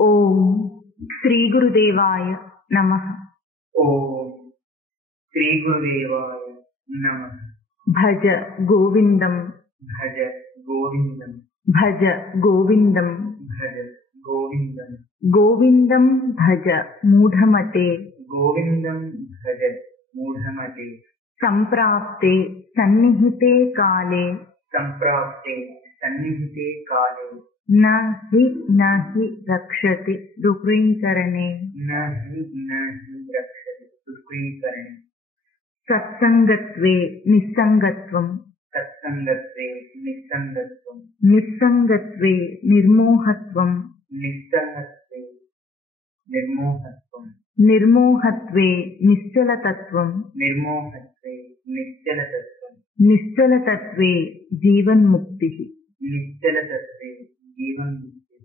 ఓం శ్రీ గురుదేవాయ నమః. ఓం శ్రీ గురుదేవాయ నమః. భజ గోవిందం భజ గోవిందం భజ గోవిందం భజ గోవిందం గోవిందం భజ మూఢమతే గోవిందం భజ మూఢమతే సంప్రాప్తే సన్నిహితే కాలే సంప్రాప్తే సన్నిహితే కాలే నహి నహి రక్షతి దుఃఖీకరణే నహి రక్షతి దుఃఖీకరణే సత్సంగత్వే నిస్సంగత్వం సత్సంగత్వే నిస్సంగత్వం నిస్సంగత్వే నిర్మోహత్వం నిస్సంగత్వే నిర్మోహత్వం నిర్మోహత్వే నిశ్చలతత్వం నిర్మోహత్వే నిశ్చలతత్వం నిశ్చలతత్వే జీవన్ముక్తి. నిశ్చలతత్వే జీవన్ముక్తి.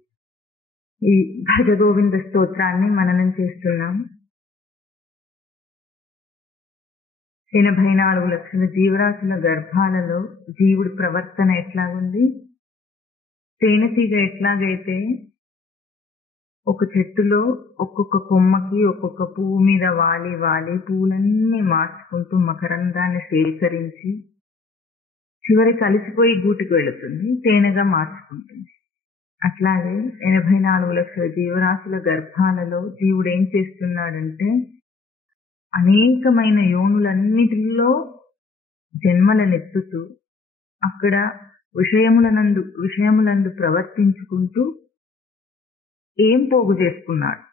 ఈ భజ గోవింద స్తోత్రాన్ని మననం చేస్తున్నాం. 84 లక్షల జీవరాశుల గర్భాలలో జీవుడి ప్రవర్తన ఎట్లాగుంది? తేనెటీగ ఎట్లాగైతే ఒక చెట్టులో ఒక్కొక్క కొమ్మకి ఒక్కొక్క పువ్వు మీద వాలి వాలి పువ్వులన్నీ మార్చుకుంటూ మకరందాన్ని సేకరించి చివరికి కలిసిపోయి గూటికి వెళుతుంది, తేనెగా మార్చుకుంటుంది. అట్లాగే 84 లక్షల జీవరాశుల గర్భాలలో జీవుడు ఏం చేస్తున్నాడంటే అనేకమైన యోనులన్నిటిలో జన్మలనెత్తుతూ అక్కడ విషయములందు ప్రవర్తించుకుంటూ ఏం పోగు చేసుకున్నాడు?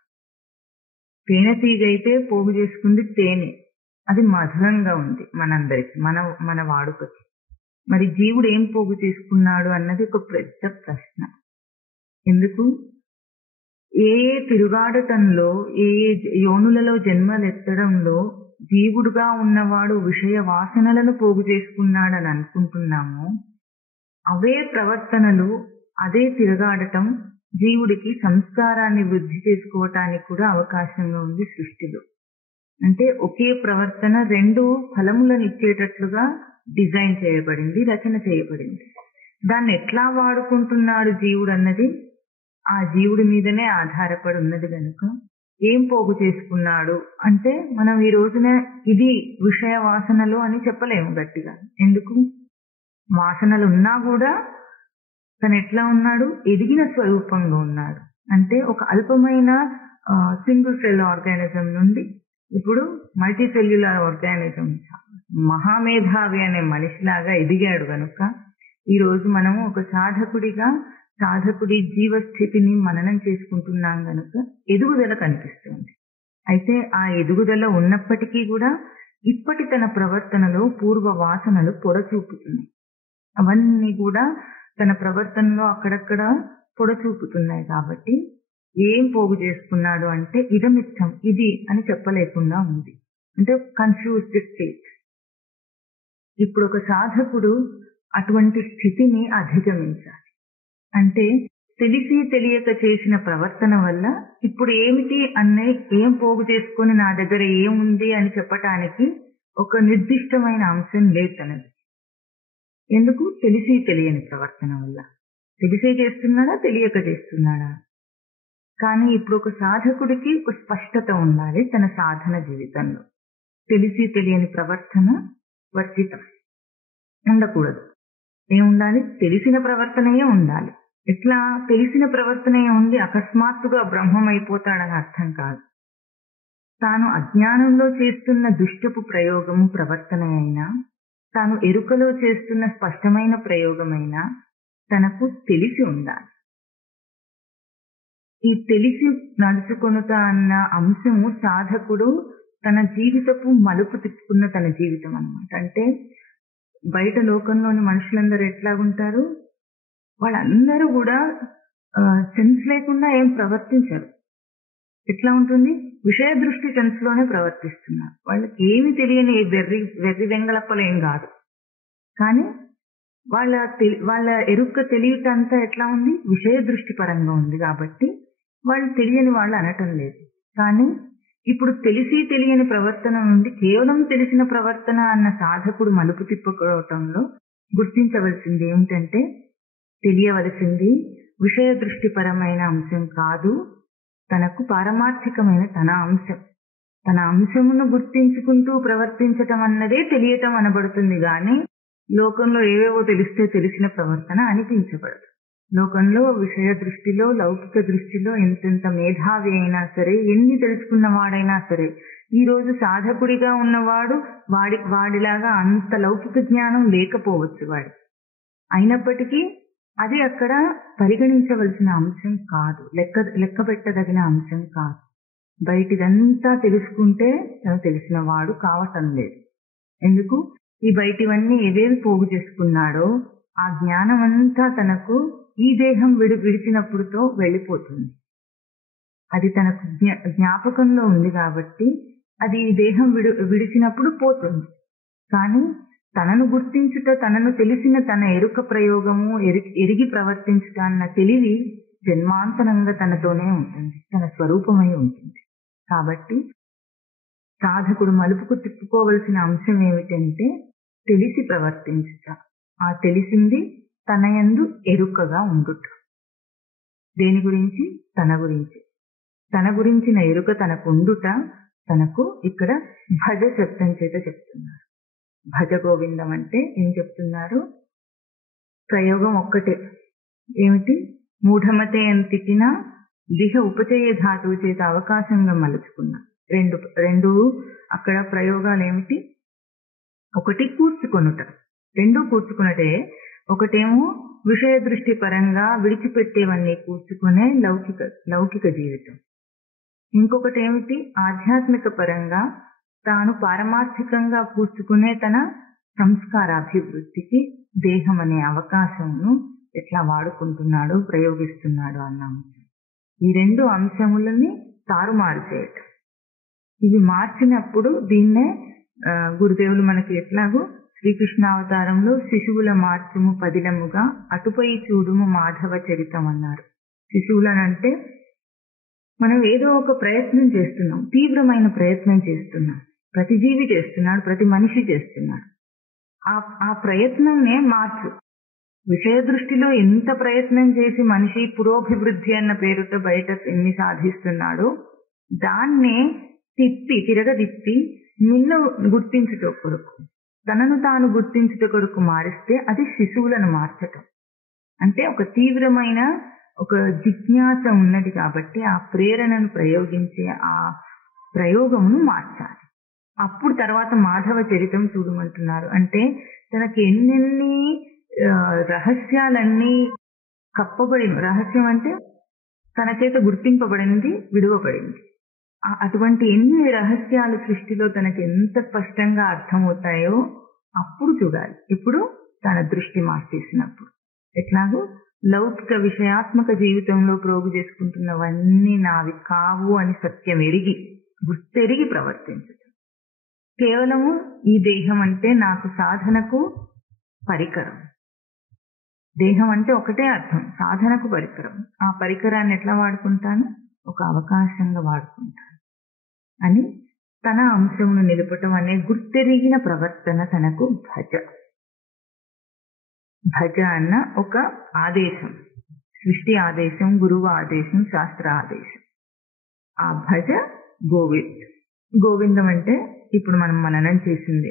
తేనెటీగైతే పోగు చేసుకుంది తేనె, అది మధురంగా ఉంది మనందరికి, మన వాడుకకి. మరి జీవుడు ఏం పోగు చేసుకున్నాడు అన్నది ఒక పెద్ద ప్రశ్న. ఎందుకు? ఏ తిరుగాడటంలో ఏ యోనులలో జన్మలెత్తడంలో జీవుడుగా ఉన్నవాడు విషయ వాసనలను పోగు చేసుకున్నాడని అనుకుంటున్నామో అవే ప్రవర్తనలు, అదే తిరగాడటం జీవుడికి సంస్కారాన్ని వృద్ధి చేసుకోవటానికి కూడా అవకాశంగా ఉంది సృష్టిలో. అంటే ఒకే ప్రవర్తన 2 ఫలములను ఇచ్చేటట్లుగా డిజైన్ చేయబడింది, రచన చేయబడింది. దాన్ని ఎట్లా వాడుకుంటున్నాడు జీవుడు అన్నది ఆ జీవుడి మీదనే ఆధారపడి ఉన్నది కనుక ఏం పోగు చేసుకున్నాడు అంటే మనం ఈ రోజున ఇది విషయ వాసనలు అని చెప్పలేము గట్టిగా. ఎందుకు? వాసనలు ఉన్నా కూడా తను ఎట్లా ఉన్నాడు? ఎదిగిన స్వరూపంగా ఉన్నాడు. అంటే ఒక అల్పమైన సింగిల్ సెల్ ఆర్గానిజం నుండి ఇప్పుడు మల్టీ సెల్యులర్ ఆర్గానిజం, మహామేధావి అనే మనిషిలాగా ఎదిగాడు కనుక ఈరోజు మనము ఒక సాధకుడి జీవస్థితిని మననం చేసుకుంటున్నాం కనుక ఎదుగుదల కనిపిస్తుంది. అయితే ఆ ఎదుగుదల ఉన్నప్పటికీ కూడా ఇప్పటి తన ప్రవర్తనలో పూర్వ వాసనలు పొడచూపుతున్నాయి. అవన్నీ కూడా తన ప్రవర్తనలో అక్కడక్కడ పొడచూపుతున్నాయి. కాబట్టి ఏం పోగు చేసుకున్నాడు అంటే ఇదమిష్టం, ఇది అని చెప్పలేకుండా ఉంది. అంటే కన్ఫ్యూజ్డ్ స్టేట్. ఇప్పుడు ఒక సాధకుడు అటువంటి స్థితిని అధిగమించాలి. అంటే తెలిసి తెలియక చేసిన ప్రవర్తన వల్ల ఇప్పుడు ఏమిటి అనే ఏం పోగు చేసుకొని నా దగ్గర ఏముంది అని చెప్పటానికి ఒక నిర్దిష్టమైన అంశం లేదు తనది. ఎందుకు? తెలిసి తెలియని ప్రవర్తన వల్ల. తెలిసే చేస్తున్నాడా, తెలియక చేస్తున్నాడా? కానీ ఇప్పుడు ఒక సాధకుడికి ఒక స్పష్టత ఉండాలి తన సాధన జీవితంలో. తెలిసి తెలియని ప్రవర్తన వర్జితం, ఉండకూడదు. ఏముండాలి? తెలిసిన ప్రవర్తనయే ఉండాలి. ఎట్లా? తెలిసిన ప్రవర్తనయే ఉంది అకస్మాత్తుగా బ్రహ్మమైపోతాడని అర్థం కాదు. తాను అజ్ఞానంలో చేస్తున్న దుష్టపు ప్రయోగము ప్రవర్తన అయినా, తాను ఎరుకలో చేస్తున్న స్పష్టమైన ప్రయోగమైనా తనకు తెలిసి ఉండాలి. ఈ తెలిసి నడుచుకొనుట అన్న అంశము సాధకుడు తన జీవితపు మలుపు తిప్పుకున్న తన జీవితం అన్నమాట. అంటే బయట లోకంలోని మనుషులందరూ ఎట్లాగుంటారు? వాళ్ళందరూ కూడా సెన్స్ లేకుండా ఏం ప్రవర్తించరు. ఎట్లా ఉంటుంది? విషయ దృష్టి సెన్స్ లోనే ప్రవర్తిస్తున్నారు. వాళ్ళకి ఏమి తెలియని వెర్రి వెంగళప్పలు ఏం కాదు. కానీ వాళ్ళ ఎరుక తెలియట అంతా ఎట్లా ఉంది? విషయ దృష్టి పరంగా ఉంది. కాబట్టి వాళ్ళు తెలియని వాళ్ళు అనటం లేదు. కానీ ఇప్పుడు తెలిసి తెలియని ప్రవర్తన నుండి కేవలం తెలిసిన ప్రవర్తన అన్న సాధకుడు మలుపు తిప్పుకోవటంలో గుర్తించవలసింది ఏమిటంటే తెలియవలసింది విషయ దృష్టిపరమైన అంశం కాదు, తనకు పారమార్థికమైన తన అంశం, తన అంశమును గుర్తించుకుంటూ ప్రవర్తించటం అన్నదే తెలియటం అనబడుతుంది గాని లోకంలో ఏవేవో తెలిస్తే తెలిసిన ప్రవర్తన అనిపించబడదు. లోకంలో విషయ దృష్టిలో, లౌకిక దృష్టిలో ఎంతెంత మేధావి అయినా సరే, ఎన్ని తెలుసుకున్నవాడైనా సరే, ఈ రోజు సాధకుడిగా ఉన్నవాడు వాడిలాగా అంత లౌకిక జ్ఞానం లేకపోవచ్చు వాడికి. అయినప్పటికీ అది అక్కడ పరిగణించవలసిన అంశం కాదు, లెక్క పెట్టదగిన అంశం కాదు. బయటిదంతా తెలుసుకుంటే తను తెలిసిన వాడు కావటం లేదు. ఎందుకు? ఈ బయటివన్నీ ఏవేవి పోగు చేసుకున్నాడో ఆ జ్ఞానం అంతా తనకు ఈ దేహం విడిచినప్పుడుతో వెళ్ళిపోతుంది. అది తనకు జ్ఞాపకంలో ఉంది కాబట్టి అది ఈ దేహం విడిచినప్పుడు పోతుంది. కానీ తనను గుర్తించుట, తనను తెలిసిన తన ఎరుక ప్రయోగము, ఎరిగి ప్రవర్తించుట అన్న తెలివి జన్మాంతరంగా తనతోనే ఉంటుంది, తన స్వరూపమై ఉంటుంది. కాబట్టి సాధకుడు మలుపుకు తిప్పుకోవలసిన అంశం ఏమిటంటే తెలిసి ప్రవర్తించుట. ఆ తెలిసింది తన యందు ఎరుకగా ఉండుట. దేని గురించి? తన గురించి. తన గురించిన ఎరుక తనకు ఉండుట తనకు ఇక్కడ భజ శబ్దం చేత చెప్తున్నారు. భజ గోవిందం అంటే ఏం చెప్తున్నారు? ప్రయోగం ఒక్కటే. ఏమిటి? మూఢమతే అని తిట్టినా దిహ ఉపచయ ధాతువు చేత అవకాశంగా మలుచుకున్నా. రెండు అక్కడ ప్రయోగాలు ఏమిటి? ఒకటి కూర్చుకొనుట, రెండు కూర్చుకున్నటే. ఒకటేమో విషయ దృష్టి పరంగా విడిచిపెట్టేవన్నీ కూర్చుకునే లౌకిక జీవితం. ఇంకొకటి ఏమిటి? ఆధ్యాత్మిక పరంగా తాను పారమార్థికంగా కూర్చుకునే తన సంస్కారాభివృద్ధికి దేహం అనే అవకాశంను ఎట్లా వాడుకుంటున్నాడు, ప్రయోగిస్తున్నాడు అన్న అంశం. ఈ రెండు అంశములని తారుమారు చేయటం. ఇవి మార్చినప్పుడు దీన్నే గురుదేవులు మనకి ఎట్లాగో శ్రీకృష్ణావతారంలో శిశువుల మార్చుము పదిలముగా అటుపై చూడుము మాధవ చరితం అన్నారు. శిశువులనంటే మనం ఏదో ఒక ప్రయత్నం చేస్తున్నాం, తీవ్రమైన ప్రయత్నం చేస్తున్నాం. ప్రతి జీవి చేస్తున్నాడు, ప్రతి మనిషి చేస్తున్నాడు. ఆ ప్రయత్నంనే మార్చు. విషయ దృష్టిలో ఎంత ప్రయత్నం చేసి మనిషి పురోభివృద్ధి అన్న పేరుతో బయట ఎన్ని సాధిస్తున్నాడో దాన్నే తిరగదిప్పి నిన్ను గుర్తించుట కొరకు, తనను తాను గుర్తించుట కొరకు మారిస్తే అది శిశువులను మార్చటం. అంటే ఒక తీవ్రమైన ఒక జిజ్ఞాస ఉన్నది కాబట్టి ఆ ప్రేరణను ప్రయోగించే ఆ ప్రయోగమును మార్చాలి. అప్పుడు తర్వాత మాధవ చరితం చూడమంటున్నారు. అంటే తనకి ఎన్నెన్ని రహస్యాలన్నీ కప్పబడిన, రహస్యం అంటే తన చేత గుర్తింపబడింది, విడువబడింది. అటువంటి ఎన్ని రహస్యాలు సృష్టిలో తనకి ఎంత స్పష్టంగా అర్థమవుతాయో అప్పుడు చూడాలి. ఇప్పుడు తన దృష్టి మార్చేసినప్పుడు. ఎట్లాగో లౌకిక విషయాత్మక జీవితంలో ప్రోగు చేసుకుంటున్నవన్నీ నావి కావు అని సత్యం ఎరిగి, గుర్తెరిగి ప్రవర్తించటం. కేవలము ఈ దేహం అంటే నాకు సాధనకు పరికరం. దేహం అంటే ఒకటే అర్థం, సాధనకు పరికరం. ఆ పరికరాన్ని ఎట్లా వాడుకుంటాను? ఒక అవకాశంగా వాడుకుంటాను అని తన అంశమును నిలపటం అనే గుర్తెరిగిన ప్రవర్తన తనకు భజ. భజ అన్న ఒక ఆదేశం, సృష్టి ఆదేశం, గురువు ఆదేశం, శాస్త్ర ఆదేశం. ఆ భజ గోవిందం అంటే ఇప్పుడు మనం మననం చేసింది.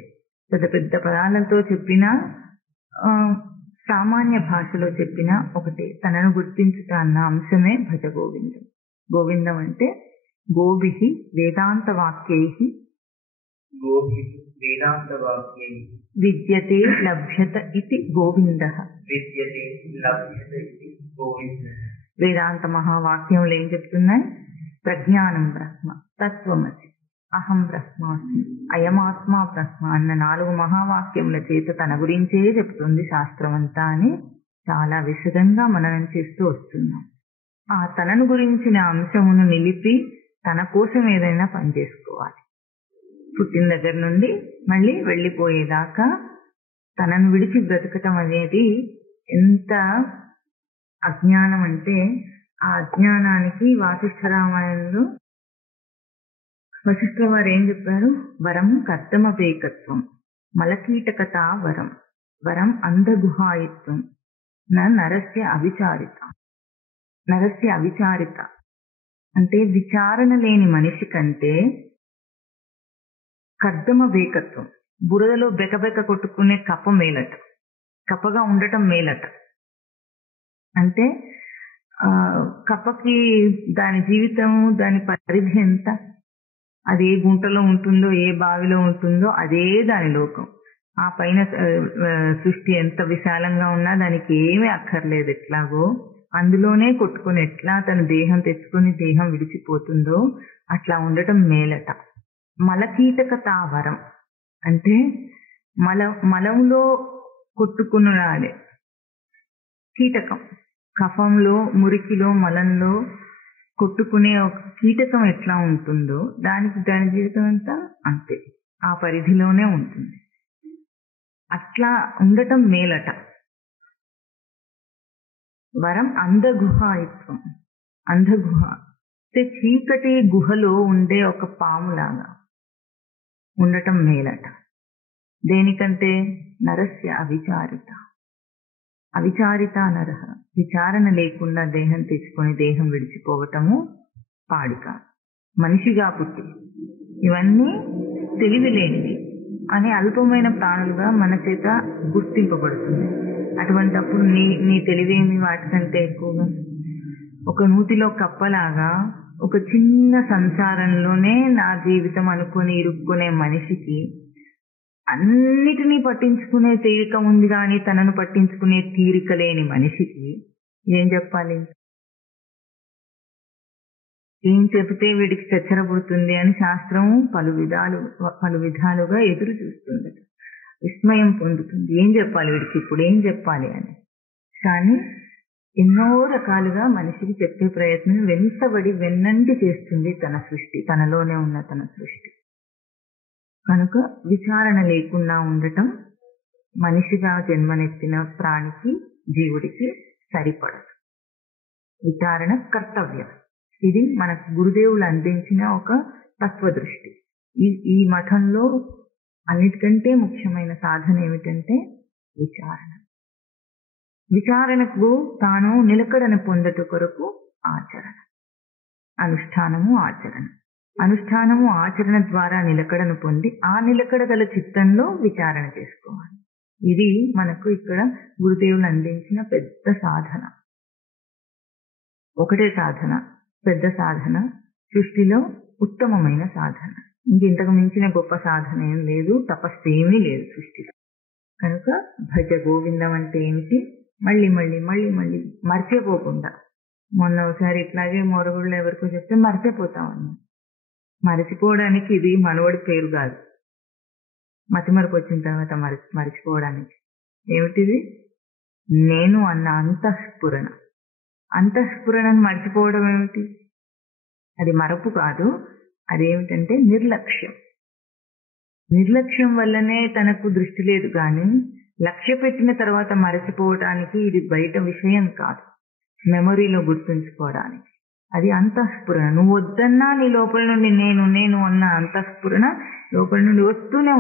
పెద్ద పెద్ద పదాలతో చెప్పినా, సామాన్య భాషలో చెప్పినా ఒకటి. తనను గుర్తించుట అన్న అంశమే భజ గోవిందం. గోవిందం అంటే గోభిః వేదాంత వాక్యైః విద్యతే లభ్యత ఇతి గోవిందః. వేదాంత మహావాక్యములు ఏం చెప్తున్నాయి? ప్రజ్ఞానం బ్రహ్మ, తత్వమసి, అహం బ్రహ్మాస్మి, అయమాత్మా బ్రహ్మ అన్న 4 మహావాక్యముల చేత తన గురించే చెప్తుంది శాస్త్రం అంతా అని చాలా విశదంగా మననం చేస్తూ వస్తున్నాం. ఆ తనను గురించిన అంశమును నిలిపి తన కోసం ఏదైనా పని చేసుకోవాలి. పుట్టిన దగ్గర నుండి మళ్ళీ వెళ్ళిపోయేదాకా తనను విడిచి బ్రతకటం అనేది ఎంత అజ్ఞానం అంటే, ఆ అజ్ఞానానికి వాసిష్ఠ రామాయణంలో వశిష్ఠుల వారు ఏం చెప్పారు? వరం కర్తమపేకత్వం, మలకీటకత వరం, వరం అంధగుహాయిత్వం, నరస్య అవిచారిత. అంటే విచారణ లేని మనిషి కంటే కర్దమ వేకత్వం, బురదలో బెకబెక కొట్టుకునే కప్ప మేలట, కప్పగా ఉండటం మేలట. అంటే కప్పకి దాని జీవితం, దాని పరిధి ఎంత, అది ఏ గుంటలో ఉంటుందో, ఏ బావిలో ఉంటుందో అదే దాని లోకం. ఆ పైన సృష్టి ఎంత విశాలంగా ఉన్నా దానికి ఏమీ అక్కర్లేదు. ఎట్లాగో అందులోనే కొట్టుకొని ఎట్లా తన దేహం తెచ్చుకొని దేహం విడిచిపోతుందో అట్లా ఉండటం మేలట. మలకీటకతావరం అంటే మలంలో కొట్టుకున్నాడే కీటకం, కఫంలో, మురికిలో, మలంలో కొట్టుకునే ఒక కీటకం ఎట్లా ఉంటుందో దాని జీవితం అంతా అంతే, ఆ పరిధిలోనే ఉంటుంది. అట్లా ఉండటం మేలట. వరం అంధగుహాయిత్వం, అంధగుహ అంటే చీకటి గుహలో ఉండే ఒక పాములాగా ఉండటం మేలట. దేనికంటే నరస్య అవిచారిత, అవిచారిత నరహ, విచారణ లేకుండా దేహం తెచ్చుకొని దేహం విడిచిపోవటము పాడిక. మనిషిగా పుట్టి ఇవన్నీ తెలివి లేనివి అనే అల్పమైన ప్రాణులుగా మన చేత గుర్తింపబడుతుంది. అటువంటప్పుడు నీ తెలివేమి వాటికంటే ఎక్కువగా? ఒక నూతిలో కప్పలాగా ఒక చిన్న సంసారంలోనే నా జీవితం అనుకుని ఇరుక్కునే మనిషికి అన్నిటినీ పట్టించుకునే తీరిక ఉంది కానీ తనను పట్టించుకునే తీరిక లేని మనిషికి ఏం చెప్పాలి? ఏం చెబితే వీడికి చచ్చరబుడుతుంది అని శాస్త్రం పలు విధాలుగా ఎదురు చూస్తుంది, విస్మయం పొందుతుంది. ఏం చెప్పాలి వీడికి, ఇప్పుడు ఏం చెప్పాలి అని. కానీ ఎన్నో రకాలుగా మనిషికి చెప్పే ప్రయత్నం వెంటబడి వెన్నంటి చేస్తుంది తన సృష్టి, తనలోనే ఉన్న తన సృష్టి. కనుక విచారణ లేకుండా ఉండటం మనిషిగా జన్మనెత్తిన ప్రాణికి, జీవుడికి సరిపడదు. విచారణ కర్తవ్యం. ఇది మనకు గురుదేవులు అందించిన ఒక తత్వదృష్టి. ఈ మఠంలో అన్నిటికంటే ముఖ్యమైన సాధన ఏమిటంటే విచారణ. విచారణకు తాను నిలకడను పొందట కొరకు ఆచరణ, అనుష్ఠానము, ఆచరణ. అనుష్ఠానము, ఆచరణ ద్వారా నిలకడను పొంది ఆ నిలకడ గల చిత్తంలో విచారణ చేసుకోవాలి. ఇది మనకు ఇక్కడ గురుదేవులు అందించిన పెద్ద సాధన. ఒకటే సాధన, పెద్ద సాధన, సృష్టిలో ఉత్తమమైన సాధన. ఇంతకు మించిన గొప్ప సాధన ఏం లేదు, తపస్సు ఏమీ లేదు సృష్టిలో. కనుక భజ గోవిందం అంటే ఏమిటి? మళ్ళీ మళ్ళీ మళ్ళీ మళ్ళీ మర్చిపోకుండా. మొన్న ఒకసారి ఇట్లాగే మొరగుళ్ళు ఎవరికో చెప్తే మర్చిపోతామన్నా. మర్చిపోవడానికి ఇది మనవడి పేరు కాదు, మతిమరపు వచ్చిన తర్వాత మర్చిపోవడానికి. ఏమిటిది? నేను అన్న అంతఃస్ఫురణ. అంతఃస్ఫురణను మర్చిపోవడం ఏమిటి? అది మరపు కాదు, అదేమిటంటే నిర్లక్ష్యం. నిర్లక్ష్యం వల్లనే తనకు దృష్టి లేదు కానీ లక్ష్య పెట్టిన తర్వాత మరచిపోవడానికి ఇది బయట విషయం కాదు, మెమొరీలో గుర్తుంచుకోవడానికి. అది అంతఃస్ఫురణ. నువ్వు వద్దన్నా నీ లోపల నుండి నేను నేను అన్న అంతఃస్ఫురణ లోపల నుండి వస్తూనే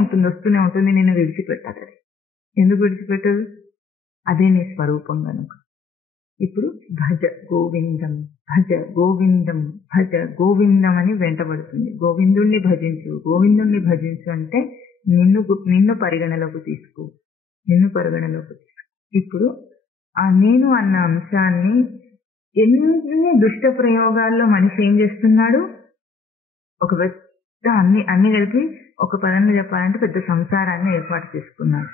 ఉంటుంది. నిన్ను విడిచిపెట్టదు. అది ఎందుకు విడిచిపెట్టదు? అదే నీ స్వరూపం కనుక. ఇప్పుడు భజ గోవిందం, భజ గోవిందం, భజ గోవిందం అని వెంటబడుతుంది. గోవిందుణ్ణి భజించు అంటే నిన్ను పరిగణలోకి తీసుకో. ఇప్పుడు ఆ నేను అన్న అంశాన్ని ఎన్ని దుష్ట ప్రయోగాల్లో మనిషి ఏం చేస్తున్నాడు? ఒక పెద్ద అన్ని కలిపి ఒక పదంలో చెప్పాలంటే పెద్ద సంసారాన్ని ఏర్పాటు చేసుకున్నాడు.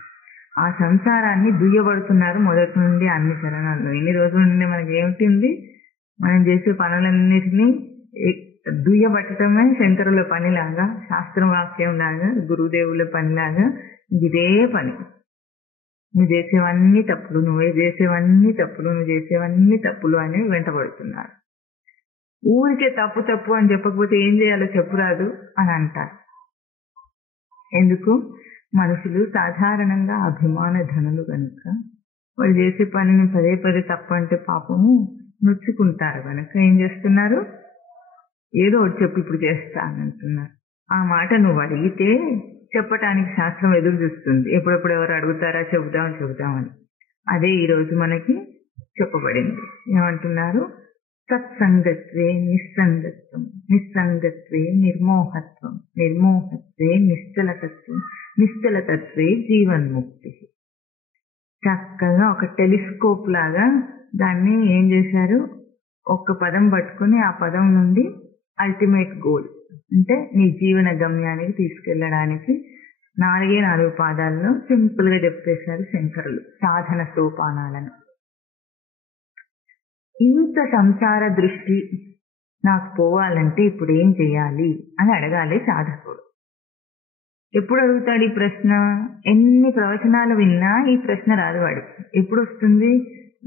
ఆ సంసారాన్ని దుయ్యబడుతున్నారు మొదటి నుండి అన్ని చరణాల్లో. ఎన్ని రోజుల నుండి మనకి ఏమిటి? మనం చేసే పనులన్నిటినీ దుయ్యబట్టడమే శంకరుల పనిలాగా, శాస్త్రవాక్యం లాగా, గురుదేవుల పనిలాగా ఇదే పని. నువ్వు చేసేవన్నీ తప్పులు, నువ్వు చేసేవన్నీ తప్పులు అని వెంటబడుతున్నారు. ఊరికే తప్పు అని చెప్పకపోతే ఏం చేయాలో చెప్పురాదు అని అంటారు. ఎందుకు? మనుషులు సాధారణంగా అభిమాన ధనులు కనుక వాళ్ళు చేసే పనిని పదే తప్పు అంటే పాపము నొచ్చుకుంటారు కనుక ఏం చేస్తున్నారు? ఏదో ఒకటి చెప్పి ఇప్పుడు చేస్తానంటున్నారు. ఆ మాట నువ్వు అడిగితే చెప్పటానికి శాస్త్రం ఎదురు చూస్తుంది. ఎప్పుడెప్పుడు ఎవరు అడుగుతారా చెబుదామని. అదే ఈరోజు మనకి చెప్పబడింది. ఏమంటున్నారు? సత్సంగత్వే నిస్సంగత్వం, నిస్సంగత్వే నిర్మోహత్వం, నిర్మోహత్వే నిశ్చలతత్వం, నిశ్చలతత్వే జీవన్ముక్తి. చక్కగా ఒక టెలిస్కోప్ లాగా దాన్ని ఏం చేశారు, ఒక్క పదం పట్టుకుని ఆ పదం నుండి అల్టిమేట్ గోల్ అంటే నీ జీవన గమ్యానికి తీసుకెళ్లడానికి 4 పాదాల్లో సింపుల్ గా చెప్పేశారు శంకరులు సాధన సోపానాలను. ఇంత సంసార దృష్టి నాకు పోవాలంటే ఇప్పుడు ఏం చేయాలి అని అడగాలి సాధకుడు. ఎప్పుడు అడుగుతాడు ఈ ప్రశ్న? ఎన్ని ప్రవచనాలు విన్నా ఈ ప్రశ్న రాదు వాడికి. ఎప్పుడు వస్తుంది?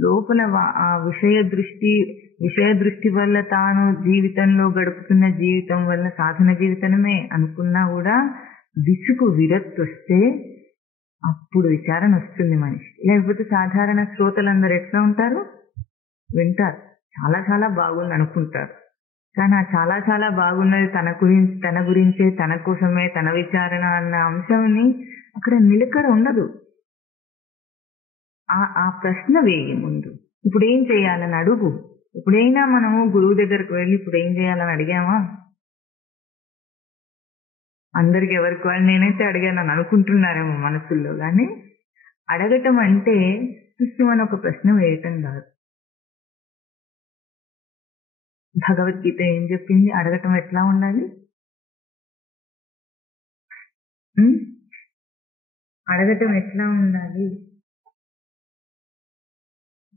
లోపల ఆ విషయ దృష్టి వల్ల తాను జీవితంలో గడుపుతున్న జీవితం వల్ల సాధన జీవితమే అనుకున్నా కూడా విసుగు విరక్తి వస్తే అప్పుడు విచారణ వస్తుంది మనిషి. లేకపోతే సాధారణ శ్రోతలందరూ ఎట్లా ఉంటారు? వింటారు, చాలా చాలా బాగుంది అనుకుంటారు. కానీ ఆ చాలా చాలా బాగున్నది తన గురించే, తన కోసమే, తన విచారణ అన్న అంశంని అక్కడ నిలకడ ఉండదు. ఆ ప్రశ్న వేయి ముందు. ఇప్పుడు ఏం చేయాలని అడుగు. ఎప్పుడైనా మనము గురువు దగ్గరకు వెళ్ళి ఇప్పుడు ఏం చేయాలని అడిగామా? అందరికి ఎవరికి వాళ్ళు నేనైతే అడిగానని అనుకుంటున్నారేమో మనసుల్లో. కానీ అడగటం అంటే చూస్తామని ఒక ప్రశ్న వేయటం కాదు. భగవద్గీత ఏం చెప్పింది? అడగటం ఎట్లా ఉండాలి? అడగటం ఎట్లా ఉండాలి?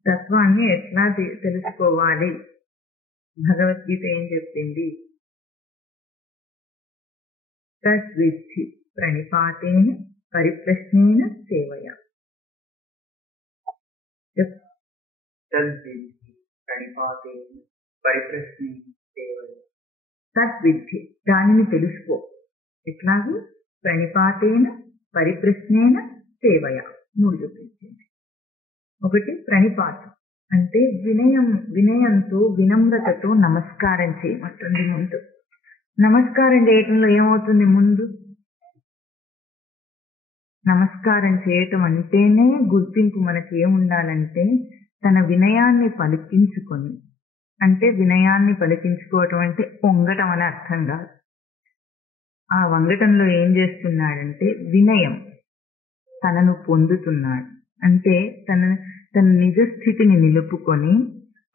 తత్వాన్ని ఎట్లా తెలుసుకోవాలి? భగవద్గీత ఏం చెప్పింది? తద్విద్ధి ప్రణిపాతేన పరిప్రశ్నేన సేవయ. తద్విద్ధి ప్రణిపాతేన పరిప్రశ్నేన సేవయ. తద్విద్ధి దానిని తెలుసుకో. ఎట్లాగూ? ప్రణిపాతేన పరిప్రశ్నేన సేవయ. 3 చూపించింది. ఒకటి ప్రణిపాతం అంటే వినయంతో వినమ్రతతో నమస్కారం చేయమంటుంది. ముందు నమస్కారం చేయటంలో ఏమవుతుంది? ముందు నమస్కారం చేయటం అంటేనే గుర్తింపు మనకి ఏముండాలంటే తన వినయాన్ని పలికించుకొని, అంటే వినయాన్ని పలికించుకోవటం అంటే పొంగటం అనే అర్థం కాదు. ఆ వంగటంలో ఏం చేస్తున్నాడంటే వినయం, తనను పొందుతున్నాడు. అంటే తన నిజ స్థితిని నిలుపుకొని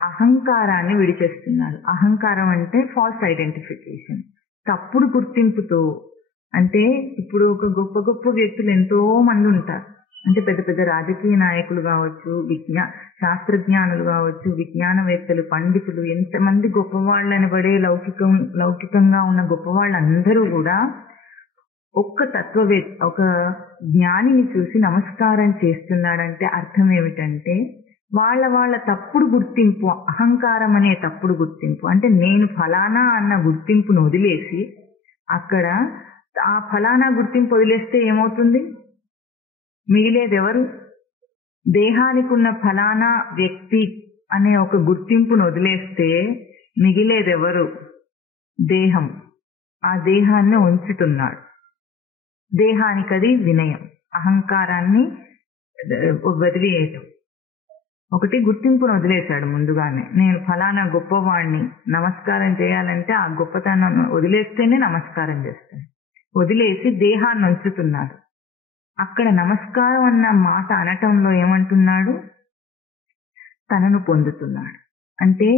అహంకారాన్ని విడిచేస్తున్నాడు. అహంకారం అంటే ఫాల్స్ ఐడెంటిఫికేషన్, తప్పుడు గుర్తింపుతో. అంటే ఇప్పుడు ఒక గొప్ప గొప్ప వ్యక్తులు ఎంతో మంది ఉంటారు. అంటే పెద్ద పెద్ద రాజకీయ నాయకులు కావచ్చు, శాస్త్రజ్ఞానులు కావచ్చు, విజ్ఞానవేత్తలు, పండితులు, ఎంతమంది గొప్పవాళ్ళు అనబడే లౌకికంగా ఉన్న గొప్పవాళ్ళందరూ కూడా ఒక జ్ఞానిని చూసి నమస్కారం చేస్తున్నాడంటే అర్థం ఏమిటంటే వాళ్ళ తప్పుడు గుర్తింపు, అహంకారం అనే తప్పుడు గుర్తింపు. అంటే నేను ఫలానా అన్న గుర్తింపును వదిలేసి, అక్కడ ఆ ఫలానా గుర్తింపు వదిలేస్తే ఏమవుతుంది? మిగిలేదెవరు? దేహానికి ఉన్న ఫలానా వ్యక్తి అనే ఒక గుర్తింపును వదిలేస్తే మిగిలేదెవరు? దేహం. ఆ దేహాన్ని ఉంచుతున్నాడు. దేహానికి అది వినయం, అహంకారాన్ని వదిలేయటం. ఒకటి గుర్తింపును వదిలేశాడు ముందుగానే. నేను ఫలానా గొప్పవాణ్ణి, నమస్కారం చేయాలంటే ఆ గొప్పతనం వదిలేస్తేనే నమస్కారం చేస్తాను. వదిలేసి దేహాన్ని ఉంచుతున్నాడు. అక్కడ నమస్కారం అన్న మాట అనటంలో ఏమంటున్నాడు? తనను పొందుతున్నాడు. అంటే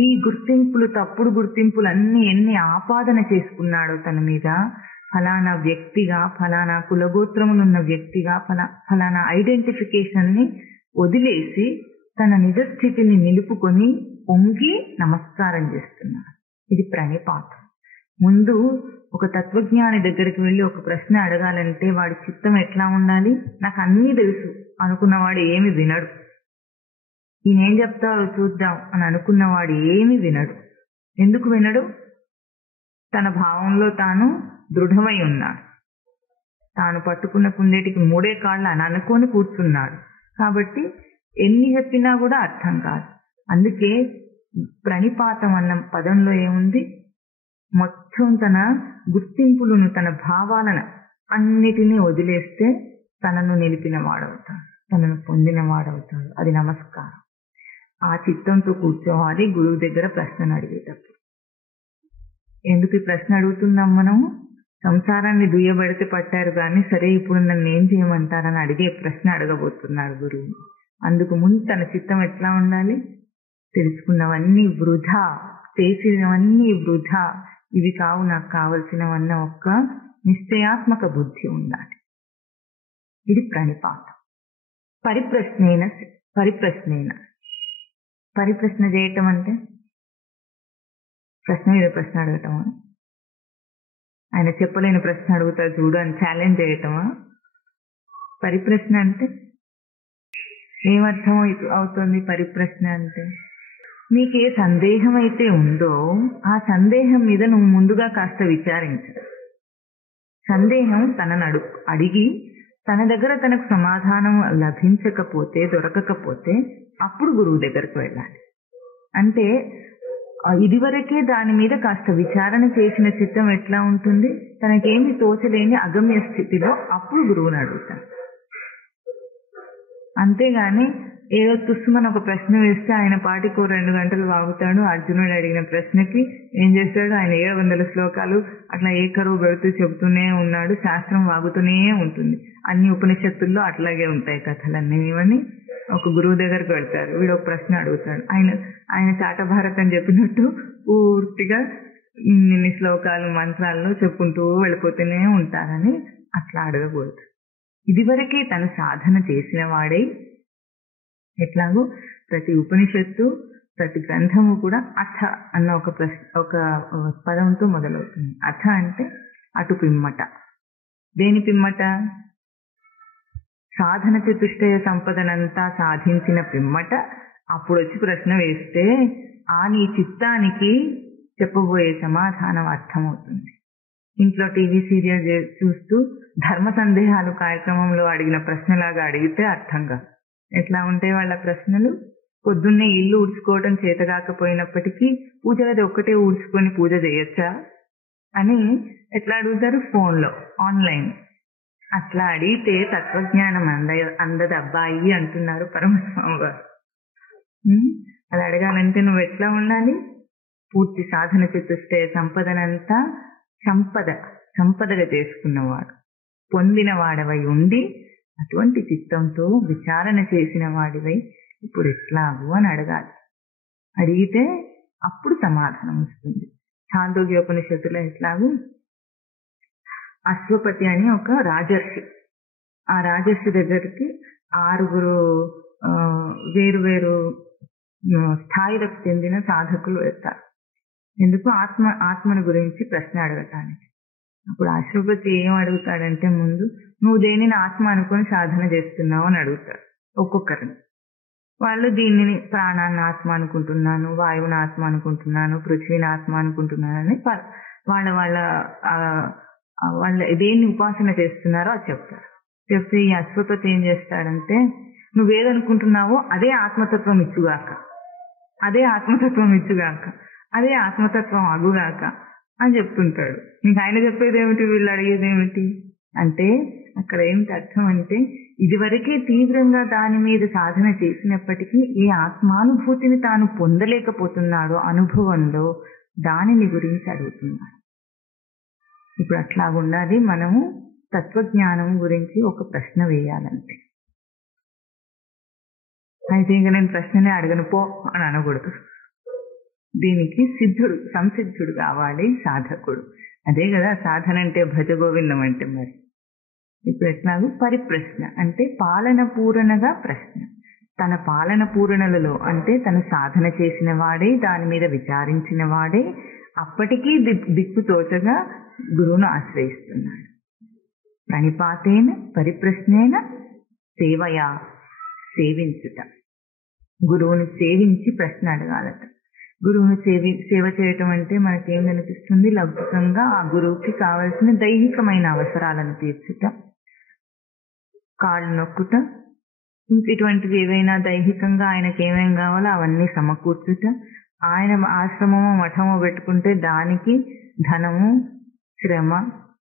ఈ గుర్తింపులు, తప్పుడు గుర్తింపులు ఎన్ని ఆపాదన చేసుకున్నాడో తన మీద, ఫలానా వ్యక్తిగా, ఫలానా కులగోత్రములున్న వ్యక్తిగా, ఫలానా ఐడెంటిఫికేషన్ ని వదిలేసి తన నిజ స్థితిని నిలుపుకొని పొంగి నమస్కారం చేస్తున్నాడు. ఇది ప్రణిపాతం. ముందు ఒక తత్వజ్ఞాని దగ్గరికి వెళ్ళి ఒక ప్రశ్న అడగాలంటే వాడి చిత్తం ఎట్లా ఉండాలి? నాకు అన్నీ తెలుసు అనుకున్నవాడు ఏమి వినడు. ఈయనేం చెప్తారో చూద్దాం అని అనుకున్నవాడు ఏమి వినడు. ఎందుకు వినడు? తన భావంలో తాను దృఢమై ఉన్నాడు. తాను పట్టుకున్న కుందేటికి 3 కాళ్ళు అని అనుకొని కూర్చున్నాడు. కాబట్టి ఎన్ని చెప్పినా కూడా అర్థం కాదు. అందుకే ప్రణిపాతం అన్న పదంలో ఏముంది? మొత్తం తన గుర్తింపులను, తన భావాలను అన్నిటినీ వదిలేస్తే తనను నిలిపిన వాడవుతాడు, తనను పొందిన వాడవుతాడు. అది నమస్కారం. ఆ చిత్తంతో కూర్చోవాలి గురువు దగ్గర ప్రశ్నను అడిగేటప్పుడు. ఎందుకు ఈ ప్రశ్న అడుగుతున్నాం మనం? సంసారాన్ని దుయ్యబడితే పట్టారు కానీ సరే ఇప్పుడు నన్ను ఏం చేయమంటారని అడిగే ప్రశ్న అడగబోతున్నాడు గురువు. అందుకు ముందు తన చిత్తం ఎట్లా ఉండాలి? తెలుసుకున్నవన్నీ వృధా, చేసినవన్నీ వృధా, ఇవి కావు నాకు కావలసినవన్న ఒక్క నిశ్చయాత్మక బుద్ధి ఉండాలి. ఇది ప్రణిపాతం. పరిప్రశ్న చేయటం అంటే ప్రశ్న మీద ప్రశ్న అడగటమా? ఆయన చెప్పలేని ప్రశ్న అడుగుతారు చూడు అని ఛాలెంజ్ చేయటమా? పరిప్రశ్న అంటే ఏమర్థం అవుతుంది? పరిప్రశ్న అంటే నీకు ఏ సందేహం అయితే ఉందో ఆ సందేహం మీద నువ్వు ముందుగా కాస్త విచారించు. సందేహం తనను అడిగి తన దగ్గర తనకు సమాధానం లభించకపోతే, దొరకకపోతే అప్పుడు గురువు దగ్గరకు వెళ్ళాలి. అంటే ఇదివరకే దాని మీద కాస్త విచారణ చేసిన చిత్తం ఎట్లా ఉంటుంది? తనకేమి తోచలేని అగమ్య స్థితిలో అప్పుడు గురువుని అడుగుతాను. అంతేగాని ఏదో తుస్సుమని ఒక ప్రశ్న వేస్తే ఆయన పాటికి 2 గంటలు వాగుతాడు. అర్జునుడు అడిగిన ప్రశ్నకి ఏం చేస్తాడు? ఆయన 700 శ్లోకాలు అట్లా ఏకరువు పెడుతూ చెబుతూనే ఉన్నాడు. శాస్త్రం వాగుతూనే ఉంటుంది. అన్ని ఉపనిషత్తుల్లో అట్లాగే ఉంటాయి కథలన్నీ. ఇవన్నీ ఒక గురువు దగ్గరకు వెళ్తారు, వీడు ఒక ప్రశ్న అడుగుతాడు. ఆయన చాటభారతం చెప్పినట్టు పూర్తిగా ఇన్ని శ్లోకాలు మంత్రాల్లో చెప్పుకుంటూ వెళ్ళిపోతూనే ఉంటారని అట్లా అడగకూడదు. ఇదివరకే తను సాధన చేసిన వాడై, ఎట్లాగో ప్రతి ఉపనిషత్తు ప్రతి గ్రంథము కూడా అథ అన్న ఒక పదంతో మొదలవుతుంది. అథ అంటే అటు పిమ్మట. దేని పిమ్మట? సాధన చతుష్టయ సంపదనంతా సాధించిన పిమ్మట అప్పుడు వచ్చి ప్రశ్న వేస్తే నీ చిత్తానికి చెప్పబోయే సమాధానం అర్థమవుతుంది. ఇంట్లో టీవీ సీరియల్ చూస్తూ ధర్మ సందేహాలు కార్యక్రమంలో అడిగిన ప్రశ్నలాగా అడిగితే అర్థం కాదు. ఎట్లా ఉంటాయి వాళ్ళ ప్రశ్నలు? పొద్దున్నే ఇల్లు ఊడ్చుకోవడం చేతగాకపోయినప్పటికీ పూజ గది ఒక్కటే ఊడ్చుకొని పూజ చేయొచ్చా అని ఎట్లా అడుగుతారు? ఫోన్లో, ఆన్లైన్. అట్లా అడిగితే తత్వజ్ఞానం అందదు అబ్బాయి అంటున్నారు పరమస్వామి గారు. అది అడగాలంటే నువ్వు ఎట్లా ఉండాలి? పూర్తి సాధన చతుష్టయ సంపదనంతా సంపదగా చేసుకున్నవాడు, పొందిన వాడవై ఉండి అటువంటి చిత్తంతో విచారణ చేసిన వాడివై ఇప్పుడు ఎట్లాగు అని అడగాలి. అడిగితే అప్పుడు సమాధానం వస్తుంది. ఛాందోగ్యోపనిషత్తులో ఎట్లాగూ అశ్వపతి అని ఒక రాజర్షి, ఆ రాజర్షి దగ్గరికి 6 వేరు స్థాయిలకు చెందిన సాధకులు వెళ్తారు. ఎందుకు? ఆత్మను గురించి ప్రశ్న అడగటానికి. అప్పుడు అశ్వపతి ఏం అడుగుతాడంటే, ముందు నువ్వు దేనిని ఆత్మ అనుకుని సాధన చేస్తున్నావు అని అడుగుతాడు ఒక్కొక్కరిని. వాళ్ళు దీనిని ప్రాణాన్ని ఆత్మ అనుకుంటున్నాను, వాయువుని ఆత్మ అనుకుంటున్నాను, పృథ్వీని ఆత్మ అనుకుంటున్నానని వాళ్ళ దేన్ని ఉపాసన చేస్తున్నారో అది చెప్తారు. చెప్తే ఈ అశ్వపతి ఏం చేస్తాడంటే, నువ్వేదనుకుంటున్నావో అదే ఆత్మతత్వం ఇచ్చుగాక, అదే ఆత్మతత్వం ఇచ్చుగాక, అదే ఆత్మతత్వం అగుగాక అని చెప్తుంటాడు. నీకు ఆయన చెప్పేదేమిటి, వీళ్ళు అడిగేదేమిటి అంటే అక్కడ ఏమిటి అర్థం అంటే, ఇదివరకే తీవ్రంగా దాని మీద సాధన చేసినప్పటికీ ఏ ఆత్మానుభూతిని తాను పొందలేకపోతున్నాడో అనుభవంలో దానిని గురించి అడుగుతున్నాడు. ఇప్పుడు అట్లా ఉండాలి. మనము తత్వజ్ఞానం గురించి ఒక ప్రశ్న వేయాలంటే, అయితే ఇంకా నేను ప్రశ్ననే అడగను పో అని అనకూడదు. దీనికి సంసిద్ధుడు కావాలి సాధకుడు. అదే కదా సాధన అంటే, భజగోవిందం అంటే. మరి ఇప్పుడు ఎట్లాగూ పరిప్రశ్న అంటే పాలన పూరణగా ప్రశ్న. తన పాలన పూరణలలో అంటే తను సాధన చేసిన వాడే, దాని మీద విచారించిన వాడే అప్పటికీ దిక్కు తోచగా గురువును ఆశ్రయిస్తున్నాడు. ప్రణిపాతేన పరిప్రశ్నేన సేవయా, సేవించుట. గురువుని సేవించి ప్రశ్న అడగాలట. గురువుని సేవ చేయటం అంటే మనకేం కనిపిస్తుంది? లౌకికంగా ఆ గురువుకి కావలసిన దైహికమైన అవసరాలను తీర్చుట, కాళ్ళు నొక్కుట, ఇటువంటివి ఏవైనా దైహికంగా ఆయనకి ఏమేం కావాలో అవన్నీ సమకూర్చుట, ఆయన ఆశ్రమమో మఠమో పెట్టుకుంటే దానికి ధనము, శ్రమ,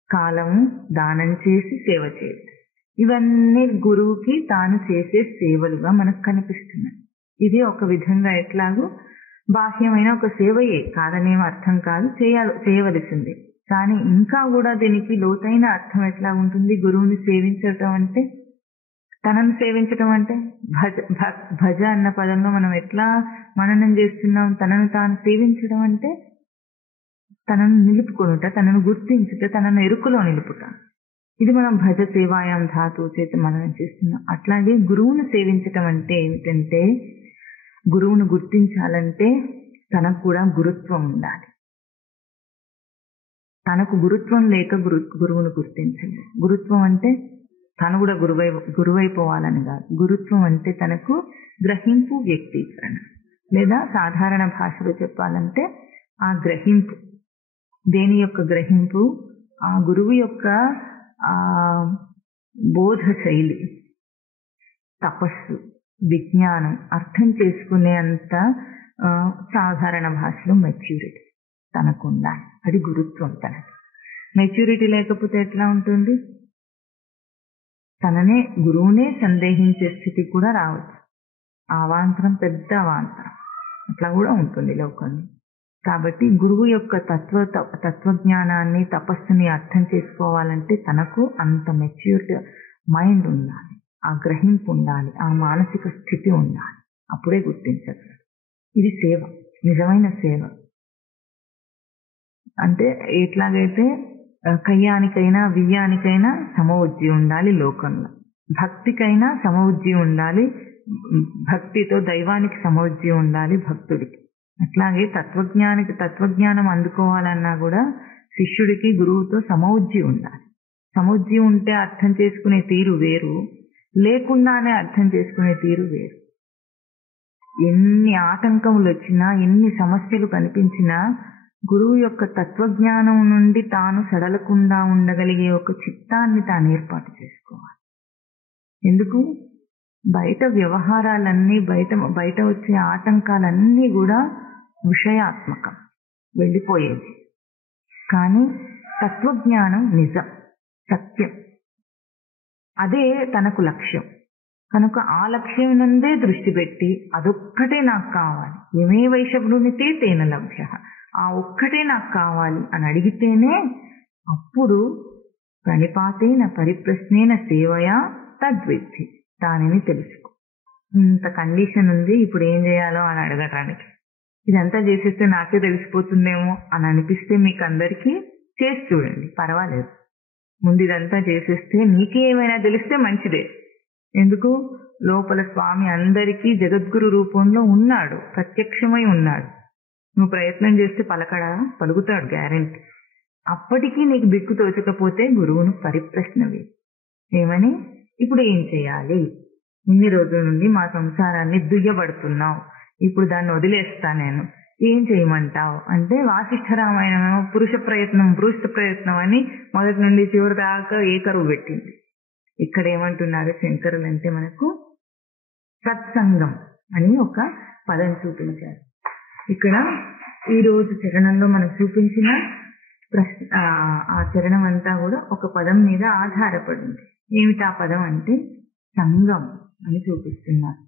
కాలము దానం చేసి సేవ చేయటం. ఇవన్నీ గురువుకి తాను చేసే సేవలుగా మనకు కనిపిస్తున్నాయి. ఇది ఒక విధంగా ఎట్లాగూ బాహ్యమైన ఒక సేవయే, కాదనేం అర్థం కాదు, చేయవలసింది. కానీ ఇంకా కూడా దీనికి లోతైన అర్థం ఎట్లా ఉంటుంది? గురువుని సేవించటం అంటే, తనను సేవించటం అంటే, భజ అన్న పదంలో మనం ఎట్లా మననం చేస్తున్నాం? తనను తాను సేవించడం అంటే తనను నిలుపుకొనుట, తనను గుర్తించుట, తనను ఎరుకలో నిలుపుట. ఇది మనం భజ సేవాయాం ధాతువు చేత మననం చేస్తున్నాం. అట్లాగే గురువును సేవించటం అంటే ఏమిటంటే, గురువును గుర్తించాలంటే తనకు కూడా గురుత్వం ఉండాలి. తనకు గురుత్వం లేక గురువును గుర్తించలేదు. గురుత్వం అంటే తను కూడా గురువైపోవాలని కాదు. గురుత్వం అంటే తనకు గ్రహింపు, వ్యక్తీకరణ, లేదా సాధారణ భాషలో చెప్పాలంటే ఆ గ్రహింపు. దేని యొక్క గ్రహింపు? ఆ గురువు యొక్క బోధ శైలి, తపస్సు, విజ్ఞానం అర్థం చేసుకునే అంత సాధారణ భాషలో మెచ్యూరిటీ తనకు ఉండాలి. అది గురుత్వం తనకి. మెచ్యూరిటీ లేకపోతే ఎట్లా ఉంటుంది? తననే గురువునే సందేహించే స్థితి కూడా రావచ్చు. అవాంతరం, పెద్ద అవాంతరం అట్లా కూడా ఉంటుంది లోకంలో. కాబట్టి గురువు యొక్క తత్వజ్ఞానాన్ని, తపస్సుని అర్థం చేసుకోవాలంటే తనకు అంత మెచ్యూర్డ్ మైండ్ ఉండాలి, ఆ గ్రహింపు ఉండాలి, ఆ మానసిక స్థితి ఉండాలి. అప్పుడే గుర్తించగలరు. ఇది సేవ, నిజమైన సేవ. అంటే ఎట్లాగైతే కయ్యానికైనా వియ్యానికైనా సమవుజ్జి ఉండాలి లోకంలో, భక్తికైనా సమవుజ్జి ఉండాలి, భక్తితో దైవానికి సమవుజ్జి ఉండాలి భక్తుడికి. అట్లాగే తత్వజ్ఞానం అందుకోవాలన్నా కూడా శిష్యుడికి గురువుతో సమవుజ్జి ఉండాలి. సమవుజ్జి ఉంటే అర్థం చేసుకునే తీరు వేరు, లేకుండానే అర్థం చేసుకునే తీరు వేరు. ఎన్ని ఆటంకములు వచ్చినా, ఎన్ని సమస్యలు కనిపించినా గురువు యొక్క తత్వజ్ఞానం నుండి తాను సడలకుండా ఉండగలిగే ఒక చిత్తాన్ని తాను ఏర్పాటు చేసుకోవాలి. ఎందుకు? బయట వ్యవహారాలన్నీ, బయట వచ్చే ఆటంకాలన్నీ కూడా విషయాత్మకం, వెళ్ళిపోయేది. కానీ తత్వజ్ఞానం నిజం, సత్యం. అదే తనకు లక్ష్యం. కనుక ఆ లక్ష్యం నుండే దృష్టి పెట్టి అదొక్కటే నాకు కావాలి, ఏమే వైషభ్రునితే తేన లభ్య, ఆ ఒక్కటే నాకు కావాలి అని అడిగితేనే అప్పుడు ప్రణిపాతేన పరిప్రశ్నేన సేవయా తద్విద్ధి, దానిని తెలుసుకో. ఇంత కండిషన్ ఉంది, ఇప్పుడు ఏం చేయాలో అని అడగటానికి. ఇదంతా చేసేస్తే నాకే తెలిసిపోతుందేమో అని అనిపిస్తే మీకు అందరికీ చేసి చూడండి, పర్వాలేదు. ముందు ఇదంతా చేసేస్తే నీకే ఏమైనా తెలిస్తే మంచిదే. ఎందుకు? లోపల స్వామి అందరికీ జగద్గురు రూపంలో ఉన్నాడు, ప్రత్యక్షమై ఉన్నాడు. నువ్వు ప్రయత్నం చేస్తే పలుకుతాడు గ్యారెంటీ. అప్పటికీ నీకు దిక్కు తోచకపోతే గురువును పరిప్రశ్నవి. ఏమని? ఇప్పుడు ఏం చేయాలి? ఇన్ని రోజుల నుండి మా సంసారాన్ని దుయ్యబడుతున్నావు, ఇప్పుడు దాన్ని వదిలేస్తా నేను, ఏం చేయమంటావు అంటే, వాసిష్ఠ రామాయణం పురుష ప్రయత్నం అని మొదటి నుండి చివరి దాకా ఏకరువు పెట్టింది. ఇక్కడ ఏమంటున్నారు శంకరులు అంటే, మనకు సత్సంగం అని ఒక పదం చూపించారు. ఇక్కడ ఈ రోజు చరణంలో మనం చూపించిన ఆ చరణం అంతా కూడా ఒక పదం మీద ఆధారపడింది. ఏమిటి ఆ పదం అంటే సంగం అని చూపిస్తున్నారు.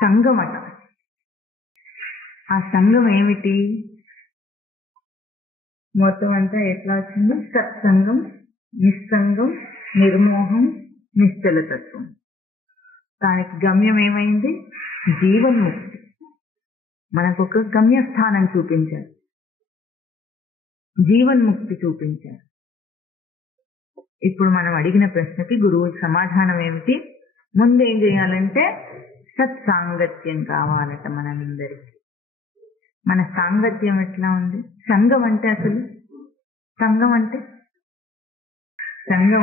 సంగం అట. ఆ సంగం ఏమిటి? మొత్తం అంతా ఎట్లా వచ్చింది? సత్సంగం, నిస్సంగం, నిర్మోహం, నిశ్చలతత్వం. దానికి గమ్యం ఏమైంది? జీవన్ముక్తి. మనకు ఒక గమ్యస్థానం చూపించారు, జీవన్ముక్తి చూపించారు. ఇప్పుడు మనం అడిగిన ప్రశ్నకి గురువు సమాధానం ఏమిటి? ముందేం చేయాలంటే సత్సాంగత్యం కావాలట మనందరికీ. మన సాంగత్యం ఎట్లా ఉంది? సంఘం అంటే అసలు సంఘం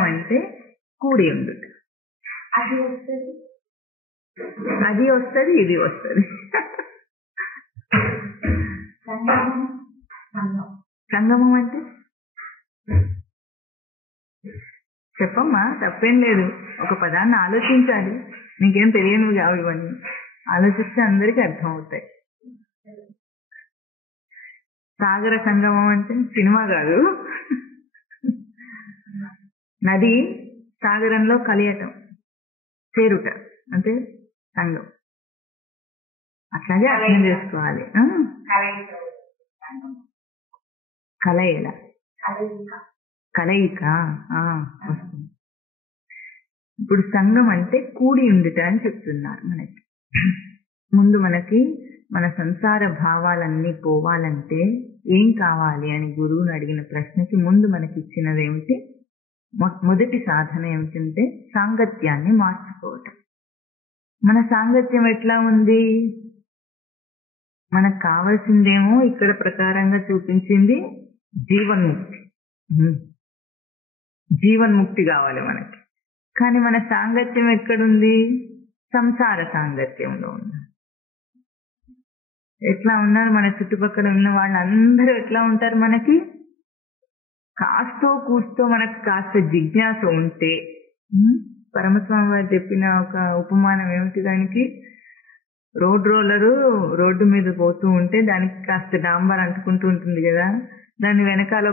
అంటే కూడి ఉండుట. అది వస్తుంది ఇది వస్తుంది. సంగమం అంటే చెప్పమ్మా, తప్పేం లేదు. ఒక పదాన్ని ఆలోచించాలి, నీకేం తెలియనివి కావు ఇవన్నీ. ఆలోచిస్తే అందరికీ అర్థం అవుతాయి. సాగర సంగమం అంటే సినిమా కాదు, నది సాగరంలో కలియటం, చేరుట అంటే సంగం. అట్లాగే అర్థం చేసుకోవాలి. కలయిక కలయిక వస్తుంది. ఇప్పుడు సంఘం అంటే కూడి ఉండుట అని చెప్తున్నారు మనకి. ముందు మనకి మన సంసార భావాలన్నీ పోవాలంటే ఏం కావాలి అని గురువుని అడిగిన ప్రశ్నకి ముందు మనకి ఇచ్చినది ఏమిటి? మొదటి సాధన ఏమిటంటే సాంగత్యాన్ని మార్చుకోవటం. మన సాంగత్యం ఎట్లా ఉంది? మనకు కావాల్సిందేమో ఇక్కడ ప్రకారంగా చూపించింది జీవన్ముక్తి. జీవన్ముక్తి కావాలి మనకి. కానీ మన సాంగత్యం ఎక్కడుంది? సంసార సాంగత్యంలో ఉంది. ఎట్లా ఉన్నారు? మన చుట్టుపక్కల ఉన్న వాళ్ళందరూ ఎట్లా ఉంటారు? మనకి కాస్తో కూస్తో మనకు కాస్త జిజ్ఞాస ఉంటే, పరమస్వామి వారు చెప్పిన ఒక ఉపమానం ఏమిటి దానికి? రోడ్డు మీద పోతూ ఉంటే దానికి కాస్త డాంబర్ అంటుకుంటూ ఉంటుంది కదా, దాని వెనకాల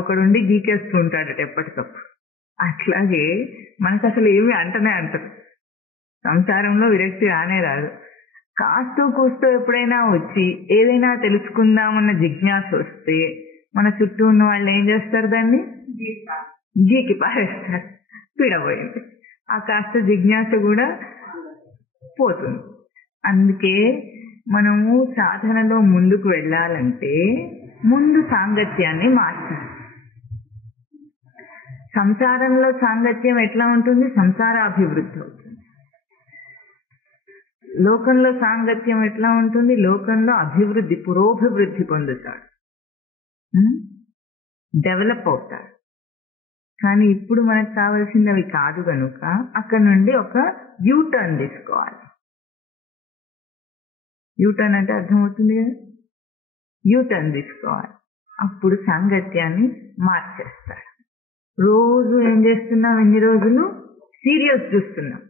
ఒకడుండి గీకేస్తూ ఉంటాడట ఎప్పటికప్పుడు. అట్లాగే మనకు అసలు ఏమి అంటనే అంటారు, సంసారంలో విరక్తి రానే రాదు. కాస్తో కూస్తో ఎప్పుడైనా వచ్చి ఏదైనా తెలుసుకుందామన్న జిజ్ఞాస వస్తే మన చుట్టూ ఉన్న వాళ్ళు ఏం చేస్తారు? దాన్ని గీకి పారేస్తారు. పీడపోయింది. ఆ కాస్త జిజ్ఞాస కూడా పోతుంది. అందుకే మనము సాధనలో ముందుకు వెళ్ళాలంటే ముందు సాంగత్యాన్ని మార్చాలి. సంసారంలో సాంగత్యం ఎట్లా ఉంటుంది? సంసారాభివృద్ధి అవుతుంది. లోకంలో సాంగత్యం ఎట్లా ఉంటుంది? లోకంలో అభివృద్ధి, పురోభివృద్ధి పొందుతాడు, డెవలప్ అవుతాడు. కానీ ఇప్పుడు మనకు కావాల్సింది అవి కాదు కనుక అక్కడ నుండి ఒక యూటర్న్ తీసుకోవాలి. యూటర్న్ అంటే అర్థమవుతుంది కదా, యూటర్న్ తీసుకోవాలి. అప్పుడు సాంగత్యాన్ని మార్చేస్తాడు. రోజు ఏం చేస్తున్నాం? ఎన్ని రోజులు సీరియల్స్ చూస్తున్నాం.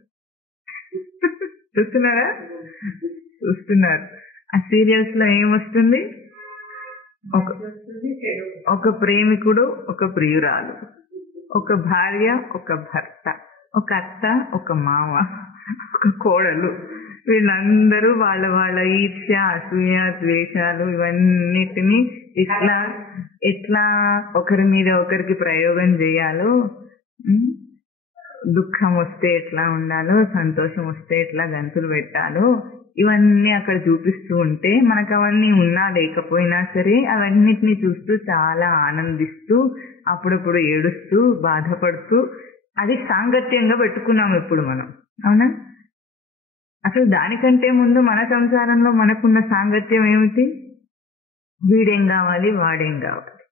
చూస్తున్నారా? చూస్తున్నారు. ఆ సీరియల్స్ లో ఏమొస్తుంది? ఒక ప్రేమికుడు, ఒక ప్రియురాలు, ఒక భార్య, ఒక భర్త, ఒక అత్త, ఒక మామ, ఒక కోడలు. వీళ్ళందరూ వాళ్ళ వాళ్ళ ఈర్ష్య, అసూయ, ద్వేషాలు ఇవన్నిటిని ఎట్లా ఒకరి మీద ఒకరికి ప్రయోగం చేయాలో, దుఃఖం వస్తే ఎట్లా ఉండాలో, సంతోషం వస్తే ఎట్లా గంతులు పెట్టాలో, ఇవన్నీ అక్కడ చూపిస్తూ ఉంటే మనకు అవన్నీ ఉన్నా లేకపోయినా సరే అవన్నిటిని చూస్తూ చాలా ఆనందిస్తూ అప్పుడప్పుడు ఏడుస్తూ బాధపడుతూ అది సాంగత్యంగా పెట్టుకున్నాం ఇప్పుడు మనం. అవునా? అసలు దానికంటే ముందు మన సంసారంలో మనకున్న సాంగత్యం ఏమిటి? వీడేం కావాలి, వాడేం కావాలి,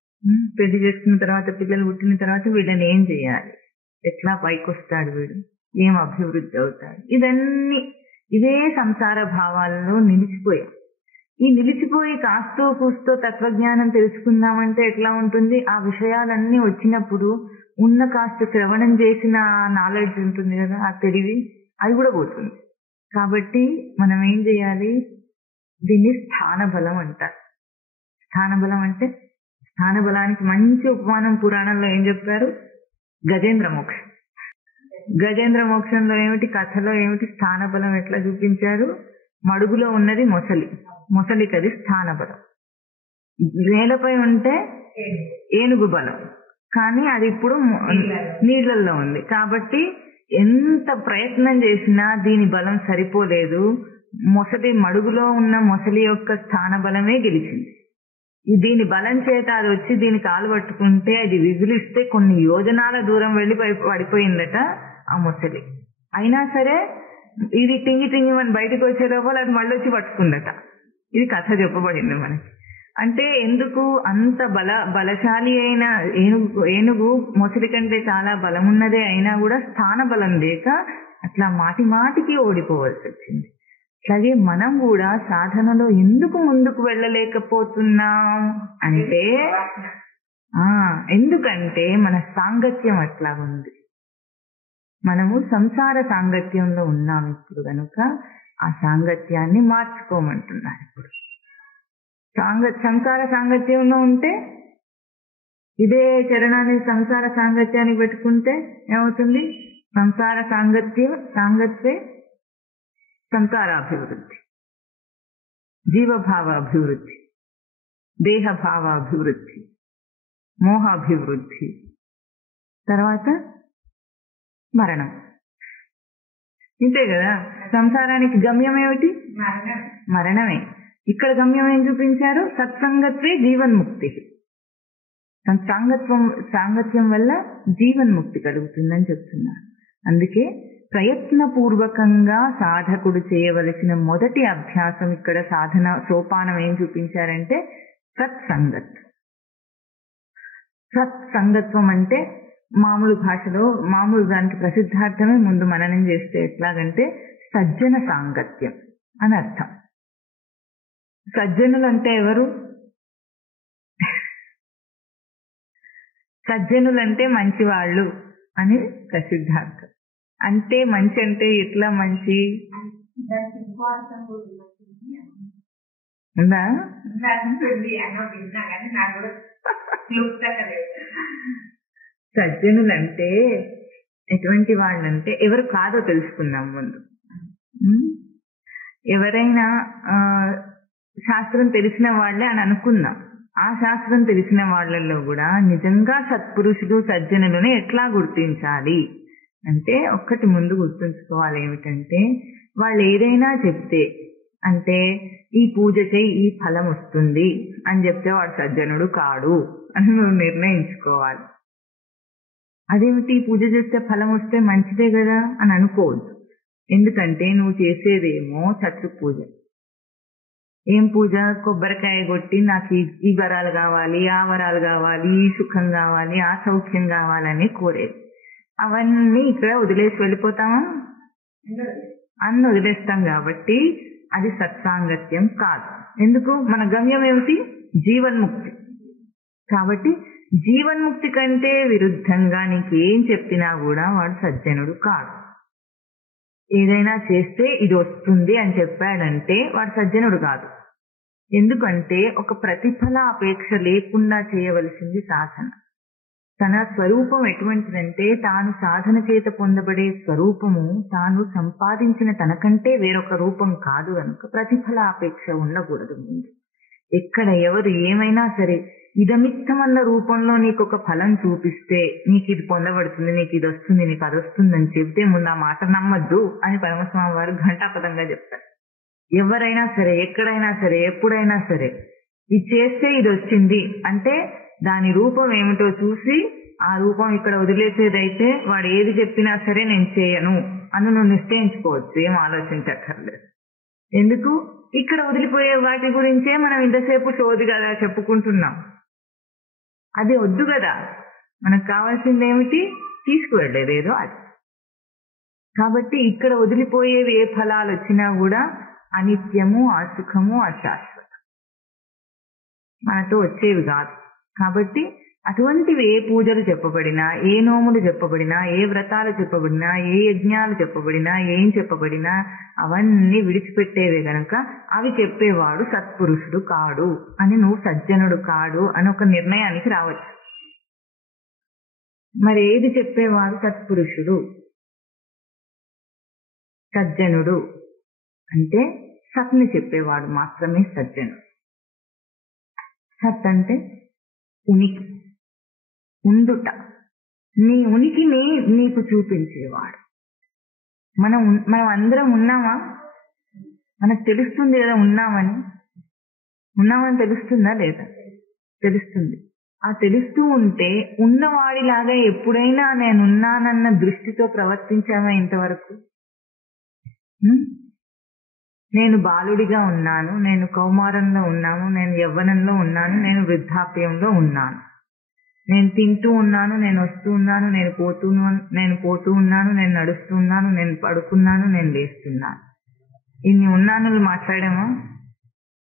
పెళ్లి చేసుకున్న తర్వాత పిల్లలు పుట్టిన తర్వాత వీళ్ళని ఏం చేయాలి, ఎట్లా పైకి వస్తాడు వీడు, ఏం అభివృద్ధి అవుతాడు, ఇదే సంసార భావాలలో నిలిచిపోయాం. ఈ నిలిచిపోయి కాస్తో కూస్తో తత్వజ్ఞానం తెలుసుకుందామంటే ఎట్లా ఉంటుంది? ఆ విషయాలన్నీ వచ్చినప్పుడు ఉన్న కాస్త శ్రవణం చేసిన నాలెడ్జ్ ఉంటుంది కదా, ఆ తెలివి, అది కూడా పోతుంది. కాబట్టి మనం ఏం చేయాలి? దీన్ని స్థాన బలం అంటారు. స్థాన బలం అంటే, స్థాన బలానికి మంచి ఉపమానం పురాణంలో ఏం చెప్పారు? గజేంద్ర మోక్షం. గజేంద్ర మోక్షంలో ఏమిటి? కథలో ఏమిటి? స్థాన బలం ఎట్లా చూపించారు? మడుగులో ఉన్నది మొసలికి అది స్థాన బలం. నేలపై ఉంటే ఏనుగు బలం, కానీ అది ఇప్పుడు నీళ్ళల్లో ఉంది. కాబట్టి ఎంత ప్రయత్నం చేసినా దీని బలం సరిపోలేదు. మడుగులో ఉన్న మొసలి యొక్క స్థాన బలమే గెలిచింది. దీని బలం చేత అది వచ్చి దీని కాలు పట్టుకుంటే అది విజిలిస్తే కొన్ని యోజనాల దూరం వెళ్ళి పడిపోయిందట ఆ మొసలి. అయినా సరే ఇది టింగి మన బయటకు వచ్చే లోపల అది మళ్ళీ వచ్చి పట్టుకుందట. ఇది కథ చెప్పబడింది మనకి. అంటే ఎందుకు అంత బలశాలి అయిన ఏనుగు మొసలి కంటే చాలా బలమున్నదే అయినా కూడా స్థాన బలం లేక అట్లా మాటికి ఓడిపోవాల్సి వచ్చింది. అలాగే మనం కూడా సాధనలో ఎందుకు ముందుకు వెళ్ళలేకపోతున్నాం అంటే ఎందుకంటే మన సాంగత్యం అట్లా ఉంది. మనము సంసార సాంగత్యంలో ఉన్నాం ఇప్పుడు కనుక ఆ సాంగత్యాన్ని మార్చుకోమంటున్నారు. ఇప్పుడు సంసార సాంగత్యంలో ఉంటే ఇదే చరణాన్ని సంసార సాంగత్యానికి పెట్టుకుంటే ఏమవుతుంది? సంసార సాంగత్యే సంసారాభివృద్ధి. జీవభావ అభివృద్ధి, దేహభావ అభివృద్ధి, మోహాభివృద్ధి, తర్వాత మరణం. ఇంతే కదా. సంసారానికి గమ్యం ఏమిటి? మరణమే. ఇక్కడ గమ్యం ఏం చూపించారు? సత్సంగత్వే జీవన్ముక్తి. సాంగత్యం వల్ల జీవన్ముక్తి కలుగుతుందని చెప్తున్నారు. అందుకే ప్రయత్నపూర్వకంగా సాధకుడు చేయవలసిన మొదటి అభ్యాసం, ఇక్కడ సాధన సోపానం ఏం చూపించారంటే సత్సంగత్వం. సత్సంగత్వం అంటే మామూలు భాషలో మామూలు దానికి ప్రసిద్ధార్థమే ముందు మననం చేస్తే ఎట్లాగంటే సజ్జన సాంగత్యం అని అర్థం. సజ్జనులు అంటే ఎవరు? సజ్జనులంటే మంచివాళ్ళు అని ప్రసిద్ధార్థం. అంటే మంచి అంటే ఎట్లా మంచి ఉందా? సజ్జనులంటే ఎటువంటి వాళ్ళంటే ఎవరు కాదో తెలుసుకుందాం ముందు. ఎవరైనా శాస్త్రం తెలిసిన వాళ్ళే అని అనుకుందాం. ఆ శాస్త్రం తెలిసిన వాళ్ళల్లో కూడా నిజంగా సత్పురుషులు సజ్జనులను ఎట్లా గుర్తించాలి అంటే ఒక్కటి ముందు గుర్తుంచుకోవాలి. ఏమిటంటే వాళ్ళు ఏదైనా చెప్తే, అంటే ఈ పూజ చేయి ఈ ఫలం వస్తుంది అని చెప్తే వాడు సజ్జనుడు కాడు అని నువ్వు నిర్ణయించుకోవాలి. అదేమిటి పూజ చేస్తే ఫలం వస్తే మంచిదే కదా అని అనుకోవద్దు. ఎందుకంటే నువ్వు చేసేదేమో చచ్చు పూజ. ఏం పూజ? కొబ్బరికాయ కొట్టి నాకు ఈ వరాలు కావాలి, ఆ వరాలు కావాలి, ఈ సుఖం కావాలి, ఆ సౌఖ్యం కావాలని కోరేది. అవన్నీ ఇక్కడ వదిలేసి వెళ్ళిపోతామా? అన్ని వదిలేస్తాం. కాబట్టి అది సత్సాంగత్యం కాదు. ఎందుకు? మన గమ్యం ఏమిటి? జీవన్ముక్తి. కాబట్టి జీవన్ముక్తి కంటే విరుద్ధంగా నీకేం చెప్పినా కూడా వాడు సజ్జనుడు కాదు. ఏదైనా చేస్తే ఇది వస్తుంది అని చెప్పాడంటే వాడు సజ్జనుడు కాదు. ఎందుకంటే ఒక ప్రతిఫల అపేక్ష లేకుండా చేయవలసింది సాధన. తన స్వరూపం ఎటువంటిదంటే తాను సాధన చేత పొందబడే స్వరూపము తాను సంపాదించిన తనకంటే వేరొక రూపం కాదు కనుక ప్రతిఫల అపేక్ష ఉండకూడదు. ముందు ఎక్కడ ఎవరు ఏమైనా సరే ఇదమిత్తమన్న రూపంలో నీకు ఒక ఫలం చూపిస్తే నీకు ఇది పొందబడుతుంది, నీకు ఇది వస్తుంది, నీకు అది వస్తుంది అని చెబితే ముందు ఆ మాట నమ్మద్దు అని పరమస్వామి వారు ఘంటాపదంగా చెప్తారు. ఎవరైనా సరే ఎక్కడైనా సరే ఎప్పుడైనా సరే ఇది చేస్తే ఇది వచ్చింది అంటే దాని రూపం ఏమిటో చూసి ఆ రూపం ఇక్కడ వదిలేసేదైతే వాడు ఏది చెప్పినా సరే నేను చేయను అని నువ్వు నిశ్చయించుకోవచ్చు. ఏం ఆలోచించక్కర్లేదు. ఎందుకు? ఇక్కడ వదిలిపోయే వాటి గురించే మనం ఇంతసేపు సోది కదా చెప్పుకుంటున్నాం. అది వద్దు కదా. మనకు కావాల్సింది ఏమిటి? తీసుకువెళ్ళేదేదో అది. కాబట్టి ఇక్కడ వదిలిపోయేవి ఏ ఫలాలు వచ్చినా కూడా అనిత్యము, అసుఖము, అశాశ్వతం, మనతో వచ్చేవి కాదు. కాబట్టి అటువంటివి ఏ పూజలు చెప్పబడినా, ఏ నోములు చెప్పబడినా, ఏ వ్రతాలు చెప్పబడినా, ఏ యజ్ఞాలు చెప్పబడినా, ఏం చెప్పబడినా అవన్నీ విడిచిపెట్టేవే గనక అవి చెప్పేవాడు సత్పురుషుడు కాడు అని, నువ్వు సజ్జనుడు కాడు అని ఒక నిర్ణయానికి రావచ్చు. మరి ఏది చెప్పేవాడు సత్పురుషుడు సజ్జనుడు అంటే సత్ని చెప్పేవాడు మాత్రమే సజ్జనుడు. సత్ అంటే ఉనికి, ఉండుట, నీ ఉనికిని నీకు చూపించేవాడు. మనం అందరం ఉన్నామా? మనకు తెలుస్తుంది కదా ఉన్నామని తెలుస్తుందా లేదా? తెలుస్తుంది. ఆ తెలుస్తూ ఉంటే ఉన్నవాడిలాగా ఎప్పుడైనా నేనున్నానన్న దృష్టితో ప్రవర్తించామా ఇంతవరకు? నేను బాలుడిగా ఉన్నాను, నేను కౌమారంలో ఉన్నాను, నేను యవ్వనంలో ఉన్నాను, నేను వృద్ధాప్యంలో ఉన్నాను, నేను తింటూ ఉన్నాను, నేను వస్తూ ఉన్నాను, నేను పోతూ ఉన్నాను, నేను నడుస్తూ ఉన్నాను, నేను పడుకున్నాను, నేను లేస్తున్నాను. ఇన్ని ఉన్నానులు మాట్లాడామా?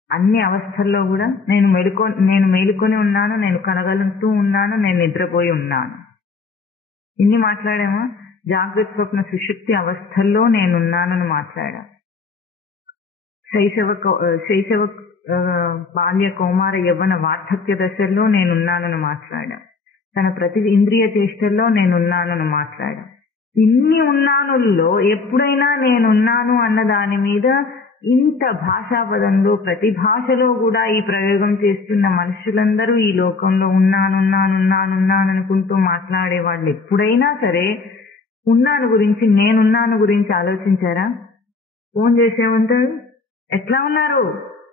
అన్ని అవస్థల్లో కూడా నేను మేలుకొని ఉన్నాను, నేను కలగలుగుతూ ఉన్నాను, నేను నిద్రపోయి ఉన్నాను. ఇన్ని మాట్లాడామా? జాగ్రత్త స్వప్న సుషుప్తి అవస్థల్లో నేనున్నానని మాట్లాడా. శైశవ బాల్య కౌమార యవ్వన వార్ధక్య దశల్లో నేనున్నానని మాట్లాడా. తన ప్రతి ఇంద్రియ చేష్టల్లో నేనున్నానని మాట్లాడా. ఇన్ని ఉన్నానుల్లో ఎప్పుడైనా నేనున్నాను అన్న దాని మీద ఇంత భాషాపదంలో ప్రతి భాషలో కూడా ఈ ప్రయోగం చేస్తున్న మనుషులందరూ ఈ లోకంలో ఉన్నానుకుంటూ మాట్లాడే వాళ్ళు ఎప్పుడైనా సరే ఉన్నాను గురించి, నేనున్నాను గురించి ఆలోచించారా? ఫోన్ చేసేమంటారు, ఎట్లా ఉన్నారు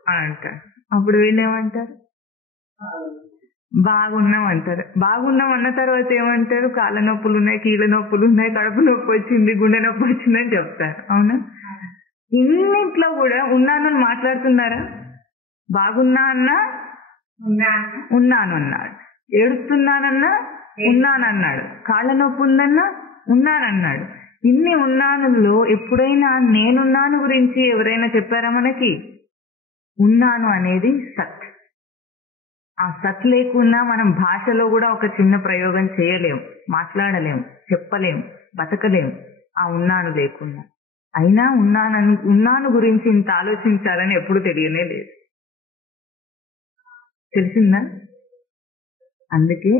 అని అంటారు. అప్పుడు వీళ్ళేమంటారు, బాగున్నాం అంటారు. బాగున్నాం అన్న తర్వాత ఏమంటారు, కాళ్ళ నొప్పులు ఉన్నాయి, కీళ్ళ నొప్పులు ఉన్నాయి, కడుపు నొప్పి వచ్చింది, గుండె నొప్పి వచ్చిందని చెప్తారు. అవునా? ఇన్నింట్లో కూడా ఉన్నాను అని మాట్లాడుతున్నారా? బాగున్నా అన్నా ఉన్నాను అన్నాడు, ఏడుస్తున్నానన్నా ఉన్నానన్నాడు, కాళ్ళ నొప్పి ఉందన్నా ఉన్నానన్నాడు. ఇన్ని ఉన్నానుల్లో ఎప్పుడైనా నేనున్నాను గురించి ఎవరైనా చెప్పారా మనకి? ఉన్నాను అనేది సత్. ఆ సత్ లేకుండా మనం భాషలో కూడా ఒక చిన్న ప్రయోగం చేయలేము, మాట్లాడలేము, చెప్పలేము, బతకలేము ఆ ఉన్నాను లేకుండా. అయినా ఉన్నాను గురించి ఇంత ఆలోచించాలని ఎప్పుడు తెలియనే లేదు. తెలిసిందా? అందుకే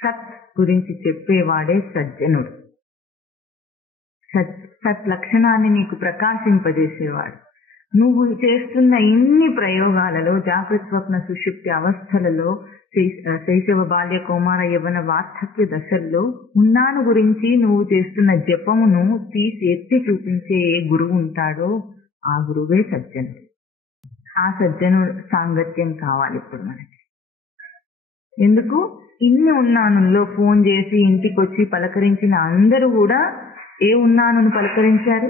సత్ గురించి చెప్పేవాడే సజ్జనుడు. సత్ లక్షణాన్ని నీకు ప్రకాశింపజేసేవాడు. నువ్వు చేస్తున్న ఇన్ని ప్రయోగాలలో, జాగ్రత్త స్వప్న సుషుప్తి అవస్థలలో, శైశవ బాల్య కౌమార యవ్వన వార్ధక్య దశల్లో ఉన్నాను గురించి నువ్వు చేస్తున్న జపమును తీసి ఎత్తి చూపించే ఏ గురువు ఉంటాడో ఆ గురువే సజ్జనుడు. ఆ సజ్జనుడు సాంగత్యం కావాలి ఇప్పుడు మనకి. ఎందుకు? ఇన్ని ఉన్నానుల్లో ఫోన్ చేసి ఇంటికి వచ్చి పలకరించిన అందరూ కూడా ఏ ఉన్నాను పలకరించారు?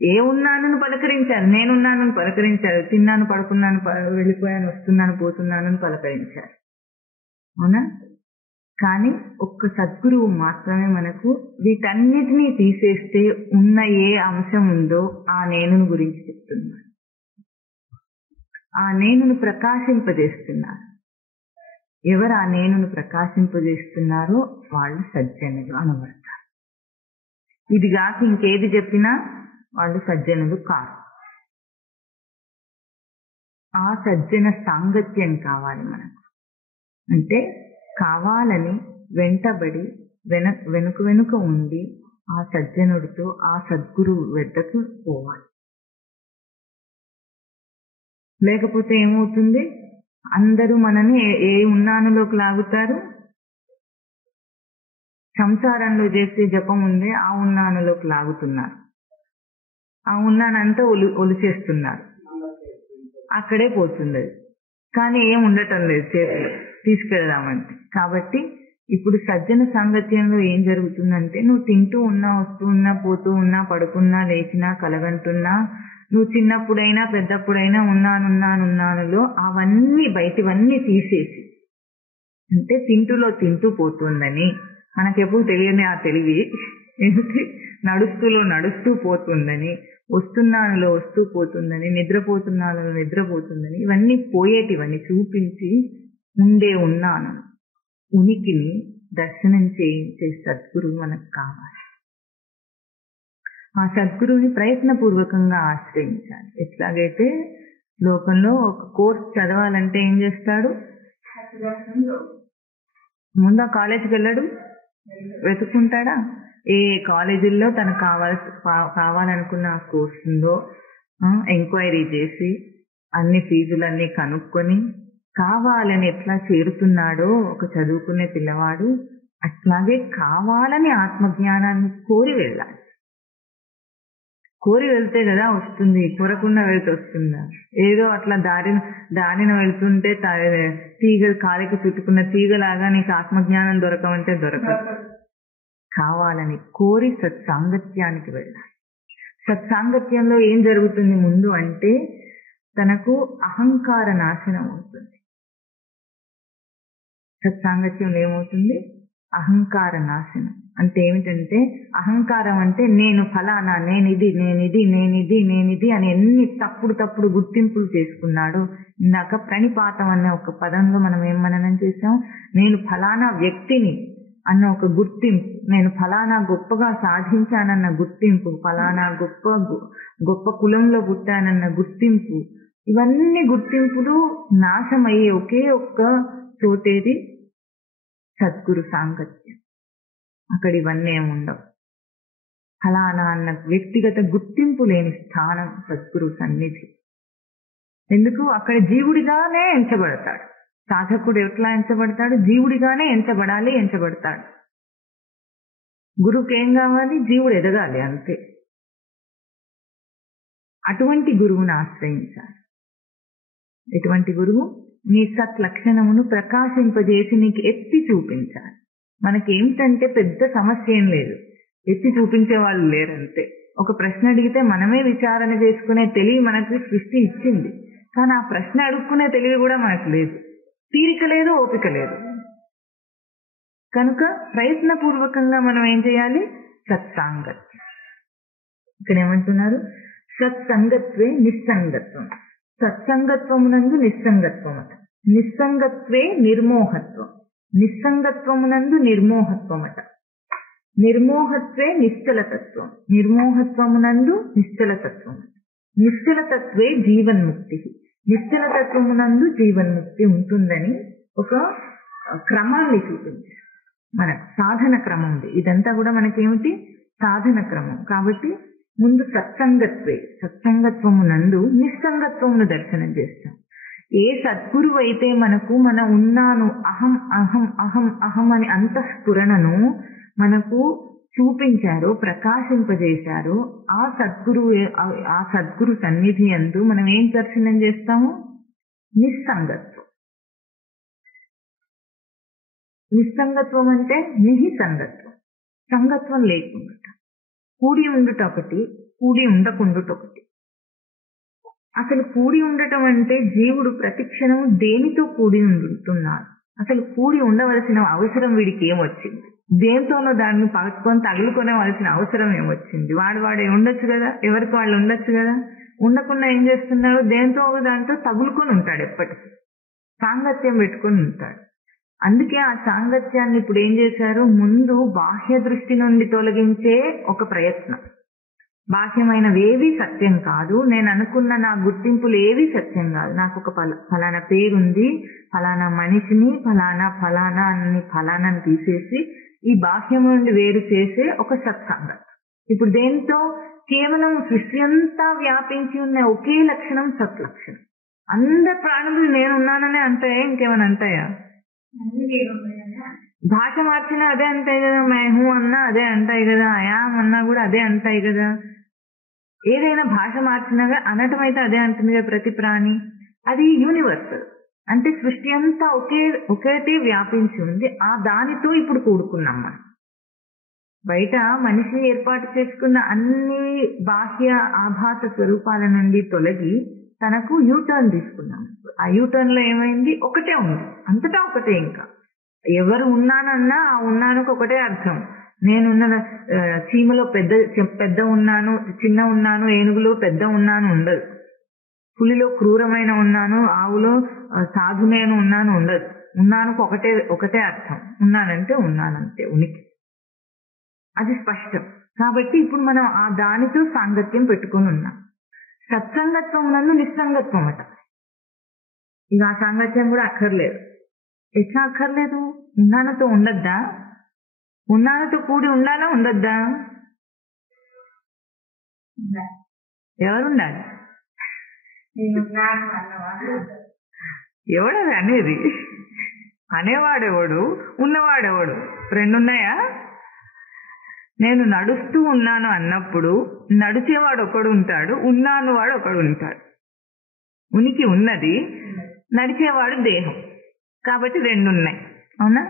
ఏ ఉన్నాను పలకరించారు? నేనున్నాను పలకరించారు. తిన్నాను, పడుకున్నాను, వెళ్ళిపోయాను, వస్తున్నాను, పోతున్నాను పలకరించారు. అవునా? కానీ ఒక్క సద్గురువు మాత్రమే మనకు వీటన్నిటినీ తీసేస్తే ఉన్న ఏ అంశం ఉందో ఆ నేనును గురించి చెప్తున్నారు. ఆ నేనును ప్రకాశింపజేస్తున్నారు. ఎవరు ఆ నేనును ప్రకాశింపజేస్తున్నారో వాళ్ళు సజ్జనులు అనబడతారు. ఇది కాక ఇంకేది చెప్పినా వాళ్ళు సజ్జనులు కాదు. ఆ సజ్జన సాంగత్యం కావాలి మనకు. అంటే కావాలని వెంటబడి వెనుక ఉండి ఆ సజ్జనుడితో, ఆ సద్గురువు వద్దకు పోవాలి. లేకపోతే ఏమవుతుంది? అందరూ మనని ఏ ఉన్నానులోకి లాగుతారు. సంసారంలో చేసే జపం ఉందే ఆ ఉన్నానులోకి లాగుతున్నారు. ఆ ఉన్నానంతా ఒలిచేస్తున్నారు. అక్కడే పోతుంది అది. కానీ ఏం ఉండటం లేదు చేతిలో తీసుకెళ్దామంటే. కాబట్టి ఇప్పుడు సజ్జన సాంగత్యంలో ఏం జరుగుతుందంటే, నువ్వు తింటూ ఉన్నా, వస్తూ ఉన్నా, పోతూ ఉన్నా, పడుకున్నా, లేచినా, కలగంటున్నా, నువ్వు చిన్నప్పుడైనా పెద్దప్పుడైనా ఉన్నానులో అవన్నీ బయటివన్నీ తీసేసి, అంటే తింటూలో తింటూ పోతుందని మనకెప్పుడు తెలియని ఆ తెలివి ఏంటి, నడుస్తూలో నడుస్తూ పోతుందని, వస్తున్నానులో వస్తూ పోతుందని, నిద్రపోతున్నాను నిద్రపోతుందని, ఇవన్నీ పోయేటివన్నీ చూపించి ఉండే ఉన్నాను ఉనికిని దర్శనం చేయించే సద్గురువు మనకు కావాలి. ఆ సద్గురువుని ప్రయత్నపూర్వకంగా ఆశ్రయించాలి. ఎట్లాగైతే లోకంలో ఒక కోర్స్ చదవాలంటే ఏం చేస్తాడు? ముందు కాలేజీకి వెళ్ళాడు, వెతుక్కుంటాడా? ఏ కాలేజీల్లో తనకు కావాలనుకున్న కోర్సులో ఎంక్వైరీ చేసి అన్ని ఫీజులన్నీ కనుక్కొని కావాలని ఎట్లా చేరుతున్నాడో ఒక చదువుకునే పిల్లవాడు, అట్లాగే కావాలని ఆత్మజ్ఞానాన్ని కోరి వెళ్ళాలి. కోరి వెళ్తే కదా వస్తుంది, కోరకుండా వెళ్తే వస్తుందా? ఏదో అట్లా దారిన వెళ్తుంటే తీగ కాలికి చుట్టుకున్న తీగలాగా నీకు ఆత్మజ్ఞానం దొరకమంటే దొరకదు. కావాలని కోరి సత్సాంగత్యానికి వెళ్ళాలి. సత్సాంగత్యంలో ఏం జరుగుతుంది ముందు అంటే, తనకు అహంకార నాశనం అవుతుంది. సత్సాంగత్యంలో ఏమవుతుంది? అహంకార నాశనం. అంటే ఏమిటంటే, అహంకారం అంటే నేను ఫలానా, నేనిది అని ఎన్ని తప్పుడు గుర్తింపులు చేసుకున్నాడో. ఇందాక ప్రణిపాతం అనే ఒక పదంలో మనం ఏం మననం చేసాం? నేను ఫలానా వ్యక్తిని అన్న ఒక గుర్తింపు, నేను ఫలానా గొప్పగా సాధించానన్న గుర్తింపు, ఫలానా గొప్ప కులంలో పుట్టానన్న గుర్తింపు, ఇవన్నీ గుర్తింపులు నాశమయ్యే ఒకే ఒక్క చోటేది? సద్గురు సాంగత్యం. అక్కడ ఇవన్నీ ఏముండవు. ఫలానా అన్న వ్యక్తిగత గుర్తింపు లేని స్థానం సద్గురు సన్నిధి. ఎందుకు? అక్కడ జీవుడిగానే ఎంచబడతాడు. సాధకుడు ఎట్లా ఎంచబడతాడు? జీవుడిగానే ఎంచబడాలి, ఎంచబడతాడు. గురువుకి ఏం కావాలి? జీవుడు ఎదగాలి, అంతే. అటువంటి గురువును ఆశ్రయించాలి. ఎటువంటి గురువు? నీ సత్ లక్షణమును ప్రకాశింపజేసి నీకు ఎత్తి చూపించాలి. మనకేమిటంటే పెద్ద సమస్య ఏం లేదు, ఎత్తి చూపించే వాళ్ళు లేరంతే. ఒక ప్రశ్న అడిగితే మనమే విచారణ చేసుకునే తెలివి మనకు సృష్టి ఇచ్చింది, కానీ ఆ ప్రశ్న అడుక్కునే తెలివి కూడా మనకు లేదు, తీరిక లేదు, ఓపిక లేదు. కనుక ప్రయత్నపూర్వకంగా మనం ఏం చేయాలి? సత్సాంగత్యం. ఇక్కడ ఏమంటున్నారు? సత్సంగత్వే నిస్సంగత్వం. సత్సంగత్వమునందు నిస్సంగత్వం అట. నిస్సంగత్వే నిర్మోహత్వం. నిస్సంగత్వమునందు నిర్మోహత్వం అట. నిర్మోహత్వే నిశ్చలతత్వం. నిర్మోహత్వమునందు నిశ్చలతత్వం. నిశ్చలతత్వే జీవన్ముక్తి. నిశ్చలతత్వమునందు జీవన్ముక్తి ఉంటుందని ఒక క్రమాన్ని చూపించారు. మన సాధన క్రమం ఉంది. ఇదంతా కూడా మనకేమిటి? సాధన క్రమం. కాబట్టి ముందు సత్సంగత్వే, సత్సంగత్వమునందు నిస్సంగత్వమును దర్శనం చేస్తాం. ఏ సద్గురువు అయితే మనకు ఉన్నాను, అహం అహం అహం అహం అని అంతఃస్ఫురణను మనకు చూపించారో, ప్రకాశింపజేశారో, ఆ సద్గురు సన్నిధి యందు మనం ఏం దర్శనం చేస్తాము? నిస్సంగత్వం. నిస్సంగత్వం అంటే నిహి సంగత్వం, సంగత్వం లేకుండా. కూడి ఉండుట ఒకటి, కూడి ఉండకుండుట ఒకటి. అసలు కూడి ఉండటం అంటే జీవుడు ప్రతిక్షణం దేనితో కూడి ఉంటున్నాడు? అసలు కూడి ఉండవలసిన అవసరం వీడికి ఏమొచ్చింది? దేంతోనో దాన్ని పట్టుకొని తగులుకొనేవలసిన అవసరం ఏమొచ్చింది? వాడే ఉండొచ్చు కదా, ఎవరికి వాళ్ళు ఉండొచ్చు కదా. ఉండకుండా ఏం చేస్తున్నాడు? దేంతో దాంతో తగులుకొని ఉంటాడు, ఎప్పటికీ సాంగత్యం పెట్టుకొని ఉంటాడు. అందుకే ఆ సాంగత్యాన్ని ఇప్పుడు ఏం చేశారు? ముందు బాహ్య దృష్టి నుండి తొలగించే ఒక ప్రయత్నం. బాహ్యమైనవేవి సత్యం కాదు, నేను అనుకున్న నా గుర్తింపులు ఏవి సత్యం కాదు. నాకు ఒక ఫలానా పేరుంది, ఫలానా మనిషిని, ఫలానా అని ఫలానాని తీసేసి ఈ బాహ్యం నుండి వేరు చేసే ఒక సత్సంగం. ఇప్పుడు దేంతో? కేవలం సృష్టి అంతా వ్యాపించి ఉన్న ఒకే లక్షణం సత్లక్షణం. అందరి ప్రాణులు నేనున్నాననే అంటాయా? ఇంకేమైనా అంటాయా? భాష మార్చినా అదే అంటాయి కదా. మేహు అన్నా అదే అంటాయి కదా. అయాం అన్నా కూడా అదే అంటాయి కదా. ఏదైనా భాష మార్చినాగా అనటం అయితే అదే అంటుంది కదా ప్రతి ప్రాణి. అది యూనివర్సల్. అంటే సృష్టి అంతా ఒకేటి వ్యాపించి ఉంది. ఆ దానితో ఇప్పుడు కూడుకున్నాం మనం. బయట మనిషి ఏర్పాటు చేసుకున్న అన్ని బాహ్య ఆభాస స్వరూపాల నుండి తొలగి తనకు యూటర్న్ తీసుకున్నాం. ఆ యూటర్న్ లో ఏమైంది? ఒకటే ఉంది, అంతటా ఒకటే. ఇంకా ఎవరు ఉన్నానన్నా ఆ ఉన్నానికి ఒకటే అర్థం. నేనున్న చీమలో పెద్ద ఉన్నాను, చిన్న ఉన్నాను, ఏనుగులో పెద్ద ఉన్నాను ఉండదు. పులిలో క్రూరమైన ఉన్నాను, ఆవులో సాధు నేను ఉన్నాను ఉండదు. ఉన్నానికి ఒకటే అర్థం. ఉన్నానంటే ఉన్నానంటే ఉనికి. అది స్పష్టం. కాబట్టి ఇప్పుడు మనం ఆ దానితో సాంగత్యం పెట్టుకుని ఉన్నాం. సత్సంగత్వం నందు నిస్సంగత్వం అట. ఇక ఆ సాంగత్యం కూడా అక్కర్లేదు. ఎట్లా అక్కర్లేదు? ఉన్నానతో ఉండద్దా? ఉన్నానతో కూడి ఉండాలా ఉండద్దా? ఎవరుండాలి? ఎవడది అనేది? అనేవాడెవడు, ఉన్నవాడెవడు? రెండున్నాయా? నేను నడుస్తూ ఉన్నాను అన్నప్పుడు నడిచేవాడు ఒకడు ఉంటాడు, ఉన్నాను వాడు ఒకడు ఉంటాడు. ఉనికి ఉన్నది, నడిచేవాడు దేహం. కాబట్టి రెండున్నాయి. అవునా?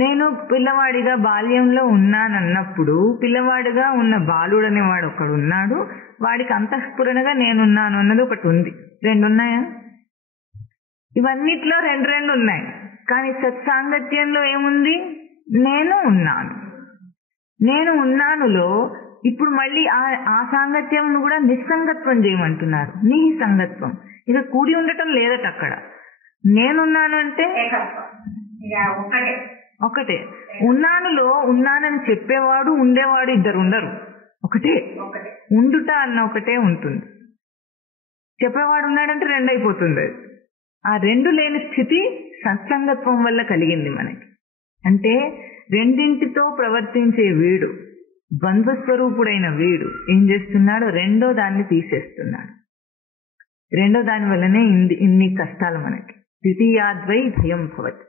నేను పిల్లవాడిగా బాల్యంలో ఉన్నానన్నప్పుడు పిల్లవాడిగా ఉన్న బాలుడు అనేవాడు ఒకడు ఉన్నాడు, వాడికి అంతఃస్ఫురణగా నేనున్నాను అన్నది ఒకటి ఉంది. రెండున్నాయా? ఇవన్నిట్లో రెండు ఉన్నాయి. కానీ సత్సాంగత్యంలో ఏముంది? నేను ఉన్నాను. నేను ఉన్నానులో ఇప్పుడు మళ్ళీ ఆ సాంగత్యం కూడా నిస్సంగత్వం చేయమంటున్నారు. నీ సంగత్వం. ఇక కూడి ఉండటం లేదట అక్కడ. నేనున్నాను అంటే ఒకటే. ఉన్నానులో ఉన్నానని చెప్పేవాడు ఉండేవాడు ఇద్దరు ఉండరు, ఒకటే. ఉండుట అన్న ఒకటే ఉంటుంది. చెప్పేవాడు ఉన్నాడంటే రెండు అయిపోతుంది. ఆ రెండు లేని స్థితి సత్సంగత్వం వల్ల కలిగింది మనకి. అంటే రెండింటితో ప్రవర్తించే వీడు ద్వంద్వస్వరూపుడైన వీడు ఏం చేస్తున్నాడు? రెండో దాన్ని తీసేస్తున్నాడు. రెండో దాని వల్లనే ఇన్ని కష్టాలు మనకి. ద్వితీయాద్వై భయం భవతి.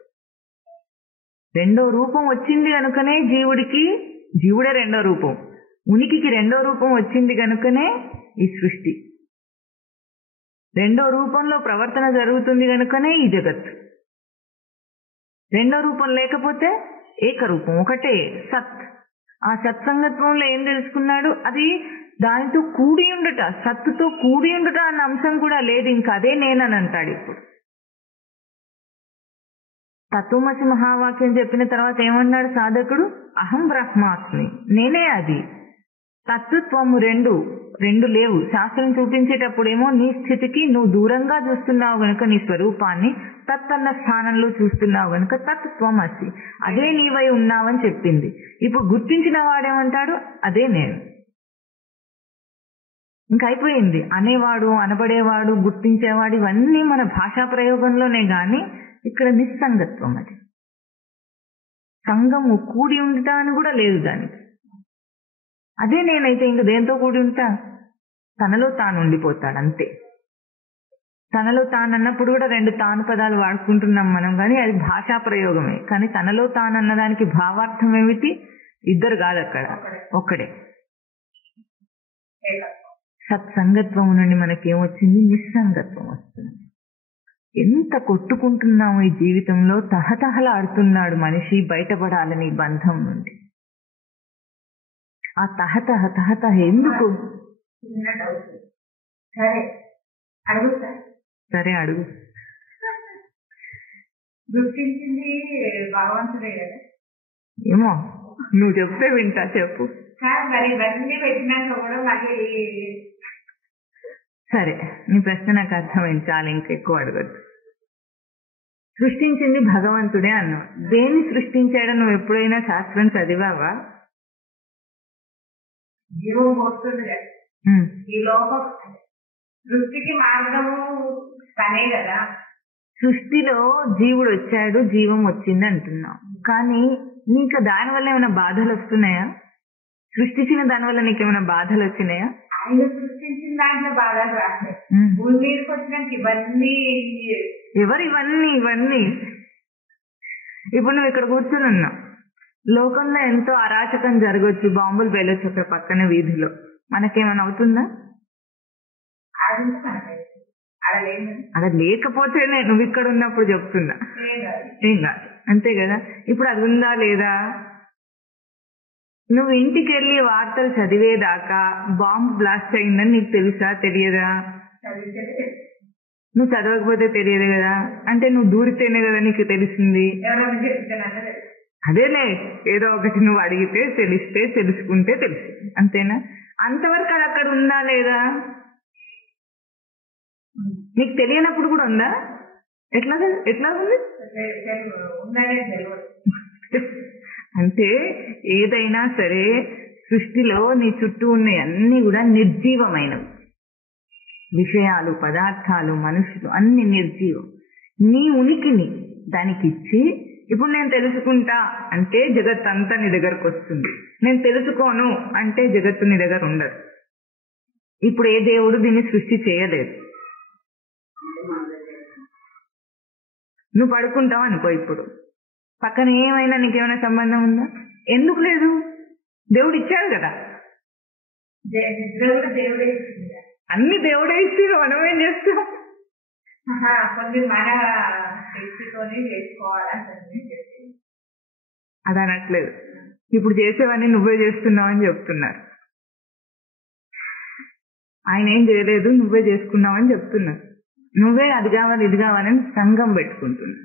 రెండో రూపం వచ్చింది కనుకనే జీవుడే రెండో రూపం, ఉనికికి రెండో రూపం వచ్చింది కనుకనే ఈ సృష్టి. రెండో రూపంలో ప్రవర్తన జరుగుతుంది కనుకనే ఈ జగత్తు. రెండో రూపం లేకపోతే ఏకరూపం, ఒకటే సత్. ఆ సత్సంగత్వంలో ఏం తెలుసుకున్నాడు? అది దానితో కూడి ఉండుట, సత్తుతో కూడి ఉండుట అన్న అంశం కూడా లేదు. ఇంకా అదే నేనని అంటాడు. ఇప్పుడు తత్వమసి మహావాక్యం చెప్పిన తర్వాత ఏమన్నాడు సాధకుడు? అహం బ్రహ్మాస్మి, నేనే అది. తత్వము రెండు లేవు. శాస్త్రం చూపించేటప్పుడేమో నీ స్థితికి నువ్వు దూరంగా చూస్తున్నావు గనుక నీ స్వరూపాన్ని, తత్తన్న స్థానంలో చూస్తున్నావు గనుక తత్వమసి, అదే నీవై ఉన్నావని చెప్పింది. ఇప్పుడు గుర్తించిన వాడేమంటాడు? అదే నేను. ఇంకా అయిపోయింది. అనేవాడు, అనబడేవాడు, గుర్తించేవాడు ఇవన్నీ మన భాషా ప్రయోగంలోనే గాని ఇక్కడ నిస్సంగత్వం. అది సంగము కూడి ఉంటా అని కూడా లేదు దానికి. అదే నేనైతే ఇంక దేంతో కూడి ఉంటా? తనలో తాను ఉండిపోతాడు అంతే. తనలో తాను అన్నప్పుడు కూడా రెండు తాను పదాలు వాడుకుంటున్నాం మనం, కానీ అది భాషా ప్రయోగమే. కానీ తనలో తాను అన్నదానికి భావార్థం ఏమిటి? ఇద్దరు కాదు, అక్కడ ఒక్కడే. సత్సంగత్వం నుండి మనకేమొచ్చింది? నిస్సంగత్వం వస్తుంది. ఎంత కొట్టుకుంటున్నాము ఈ జీవితంలో, తహతహలాడుతున్నాడు మనిషి బయటపడాలని బంధం నుండి. ఆ తహతహ ఎందుకు? సరే అడుగు. గుర్తించింది భగవంతుడే కదా. ఏమో నువ్వు చెప్తే వింటా, చెప్పు. మరి ఇవన్నీ పెట్టినాక కూడా మళ్ళీ సరే, నీ ప్రశ్న నాకు అర్థమైంది, చాలా ఇంకెక్కువ అడగద్దు. సృష్టించింది భగవంతుడే అన్నావు. దేన్ని సృష్టించాడో నువ్వు ఎప్పుడైనా శాస్త్రం చదివావా? జీవం పోస్తుంది కదా, ఈ లోపం సృష్టికి మార్గము తనే కదా. సృష్టిలో జీవుడు వచ్చాడు, జీవం వచ్చింది అంటున్నావు, కానీ నీకు దానివల్ల ఏమైనా బాధలు వస్తున్నాయా? సృష్టించిన దానివల్ల నీకేమైనా బాధలు వచ్చినాయా? ఆయన సృష్టించిన దాంట్లో బాధలు రాలేదు. భూమి మీదకి వచ్చినాక ఇవన్నీ ఇవన్నీ ఇప్పుడు నువ్వు ఇక్కడ కూర్చుని ఉన్నావు. లోకంలో ఎంతో అరాచకం జరగవచ్చు, బాంబులు పేలొచ్చు ఒక పక్కన వీధిలో, మనకేమైనా అవుతుందా? అది లేకపోతేనే నువ్వు ఇక్కడ ఉన్నప్పుడు చెప్తున్నా, ఏం కాదు, అంతే కదా. ఇప్పుడు అది ఉందా లేదా? నువ్వు ఇంటికి వెళ్ళి వార్తలు చదివేదాకా బాంబు బ్లాస్ట్ అయిందని నీకు తెలుసా, తెలియదా? నువ్వు చదవకపోతే తెలియదు కదా. అంటే నువ్వు దూరితేనే కదా నీకు తెలిసింది. అదేలే, ఏదో ఒకటి నువ్వు అడిగితే తెలిస్తే, తెలుసుకుంటే తెలుసు, అంతేనా? అంతవరకు అది అక్కడ ఉందా లేదా? నీకు తెలియనప్పుడు కూడా ఉందా? ఎట్లా ఉంది? అంటే ఏదైనా సరే సృష్టిలో నీ చుట్టూ ఉన్న అన్ని కూడా నిర్జీవమైనవి. విషయాలు, పదార్థాలు, మనుషులు అన్ని నిర్జీవం. నీ ఉనికిని దానికి ఇచ్చి, ఇప్పుడు నేను తెలుసుకుంటా అంటే జగత్ అంతా నీ దగ్గరకు వస్తుంది. నేను తెలుసుకోను అంటే జగత్తు నీ దగ్గర ఉండదు. ఇప్పుడు ఏ దేవుడు దీన్ని సృష్టి చేయలేదు. నువ్వు పడుకుంటావు అనుకో, ఇప్పుడు పక్కన ఏమైనా నీకేమైనా సంబంధం ఉందా? ఎందుకు లేదు? దేవుడు ఇచ్చాడు కదా, అన్ని దేవుడే ఇచ్చి మనం ఏం చేస్తాం? కొన్ని మన శక్తితోనే చేసుకోవాలని అది అనట్లేదు. ఇప్పుడు చేసేవన్నీ నువ్వే చేస్తున్నావు అని చెప్తున్నారు. ఆయన ఏం చేయలేదు, నువ్వే చేసుకున్నావు అని చెప్తున్నారు. నువ్వే అది కావాలి ఇది కావాలని సంఘం పెట్టుకుంటున్నావు.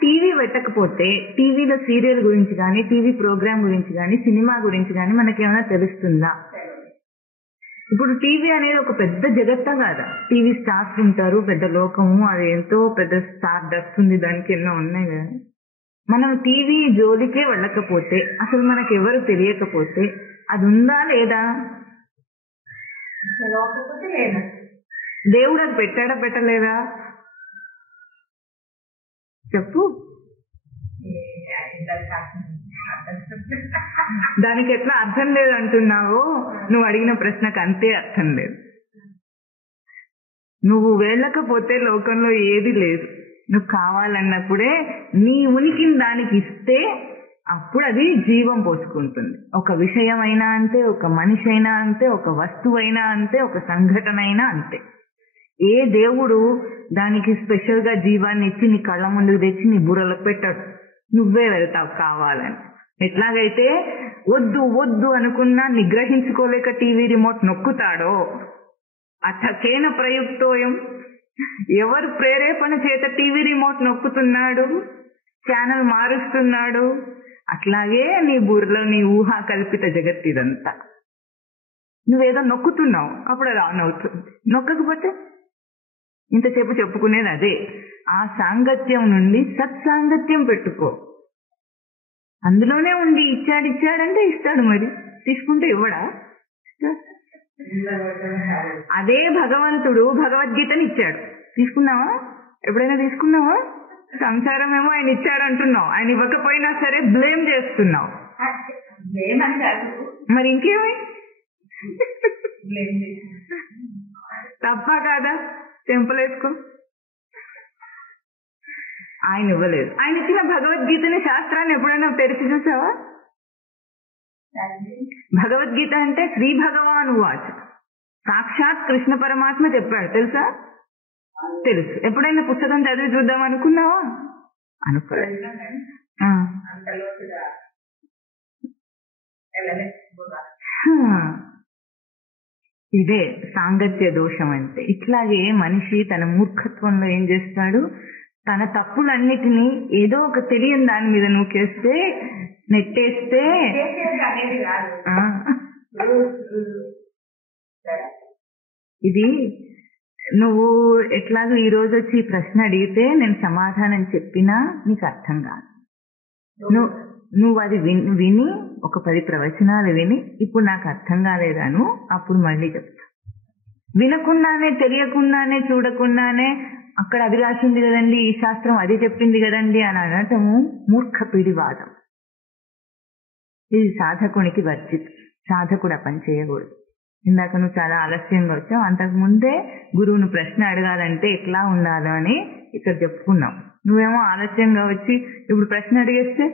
టీవీ పెట్టకపోతే టీవీలో సీరియల్ గురించి కానీ, టీవీ ప్రోగ్రామ్ గురించి కానీ, సినిమా గురించి కానీ మనకేమైనా తెలుస్తుందా? ఇప్పుడు టీవీ అనేది ఒక పెద్ద జగత్తా కాదా? టీవీ స్టార్స్ ఉంటారు, పెద్ద లోకము, అది ఎంతో పెద్ద స్టార్ డస్ట్ ఉంది, దానికి ఎన్నో ఉన్నాయి కదా. మనం టీవీ జోలికే వెళ్ళకపోతే, అసలు మనకు ఎవరు తెలియకపోతే అది ఉందా లేదా? దేవుడు అది పెట్టాడా పెట్టలేదా? చెప్పు. దానికి ఎట్లా అర్థం లేదు అంటున్నావో నువ్వు అడిగిన ప్రశ్నకు అంతే అర్థం లేదు. నువ్వు వెళ్ళకపోతే లోకంలో ఏది లేదు. నువ్వు కావాలన్నప్పుడే నీ ఉనికిని దానికి ఇస్తే అప్పుడు అది జీవం పోసుకుంటుంది. ఒక విషయం అయినా అంతే, ఒక మనిషి అయినా అంతే, ఒక వస్తువు అయినా అంతే, ఒక సంఘటన అయినా అంతే. ఏ దేవుడు దానికి స్పెషల్ గా జీవాన్ని ఇచ్చి నీ కళ్ళ ముందుకు తెచ్చి నీ బుర్రలో పెట్టడు. నువ్వే వెళ్తావు కావాలని. ఎట్లాగైతే వద్దు వద్దు అనుకున్నా నిగ్రహించుకోలేక టీవీ రిమోట్ నొక్కుతాడో, అథకేన ప్రయుక్తోయం, ఎవరు ప్రేరేపణ చేత టీవీ రిమోట్ నొక్కుతున్నాడు, ఛానల్ మారుస్తున్నాడు, అట్లాగే నీ బుర్రలో నీ ఊహా కల్పిత జగత్ ఇదంతా. నువ్వేదో నొక్కుతున్నావు, అప్పుడు అది ఆన్ అవుతుంది. నొక్కకపోతే ఇంతసేపు చెప్పుకునేది అదే. ఆ సాంగత్యం నుండి సత్సాంగత్యం పెట్టుకో. అందులోనే ఉండి ఇచ్చాడంటే ఇస్తాడు, మరి తీసుకుంటే ఇవ్వడా? అదే భగవంతుడు భగవద్గీతని ఇచ్చాడు, తీసుకున్నావా? ఎప్పుడైనా తీసుకున్నావా? సంసారం ఏమో ఆయన ఇచ్చాడు అంటున్నావు, ఆయన ఇవ్వకపోయినా సరే బ్లేమ్ చేస్తున్నావు. మరి ఇంకేమి తప్ప కాదా? చెంపలేసుకో. ఆయన ఇవ్వలేదు. ఆయన ఇచ్చిన భగవద్గీతని, శాస్త్రాన్ని ఎప్పుడైనా తెరిచి చూసావా? భగవద్గీత అంటే శ్రీ భగవాన్ వాచ్, సాక్షాత్ కృష్ణ పరమాత్మ చెప్పాడు, తెలుసా? తెలుసు. ఎప్పుడైనా పుస్తకం చదివి చూద్దాం అనుకున్నావా? అనుకోలేదు. ఇదే సాంగత్య దోషం అంటే. ఇట్లాగే మనిషి తన మూర్ఖత్వంలో ఏం చేస్తాడు, తన తప్పులన్నిటినీ ఏదో ఒక తెలియని దాని మీద నూకేస్తే, నెట్టేస్తే, ఇది నువ్వు ఎట్లాగో ఈ రోజు వచ్చి ఈ ప్రశ్న అడిగితే నేను సమాధానం చెప్పినా నీకు అర్థం కాదు. నువ్వు అది విని ఒక 10 ప్రవచనాలు విని ఇప్పుడు నాకు అర్థం కాలేదాను, అప్పుడు మళ్ళీ చెప్తా. వినకుండానే, తెలియకుండానే, చూడకుండానే అక్కడ అది రాసింది కదండి, ఈ శాస్త్రం అది చెప్పింది కదండి అని అనటము మూర్ఖ పిడివాదం. ఇది సాధకునికి వర్జితం. సాధకుడు ఆ పని చేయకూడదు. ఇందాక నువ్వు చాలా ఆలస్యంగా వచ్చావు, అంతకు ముందే గురువును ప్రశ్న అడగాలంటే ఎట్లా ఉండాలో అని ఇక్కడ చెప్పుకున్నావు. నువ్వేమో ఆలస్యంగా వచ్చి ఇప్పుడు ప్రశ్న అడిగేస్తే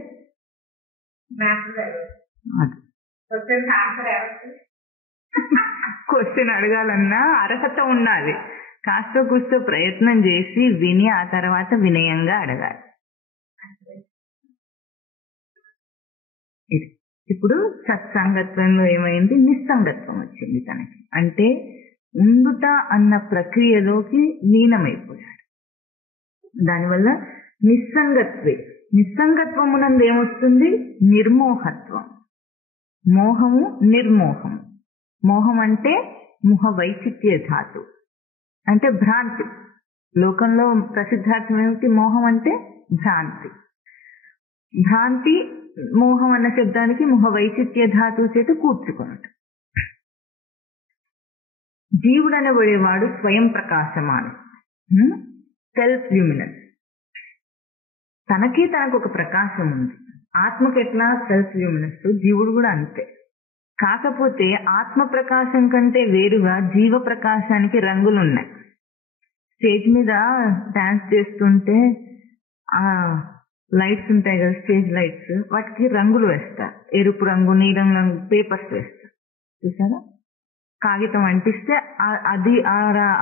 క్వశ్చన్ అడగాలన్నా అర్హత ఉండాలి. కాస్త కూస్తో ప్రయత్నం చేసి విని ఆ తర్వాత వినయంగా అడగాలి. ఇప్పుడు సత్సంగత్వంలో ఏమైంది, నిస్సంగత్వం వచ్చింది తనకి. అంటే ఉండుట అన్న ప్రక్రియలోకి లీనమైపోయాడు. దానివల్ల నిస్సంగత్వమునందు ఏమొస్తుంది, నిర్మోహత్వం. మోహము, నిర్మోహం. మోహం అంటే ముహ వైచిత్య ధాతు, అంటే భ్రాంతి. లోకంలో ప్రసిద్ధార్థం ఏమిటి? మోహం అంటే భ్రాంతి. భ్రాంతి, మోహం అన్న శబ్దానికి ముహ వైచిత్య ధాతువు చేత కూర్చుకున్నట్టు. జీవుడు అనబడేవాడు స్వయం ప్రకాశమాను, సెల్ఫ్ ల్యూమినస్. తనకి తనకు ఒక ప్రకాశం ఉంది. ఆత్మకి ఎట్లా సెల్ఫ్ ల్యూమినస్, జీవుడు కూడా అంతే. కాకపోతే ఆత్మ ప్రకాశం కంటే వేరుగా జీవ ప్రకాశానికి రంగులున్నాయి. స్టేజ్ మీద డాన్స్ చేస్తుంటే ఆ లైట్స్ ఉంటాయి కదా, స్టేజ్ లైట్స్, వాటికి రంగులు వేస్తారు. ఎరుపు రంగు, నీలం రంగు పేపర్స్ వేస్తారు, చూసారా? కాగితం అంటిస్తే అది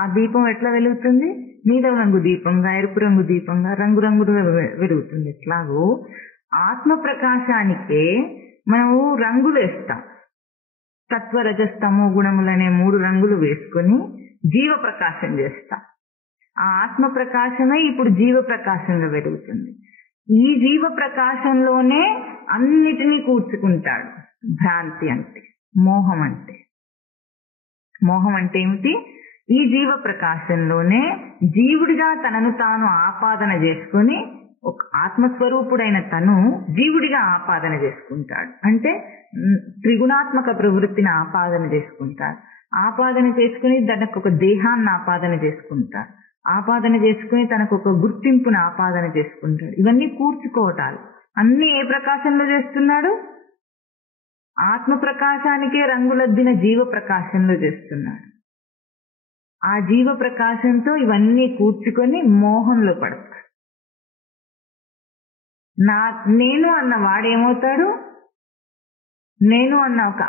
ఆ దీపం ఎట్లా వెలుగుతుంది? నీలం రంగు దీపంగా, ఎరుపు రంగు దీపంగా, రంగురంగులు వెలుగుతుంది. ఎట్లాగో ఆత్మ ప్రకాశానికే మనము రంగులు వేస్తాం. సత్వరజస్తమో గుణములనే 3 రంగులు వేసుకొని జీవ ప్రకాశం చేస్తాం. ఆ ఆత్మ ప్రకాశమే ఇప్పుడు జీవ ప్రకాశంగా వెలుగుతుంది. ఈ జీవ ప్రకాశంలోనే అన్నిటినీ కూర్చుకుంటాడు భ్రాంతి అంటే, మోహం అంటే. మోహం అంటే ఏమిటి? ఈ జీవ ప్రకాశంలోనే జీవుడిగా తనను తాను ఆపాదన చేసుకుని, ఒక ఆత్మస్వరూపుడైన తను జీవుడిగా ఆపాదన చేసుకుంటాడు. అంటే త్రిగుణాత్మక ప్రవృత్తిని ఆపాదన చేసుకుంటాడు. ఆపాదన చేసుకుని తనకు ఒక దేహాన్ని ఆపాదన చేసుకుంటాడు. ఆపాదన చేసుకుని తనకు ఒక గుర్తింపును ఆపాదన చేసుకుంటాడు. ఇవన్నీ కూర్చుకోవటాలు. అన్ని ఏ ప్రకాశంలో చేస్తున్నాడు? ఆత్మ ప్రకాశానికే రంగులద్దిన జీవ ప్రకాశంలో చేస్తున్నాడు. ఆ జీవ ప్రకాశంతో ఇవన్నీ కూర్చుకొని మోహంలో పడతాడు. నేను అన్న వాడేమవుతాడు? నేను అన్న ఒక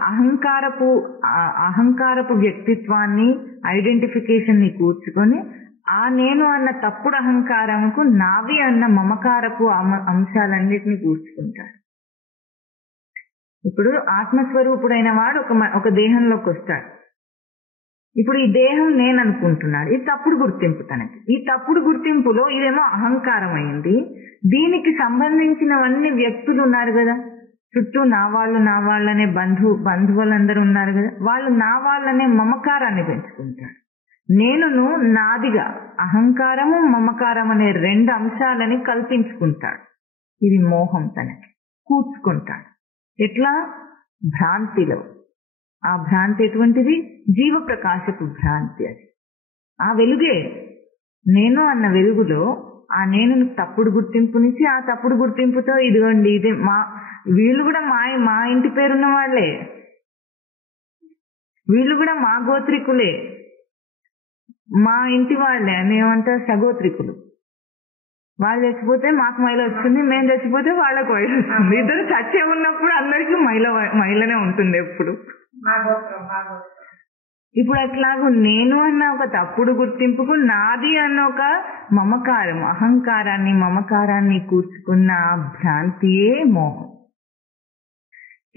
అహంకారపు వ్యక్తిత్వాన్ని, ఐడెంటిఫికేషన్ ని కూర్చుకొని ఆ నేను అన్న తప్పుడు అహంకారంకు నావి అన్న మమకారపు అంశాలన్నిటినీ కూర్చుకుంటాడు. ఇప్పుడు ఆత్మస్వరూపుడైన వాడు ఒక దేహంలోకి వస్తాడు. ఇప్పుడు ఈ దేహం నేను అనుకుంటున్నాడు. ఇది తప్పుడు గుర్తింపు తనకి. ఈ తప్పుడు గుర్తింపులో ఇదేమో అహంకారం అయింది. దీనికి సంబంధించినవన్నీ వ్యక్తులు ఉన్నారు కదా, చుట్టూ నా వాళ్ళనే బంధువులందరూ ఉన్నారు కదా, వాళ్ళు నా వాళ్ళనే మమకారాన్ని పెంచుకుంటాడు. నేనును నాదిగా అహంకారము మమకారం అనే రెండు అంశాలని కల్పించుకుంటాడు. ఇది మోహం తనకి. కూర్చుకుంటాడు. ఎట్లా? భ్రాంతిలో. ఆ భ్రాంతి ఎటువంటిది? జీవ ప్రకాశపు భ్రాంతి. అది ఆ వెలుగే. నేను అన్న వెలుగులో ఆ నేను తప్పుడు గుర్తింపునిచ్చి ఆ తప్పుడు గుర్తింపుతో ఇదిగోండి ఇది వీళ్ళు కూడా మా ఇంటి పేరున్న వాళ్లే, వీళ్ళు కూడా మా గోత్రికులే, మా ఇంటి వాళ్లే, మేమంటారు సగోత్రికులు. వాళ్ళు చచ్చిపోతే మాకు మైల వస్తుంది, మేము చచ్చిపోతే వాళ్ళకు మైల వస్తుంది. ఇద్దరు చచ్చే ఉన్నప్పుడు అందరికీ మైలనే ఉంటుంది ఎప్పుడు. ఇప్పుడు అట్లాగూ నేను అన్న ఒక తప్పుడు గుర్తింపుకు నాది అన్న ఒక మమకారం, అహంకారాన్ని మమకారాన్ని కూర్చుకున్న భ్రాంతియే మోహం.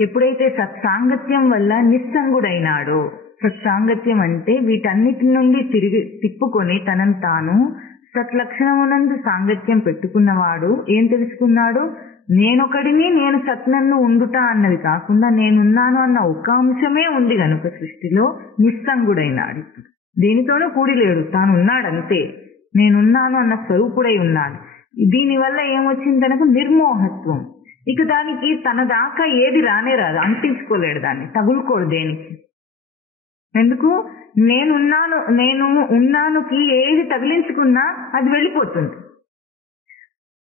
ఎప్పుడైతే సత్సాంగత్యం వల్ల నిస్సంగుడైనాడో, సత్సాంగత్యం అంటే వీటన్నిటి నుండి తిప్పుకొని తనను తాను సత్లక్షణమునందు సాంగత్యం పెట్టుకున్నవాడు ఏం తెలుసుకున్నాడు? నేనొకడిని, నేను సత్నందు ఉండుట అన్నది కాకుండా నేనున్నాను అన్న ఒక అంశమే ఉంది గనుక సృష్టిలో నిస్సంగుడైనాడు. ఇప్పుడు దేనితోనూ కూడి లేడు, తాను ఉన్నాడంతే. నేనున్నాను అన్న స్వరూపుడై ఉన్నాడు. దీనివల్ల ఏమొచ్చింది? తనకు నిర్మోహత్వం. ఇక దానికి తన దాకా ఏది రానే రాదు, అంటించుకోలేడు, దాన్ని తగులుకోడు దేనికి. ఎందుకు? నేను ఉన్నానుకి ఏది తగిలించుకున్నా అది వెళ్ళిపోతుంది.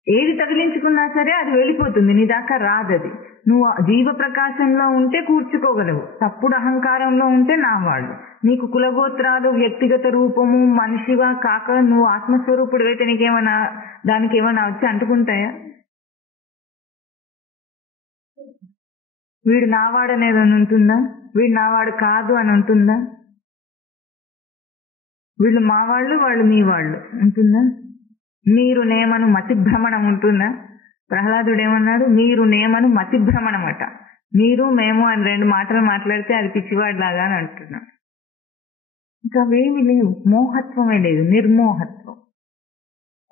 ఏది తగిలించుకున్నా సరే అది వెళ్ళిపోతుంది, నీ దాకా రాదది. నువ్వు జీవ ప్రకాశంలో ఉంటే కూర్చుకోగలవు, తప్పుడు అహంకారంలో ఉంటే నా వాళ్ళు. నీకు కులగోత్రాలు, వ్యక్తిగత రూపము, మనిషిగా కాక నువ్వు ఆత్మస్వరూపుడు అయితే నీకేమైనా దానికి ఏమైనా వచ్చి అంటుకుంటాయా? వీడు నావాడనేది అని ఉంటుందా? వీడు నావాడు కాదు అని ఉంటుందా? వీళ్ళు మా వాళ్ళు, వాళ్ళు మీ వాళ్ళు ఉంటుందా? మీరు నేమను మతి భ్రమణం ఉంటుందా? ప్రహ్లాదుడు ఏమన్నాడు? మీరు నేమను మతి భ్రమణం అట. మీరు మేము అని రెండు మాటలు మాట్లాడితే అది పిచ్చివాడిలాగా అని అంటున్నాడు. ఇంకా అవేమి లేవు, మోహత్వమే లేదు, నిర్మోహత్వం.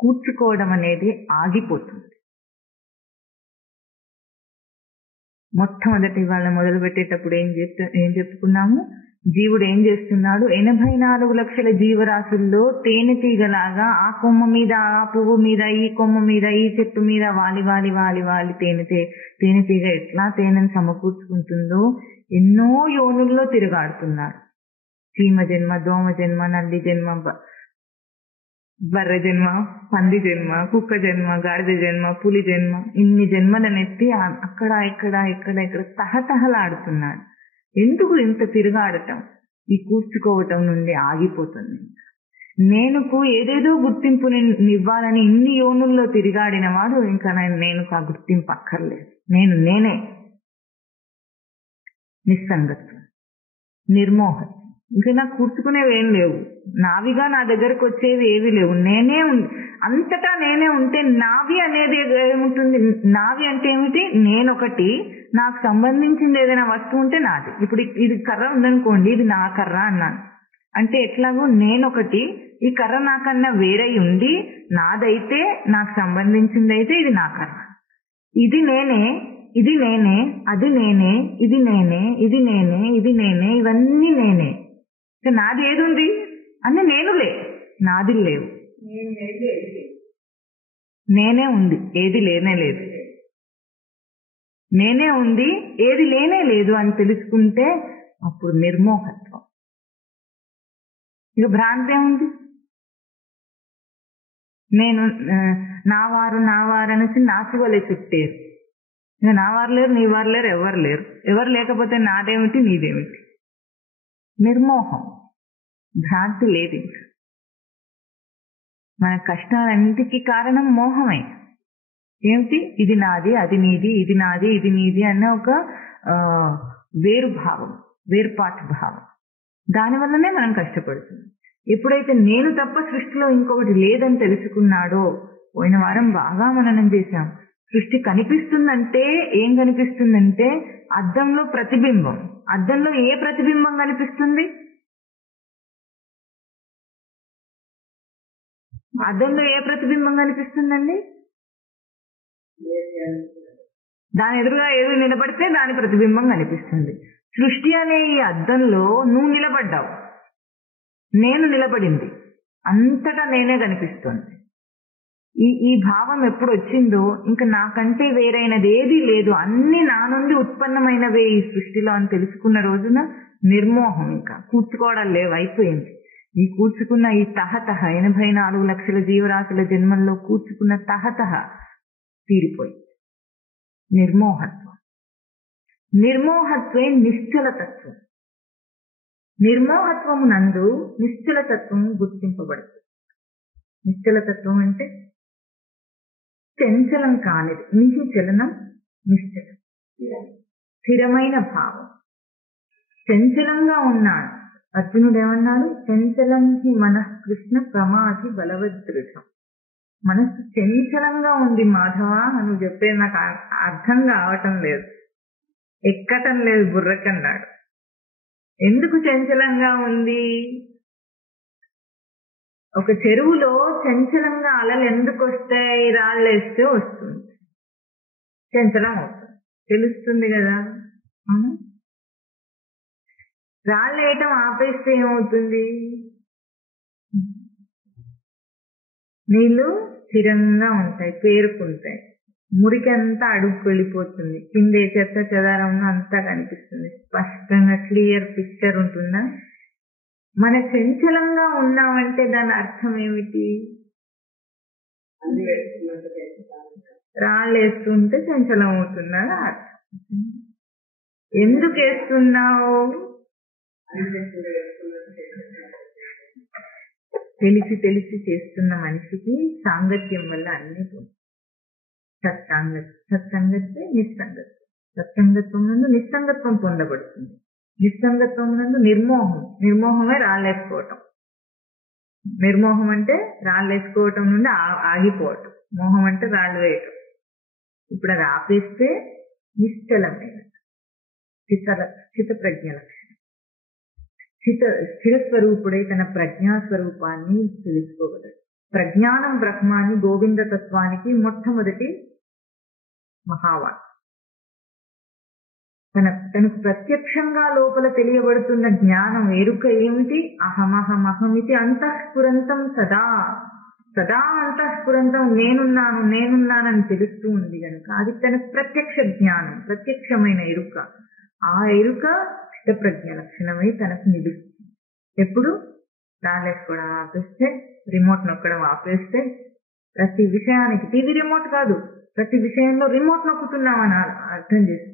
కూర్చుకోవడం అనేది ఆగిపోతుంది. మొట్టమొదటి వాళ్ళని మొదలు పెట్టేటప్పుడు ఏం చెప్పుకున్నాము? జీవుడు ఏం చేస్తున్నాడు? 84 లక్షల జీవరాశుల్లో తేనెటీగలాగా ఆ కొమ్మ మీద, ఆ పువ్వు మీద, ఈ కొమ్మ మీద, ఈ చెట్టు మీద వాలి వాలి వాలి వాలి తేనెటీగ ఎట్లా తేనెను సమకూర్చుకుంటుందో ఎన్నో యోనుల్లో తిరుగాడుతున్నాడు. చీమ జన్మ, దోమ జన్మ, నల్లి జన్మ, బర్రె జన్మ, పంది జన్మ, కుక్క జన్మ, గాడిద జన్మ, పులి జన్మ, ఇన్ని జన్మలనెత్తి అక్కడ ఇక్కడ తహతహలాడుతున్నాడు. ఎందుకు ఇంత తిరుగాడటం? ఈ కూర్చుకోవటం నుండి ఆగిపోతుంది. నేనుకు ఏదేదో గుర్తింపుని ఇవ్వాలని ఇన్ని యోనుల్లో తిరిగాడిన వాడు ఇంకా నేనుకు ఆ గుర్తింపు అక్కర్లేదు. నేనే. నిస్సంగత్వం, నిర్మోహత్వం. ఇంకా నాకు కూర్చుకునేవి ఏం లేవు, నావిగా నా దగ్గరకు వచ్చేవి ఏవి లేవు. నేనే అంతటా నేనే ఉంటే నావి అనేది ఏముంటుంది? నావి అంటే ఏమిటి? నేనొకటి, నాకు సంబంధించింది ఏదైనా వస్తువు ఉంటే నాది. ఇప్పుడు ఇది కర్ర ఉందనుకోండి, ఇది నా కర్ర అన్నాను అంటే ఎట్లాగో నేనొకటి, ఈ కర్ర నాకన్నా వేరై ఉండి నాదైతే, నాకు సంబంధించింది అయితే ఇది నా కర్ర. ఇది నేనే, ఇది నేనే, అది నేనే, ఇది నేనే, ఇది నేనే, ఇది నేనే, ఇవన్నీ నేనే. నాది ఏది ఉంది? అన్నీ నేనులే, నాది లేవు. నేనే ఉంది, ఏది లేనే లేదు. నేనే ఉంది, ఏది లేనే లేదు అని తెలుసుకుంటే అప్పుడు నిర్మోహత్వం. ఇక భ్రాంతి ఏముంది? నేను నా వారు అనేసి నాచువలే చుట్టారు. ఇంకా నా వారు లేరు, నీ వారు లేరు, ఎవరు లేరు. ఎవరు లేకపోతే నాదేమిటి, నీదేమిటి? నిర్మోహం, భ్రాంతి లేదు. ఇంకా మన కష్టాలన్నిటికీ కారణం మోహమే. ఏమిటి? ఇది నాది, అది నీది, ఇది నాది, ఇది నీది అన్న ఒక వేరు భావం, వేరుపాటు భావం. దానివల్లనే మనం కష్టపడుతున్నాం. ఎప్పుడైతే నేను తప్ప సృష్టిలో ఇంకొకటి లేదని తెలుసుకున్నాడో, పోయిన వారం బాగా మననం చేశాం. సృష్టి కనిపిస్తుందంటే ఏం కనిపిస్తుందంటే అద్దంలో ప్రతిబింబం. అద్దంలో ఏ ప్రతిబింబం కనిపిస్తుంది? అద్దంలో ఏ ప్రతిబింబం కనిపిస్తుందండి? దాని ఎదురుగా ఏది నిలబడితే దాని ప్రతిబింబం కనిపిస్తుంది. సృష్టి అనే ఈ అద్దంలో నువ్వు నిలబడ్డావు, నేను నిలబడింది, అంతటా నేనే కనిపిస్తుంది. ఈ భావం ఎప్పుడు వచ్చిందో ఇంకా నాకంటే వేరైనది ఏదీ లేదు, అన్ని నా నుండి ఉత్పన్నమైనవే ఈ సృష్టిలో అని తెలుసుకున్న రోజున నిర్మోహం, ఇంకా కూర్చుకోవడం లేవు, అయిపోయింది. ఈ కూర్చుకున్న ఈ తహతహ 84 లక్షల జీవరాశుల జన్మల్లో కూర్చుకున్న తహతహ తీరిపోయి నిర్మోహత్వం. నిర్మోహత్వే నిశ్చలతత్వం. నిర్మోహత్వము నందు నిశ్చలతత్వం గుర్తింపబడుతుంది. నిశ్చలతత్వం అంటే చంచలం కానిది. నిశ్చలనం, నిశ్చలం, స్థిరమైన భావం. చంచలంగా ఉన్నాడు. అర్జునుడు ఏమన్నాడు? చంచలం హి మనః కృష్ణ ప్రమాధి బలవదృఢం. మనస్సు చంచలంగా ఉంది మాధవ, నువ్వు చెప్పేది నాకు అర్థం కావటం లేదు, ఎక్కటం లేదు బుర్రకన్నాడు. ఎందుకు చంచలంగా ఉంది? ఒక చెరువులో చంచలంగా అలలు ఎందుకు వస్తాయి? రాళ్ళేస్తే వస్తుంది, చంచలం అవుతుంది, తెలుస్తుంది కదా. అవునా? రాళ్ళు వేయటం ఆపేస్తే ఏమవుతుంది? నీళ్లు స్థిరంగా ఉంటాయి, పేరుకుంటాయి, మురికి అంతా అడుగుకు వెళ్ళిపోతుంది, కిందే చెత్త చెదారం అంతా కనిపిస్తుంది, స్పష్టంగా క్లియర్ పిక్చర్ ఉంటుందా? మన చంచలంగా ఉన్నామంటే దాని అర్థం ఏమిటి? రాళ్ళు వేస్తుంటే చంచలం అవుతుందా అర్థం. ఎందుకు వేస్తున్నావు? తెలిసి తెలిసి చేస్తున్న మనిషికి సాంగత్యం వల్ల అన్ని సత్సంగత్వే నిస్సంగత్వం. సత్సంగత్వం నందు నిస్సంగత్వం పొందబడుతుంది. నిస్సంగత్వం నందు నిర్మోహం. నిర్మోహమే రాళ్ళేసుకోవటం. నిర్మోహం అంటే రాళ్ళేసుకోవటం నుండి ఆగిపోవటం. మోహం అంటే రాళ్ళు వేయటం. ఇప్పుడు అది ఆపేస్తే నిశ్చలమైన స్థిత ప్రజ్ఞ లక్షణం. స్థిరస్వరూపుడై తన ప్రజ్ఞాస్వరూపాన్ని తెలుసుకోగలడు. ప్రజ్ఞానం బ్రహ్మాన్ని గోవింద తత్వానికి మొట్టమొదటి మహావాక్యం. తనకు ప్రత్యక్షంగా లోపల తెలియబడుతున్న జ్ఞానం ఎరుక ఏమిటి? అహమహమహమితి అంతఃస్ఫురంతం సదా సదా అంతఃస్ఫురంతం నేనున్నాను నేనున్నానని తెలుస్తూ ఉంది కనుక అది తనకు ప్రత్యక్ష జ్ఞానం, ప్రత్యక్షమైన ఎరుక. ఆ ఎరుక స్థితప్రజ్ఞ లక్షణమై తనకు నిలుస్తుంది. ఎప్పుడు రాళ్ళేసుకోవడం ఆపేస్తే, రిమోట్ నొక్కడం ఆపేస్తే, ప్రతి విషయానికి టీవీ రిమోట్ కాదు, ప్రతి విషయంలో రిమోట్ నొక్కుతున్నామని అర్థం చేసి,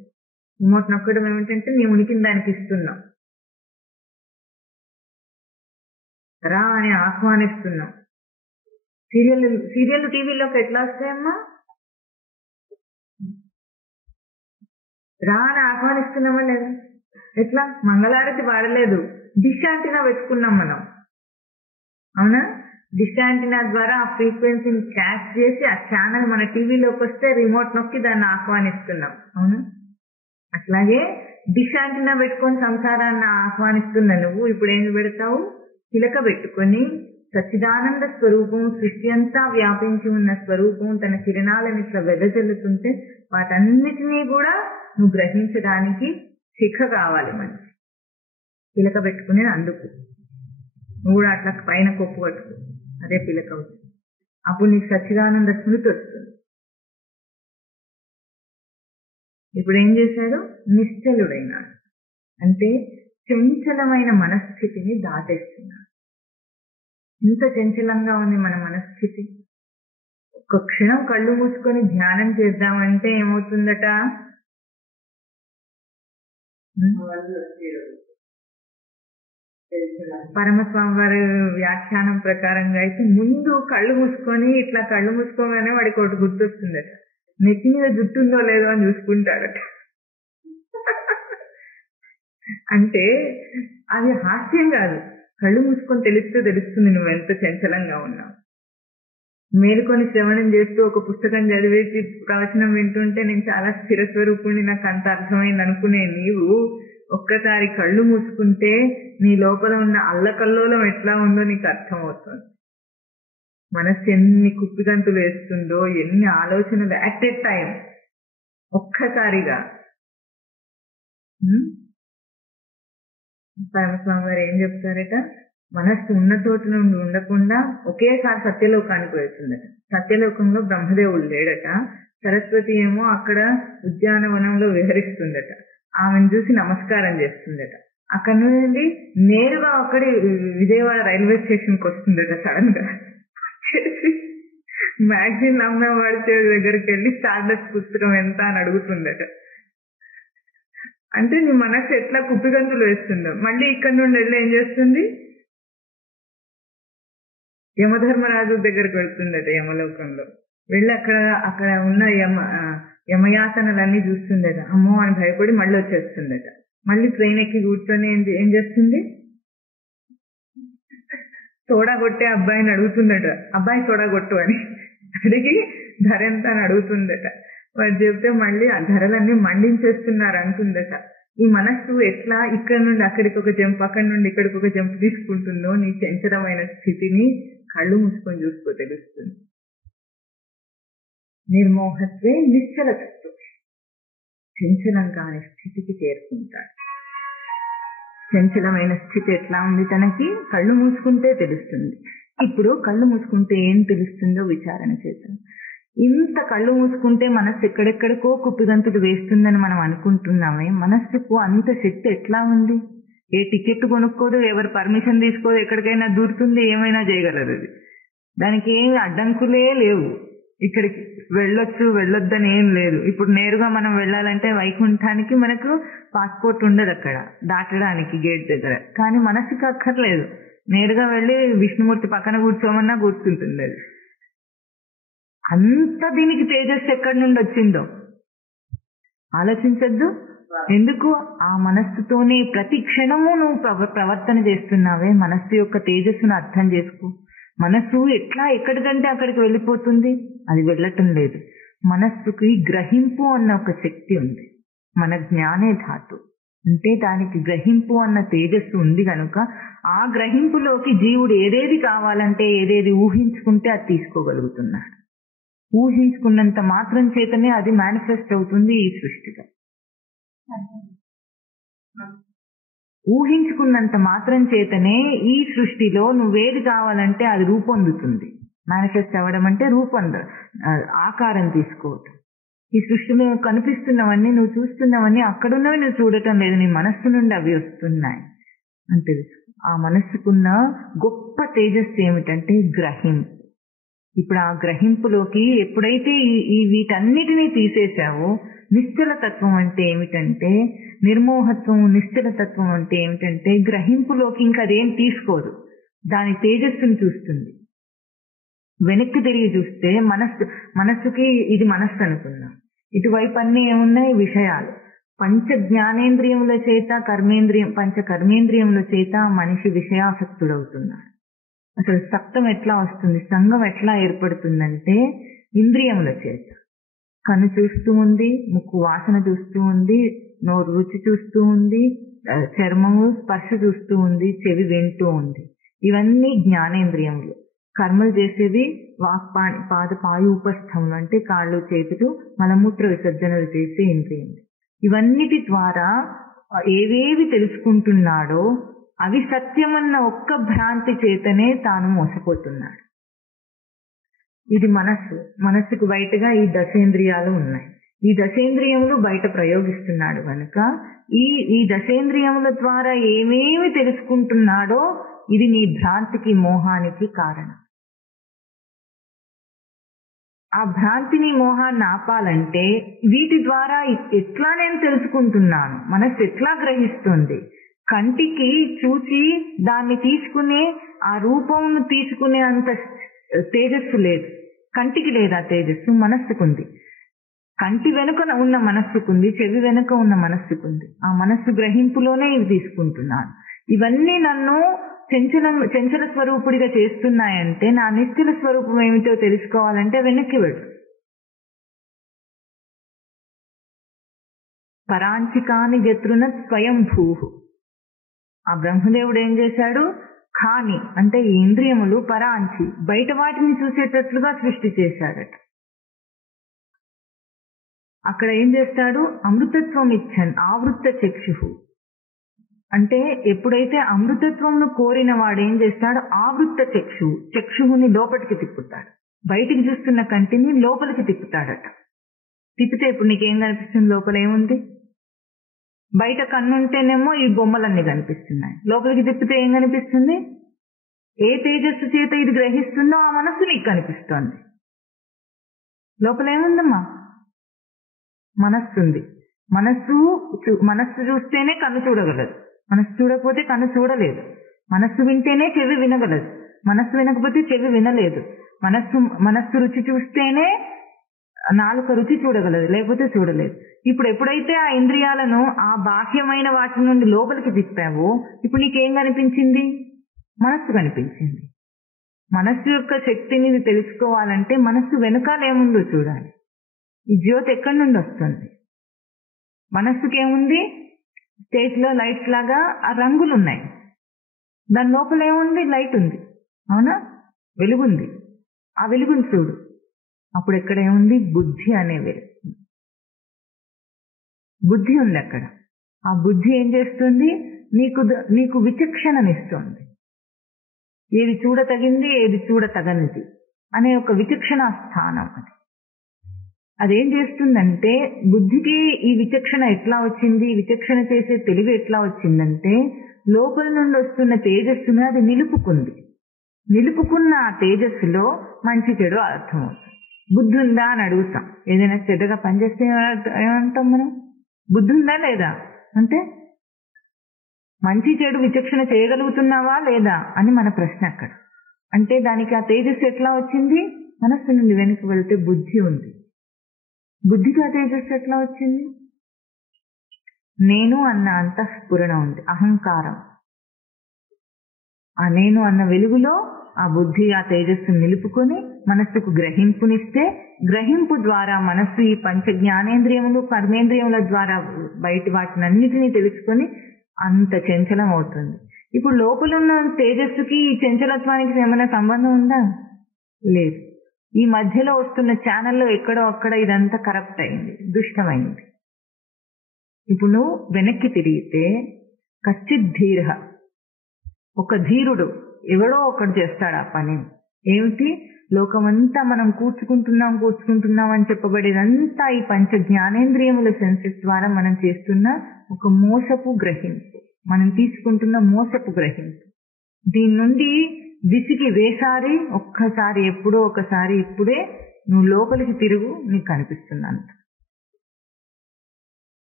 రిమోట్ నొక్కడం ఏమిటంటే నీ ఉనికిని దానికి ఇస్తున్నాం, రా అని ఆహ్వానిస్తున్నాం. సీరియల్ టీవీలోకి ఎట్లా వస్తాయమ్మా? రా అని ఆహ్వానిస్తున్నామా లేదా? ఎట్లా? మంగళారతి వాడలేదు, డిష్ యాంటీనా పెట్టుకున్నాం మనం, అవునా? డిష్ యాంటీనా ద్వారా ఆ ఫ్రీక్వెన్సీని క్యాచ్ చేసి ఆ ఛానల్ మన టీవీలోకి వస్తే రిమోట్ నొక్కి దాన్ని ఆహ్వానిస్తున్నాం, అవునా? అట్లాగే డిష్ యాంటీనా పెట్టుకొని సంసారాన్ని ఆహ్వానిస్తున్నా నువ్వు ఇప్పుడు ఏం పెడతావు? చిలక పెట్టుకొని సచ్చిదానంద స్వరూపం, సృష్టి అంతా వ్యాపించి ఉన్న స్వరూపం తన కిరణాలను ఇట్లా వెదజల్లుతుంటే వాటన్నిటినీ కూడా నువ్వు గ్రహించడానికి శిఖ కావాలి. మనకి పిలక పెట్టుకుని అందుకు నువ్వు కూడా అట్లా పైన కొప్పు పట్టుకు, అదే పిలక అవుతుంది. అప్పుడు నీకు సచ్చిదానంద స్మృతి వస్తుంది. ఇప్పుడు ఏం చేశాడు? నిశ్చలుడైనాడు అంటే చంచలమైన మనస్థితిని దాటేస్తున్నాడు. ఇంత చంచలంగా ఉంది మన మనస్థితి. ఒక్క ఒక క్షణం కళ్ళు మూసుకొని ధ్యానం చేద్దామంటే ఏమవుతుందట? పరమస్వామి వారి వ్యాఖ్యానం ప్రకారంగా అయితే ముందు కళ్ళు మూసుకొని ఇట్లా కళ్ళు మూసుకోగానే వాడికి ఒకటి గుర్తొస్తుందట, నెత్తి మీద జుట్టు ఉందో లేదో అని చూసుకుంటాడట. అంటే అది హాస్యం కాదు, కళ్ళు మూసుకొని తెలుస్తుంది నువ్వు ఎంత చంచలంగా ఉన్నావు. మేలుకొని శ్రవణం చేస్తూ ఒక పుస్తకం చదివేసి ప్రవచనం వింటుంటే నేను చాలా స్థిర స్వరూపుణ్ణి, నాకు అంత అర్థమైంది అనుకునే నీవు ఒక్కసారి కళ్ళు మూసుకుంటే నీ లోపల ఉన్న అల్లకల్లోలం ఎట్లా ఉందో నీకు అర్థమవుతుంది. మనస్సు ఎన్ని కుప్పిగంతులు వేస్తుందో, ఎన్ని ఆలోచనలు అట్ ఎ టైం ఒక్కసారిగా. పరమస్వామి గారు ఏం చెప్తారట, మనస్సు ఉన్న చోటు నుండి ఉండకుండా ఒకేసారి సత్యలోకానికి వెళ్తుందట. సత్యలోకంలో బ్రహ్మదేవుడు లేడట, సరస్వతి ఏమో అక్కడ ఉద్యానవనంలో విహరిస్తుందట. ఆమెను చూసి నమస్కారం చేస్తుందట. అక్కడ నుండి నేరుగా అక్కడి విజయవాడ రైల్వే స్టేషన్కి వస్తుందట. సడన్ గా మ్యాగజైన్ అమ్మే వాడి దగ్గరికి వెళ్ళి స్టార్డస్ట్ పుస్తకం ఎంత అని అడుగుతుందట. అంటే నీ మనసు ఎట్లా కుప్పిగంతులు వేస్తుందో. మళ్ళీ ఇక్కడ నుండి వెళ్ళి ఏం చేస్తుంది, యమధర్మరాజు దగ్గరికి వెళ్తుందట. యమలోకంలో వెళ్ళి అక్కడ ఉన్న యమయాతనలన్నీ చూస్తుందట. అమ్మో అని భయపడి మళ్ళీ వచ్చేస్తుందట. మళ్ళీ ట్రైన్ ఎక్కి కూర్చొని ఏం చేస్తుంది, సోడా కొట్టే అబ్బాయిని అడుగుతుందట. అబ్బాయి సోడా కొట్టు అని అడిగి ధర ఎంత అని అడుగుతుందట. వాడు చెప్తే మళ్ళీ ఆ ధరలన్నీ మండించేస్తున్నారు అంటుందట. ఈ మనస్సు ఎట్లా ఇక్కడ నుండి అక్కడికి ఒక జంప్, అక్కడి నుండి ఇక్కడికి ఒక జంప్ తీసుకుంటుందో నీ చంచలమైన స్థితిని కళ్ళు మూసుకొని చూసుకో తెలుస్తుంది. నిర్మోహత్వే నిశ్చలతత్వం, చంచలం కాని స్థితికి చేరుకుంటాడు. చంచలమైన స్థితి ఎట్లా ఉంది తనకి కళ్ళు మూసుకుంటే తెలుస్తుంది. ఇప్పుడు కళ్ళు మూసుకుంటే ఏం తెలుస్తుందో విచారణ చేద్దాం. ఇంత కళ్ళు మూసుకుంటే మనస్సు ఎక్కడెక్కడికో కుప్పిగంతులు వేస్తుందని మనం అనుకుంటున్నామే, మనస్సుకు అంత శక్తి ఎట్లా ఉంది? ఏ టికెట్ కొనుక్కోదు, ఎవరు పర్మిషన్ తీసుకోదు, ఎక్కడికైనా దూరుతుంది, ఏమైనా చేయగలదు. అది దానికి ఏం అడ్డంకులే లేవు. ఇక్కడికి వెళ్ళొచ్చు వెళ్ళొద్దని ఏం లేదు. ఇప్పుడు నేరుగా మనం వెళ్ళాలంటే వైకుంఠానికి మనకు పాస్పోర్ట్ ఉండదు అక్కడ దాటడానికి గేట్ దగ్గర. కానీ మనసుకు అక్కర్లేదు, నేరుగా వెళ్ళి విష్ణుమూర్తి పక్కన కూర్చోమన్నా కూర్చుంటుంది. అది అంత దీనికి తేజస్సు ఎక్కడి నుండి వచ్చిందో ఆలోచించద్దు. ఎందుకు? ఆ మనస్సుతోనే ప్రతి క్షణము నువ్వు ప్రవర్తన చేస్తున్నావే. మనస్సు యొక్క తేజస్సును అర్థం చేసుకో. మనస్సు ఎట్లా ఎక్కడికంటే అక్కడికి వెళ్ళిపోతుంది, అది వెళ్ళటం లేదు. మనస్సుకి గ్రహింపు అన్న ఒక శక్తి ఉంది. మన జ్ఞానే ధాతు అంటే దానికి గ్రహింపు అన్న తేజస్సు ఉంది కనుక ఆ గ్రహింపులోకి జీవుడు ఏదేది కావాలంటే ఏదేది ఊహించుకుంటే అది తీసుకోగలుగుతున్నాడు. ఊహించుకున్నంత మాత్రం చేతనే అది మేనిఫెస్ట్ అవుతుంది ఈ సృష్టిగా. ఊహించుకున్నంత మాత్రం చేతనే ఈ సృష్టిలో నువ్వేది కావాలంటే అది రూపొందుతుంది. మేనిఫెస్ట్ అవ్వడం అంటే ఆకారం తీసుకోవటం. ఈ సృష్టిలో కనిపిస్తున్నవన్నీ, నువ్వు చూస్తున్నవన్నీ అక్కడున్నవి నువ్వు చూడటం లేదు, నీ మనస్సు నుండి అవి వస్తున్నాయి అని తెలుసు. ఆ మనస్సుకున్న గొప్ప తేజస్సు ఏమిటంటే గ్రహింపు. ఇప్పుడు ఆ గ్రహింపులోకి ఎప్పుడైతే ఈ వీటన్నిటినీ తీసేసావో, నిశ్చల తత్వం అంటే ఏమిటంటే నిర్మోహత్వం, నిశ్చల తత్వం అంటే ఏమిటంటే గ్రహింపులోకి ఇంకా అదేం తీసుకోదు, దాని తేజస్సును చూస్తుంది. వెనక్కి తిరిగి చూస్తే మనస్సుకి ఇది మనస్సు అనుకున్నాం, ఇటువైపు అన్ని ఏమున్నాయి విషయాలు. పంచ జ్ఞానేంద్రియముల చేత పంచ కర్మేంద్రియముల చేత మనిషి విషయాసక్తుడవుతున్నాడు. అసలు సప్తం ఎట్లా వస్తుంది, సంఘం ఎట్లా ఏర్పడుతుందంటే ఇంద్రియముల చేత. కన్ను చూస్తూ ఉంది, ముక్కు వాసన చూస్తూ ఉంది, నోరు రుచి చూస్తూ ఉంది, చర్మము స్పర్శ చూస్తూ ఉంది, చెవి వింటూ ఉంది. ఇవన్నీ జ్ఞానేంద్రియములు. కర్మలు చేసేది పాయూపస్థములు అంటే కాళ్ళు చేతులు, మలమూత్ర విసర్జనలు చేసే ఇంద్రియములు. ఇవన్నిటి ద్వారా ఏవేవి తెలుసుకుంటున్నాడో అవి సత్యమన్న ఒక్క భ్రాంతి చేతనే తాను మోసపోతున్నాడు. ఇది మనస్సుకు బయటగా ఈ దశేంద్రియాలు ఉన్నాయి. ఈ దశేంద్రియములు బయట ప్రయోగిస్తున్నాడు కనుక ఈ దశేంద్రియముల ద్వారా ఏమేమి తెలుసుకుంటున్నాడో ఇది నీ భ్రాంతికి, మోహానికి కారణం. ఆ భ్రాంతిని మోహాన్ని ఆపాలంటే వీటి ద్వారా ఎట్లా నేను తెలుసుకుంటున్నాను, మనస్సు ఎట్లా గ్రహిస్తుంది. కంటికి చూసి దాన్ని తీసుకునే ఆ రూపం తీసుకునే అంత తేజస్సు లేదు. కంటికి లేదు ఆ తేజస్సు, మనస్సుకుంది. కంటి వెనుక ఉన్న మనస్సుకుంది, చెవి వెనుక ఉన్న మనస్సుకుంది. ఆ మనస్సు గ్రహింపులోనే ఇవి తీసుకుంటున్నాను. ఇవన్నీ నన్ను చంచల స్వరూపుడిగా చేస్తున్నాయంటే నా నిశ్చల స్వరూపం ఏమిటో తెలుసుకోవాలంటే వెనక్కి వెళ్ళు. పరాంచికాని జతృన స్వయంభూ. ఆ బ్రహ్మదేవుడు ఏం చేశాడు? ఖాని అంటే ఇంద్రియములు పరాంచి బయట వాటిని చూసేటట్లుగా సృష్టి చేశాడట. అక్కడ ఏం చేస్తాడు? అమృతత్వం ఇచ్చన్ ఆవృత్త చక్షు. అంటే ఎప్పుడైతే అమృతత్వంను కోరిన వాడు ఏం చేస్తాడు? ఆవృత్త చక్షువుని లోపలికి తిప్పుతాడు. బయటికి చూస్తున్న కంటిని లోపలికి తిప్పుతాడట. తిప్పితే ఇప్పుడు నీకేం కనిపిస్తుంది? లోపల ఏముంది? బయట కన్నుంటేనేమో ఈ బొమ్మలన్నీ కనిపిస్తున్నాయి. లోపలికి తిప్పితే ఏం కనిపిస్తుంది? ఏ తేజస్సు చేత ఇది గ్రహిస్తుందో ఆ మనస్సు నీకు కనిపిస్తోంది. లోపల ఏముందమ్మా? మనస్సు ఉంది. మనస్సు చూస్తేనే కన్ను చూడగలదు. మనస్సు చూడకపోతే కన్ను చూడలేదు. మనస్సు వింటేనే చెవి వినగలదు. మనస్సు వినకపోతే చెవి వినలేదు. మనస్సు రుచి చూస్తేనే నాలుక రుచి చూడగలదు, లేకపోతే చూడలేదు. ఇప్పుడు ఎప్పుడైతే ఆ ఇంద్రియాలను ఆ బాహ్యమైన వాటి నుండి లోపలికి తిప్పావో ఇప్పుడు నీకేం కనిపించింది? మనస్సు కనిపించింది. మనస్సు యొక్క శక్తిని తెలుసుకోవాలంటే మనస్సు వెనుకాల ఏముందో చూడాలి. ఈ జ్యోతి ఎక్కడి నుండి వస్తుంది? మనస్సుకి ఏముంది? స్టేజ్ లో లైట్స్ లాగా ఆ రంగులు ఉన్నాయి. దాని లోపల ఏముంది? లైట్ ఉంది. అవునా? వెలుగుంది. ఆ వెలుగుని చూడు. అప్పుడు ఎక్కడ ఏముంది? బుద్ధి అనే వెలుగు. బుద్ధి ఉంది అక్కడ. ఆ బుద్ధి ఏం చేస్తుంది? నీకు విచక్షణనిస్తుంది. ఏది చూడతగింది, ఏది చూడతగనిది అనే ఒక విచక్షణ స్థానం అది. అదేం చేస్తుందంటే బుద్ధికి ఈ విచక్షణ ఎట్లా వచ్చింది, విచక్షణ చేసే తెలివి ఎట్లా వచ్చిందంటే లోపల నుండి వస్తున్న తేజస్సును అది నిలుపుకుంది. నిలుపుకున్న ఆ తేజస్సులో మంచి చెడు అర్థమవుతుంది. బుద్ధి ఉందా అని అడుగుతాం. ఏదైనా చెడ్డగా పనిచేస్తే ఏమంటాం మనం? బుద్ధి ఉందా లేదా అంటే మంచి చెడు విచక్షణ చేయగలుగుతున్నావా లేదా అని మన ప్రశ్న అక్కడ. అంటే దానికి ఆ తేజస్సు ఎట్లా వచ్చింది? మనస్సు నుండి వెనక్కి వెళ్తే బుద్ధి ఉంది. బుద్ధికి ఆ తేజస్సు ఎట్లా వచ్చింది? నేను అన్న అంతఃస్ఫురణ ఉంది, అహంకారం. ఆ నేను అన్న వెలుగులో ఆ బుద్ధి ఆ తేజస్సును నిలుపుకొని మనస్సుకు గ్రహింపునిస్తే గ్రహింపు ద్వారా మనస్సు ఈ పంచ జ్ఞానేంద్రియములు కర్మేంద్రియముల ద్వారా బయట వాటినన్నిటినీ తెలుసుకొని అంత చంచలం అవుతుంది. ఇప్పుడు లోపల ఉన్న తేజస్సుకి ఈ చంచలత్వానికి ఏమైనా సంబంధం ఉందా? లేదు. ఈ మధ్యలో వస్తున్న ఛానల్లో ఎక్కడో అక్కడ ఇదంతా కరప్ట్ అయింది, దుష్టమైంది. ఇప్పుడు నువ్వు వెనక్కి తిరిగితే కశ్చిత్ ధీర, ఒక ధీరుడు ఎవడో ఒకడు చేస్తాడు ఆ పని. ఏమిటి? లోకమంతా మనం కూర్చుకుంటున్నాం అని చెప్పబడేదంతా ఈ పంచ జ్ఞానేంద్రియముల సెన్సెస్ ద్వారా మనం చేస్తున్న ఒక మోసపు గ్రహింపు, మనం తీసుకుంటున్న మోసపు గ్రహింపు. దీని నుండి విసిగి వేసారి ఒక్కసారి ఎప్పుడో ఒకసారి ఇప్పుడే నువ్వు లోపలికి తిరుగు, నీకు కనిపిస్తుందంట.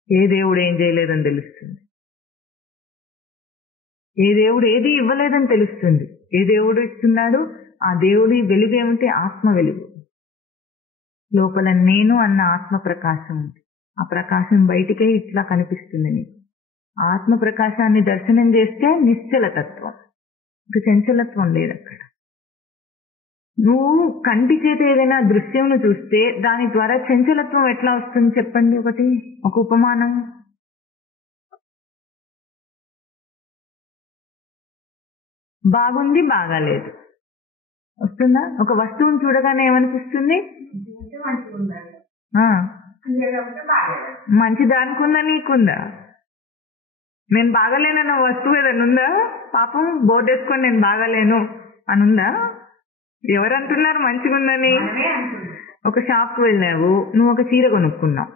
ఏ దేవుడు ఏం చేయలేదని తెలుస్తుంది. ఏ దేవుడు ఏది ఇవ్వలేదని తెలుస్తుంది. ఏ దేవుడు ఇస్తున్నాడు? ఆ దేవుడి వెలుగు ఏమిటి? ఆత్మ వెలుగు. లోపల నేను అన్న ఆత్మ ప్రకాశం ఉంది. ఆ ప్రకాశం బయటికే ఇట్లా కనిపిస్తుంది నీకు. ఆత్మ ప్రకాశాన్ని దర్శనం చేస్తే నిశ్చల తత్వం, ఇక చంచలత్వం లేదు అక్కడ. నువ్వు కంటి చేత ఏదైనా దృశ్యంను చూస్తే దాని ద్వారా చంచలత్వం ఎట్లా వస్తుంది చెప్పండి. ఒక ఉపమానం. బాగుంది, బాగాలేదు వస్తుందా? ఒక వస్తువును చూడగానే ఏమనిపిస్తుంది? మంచి దానికి ఉందా, నీకుందా? నేను బాగాలేనన్న వస్తువు ఏదైనా ఉందా? పాపం బోర్డు వేసుకొని నేను బాగాలేను అని ఉందా? ఎవరంటున్నారు మంచిగా ఉందని? ఒక షాప్కి వెళ్ళావు, నువ్వు ఒక చీర కొనుక్కున్నావు.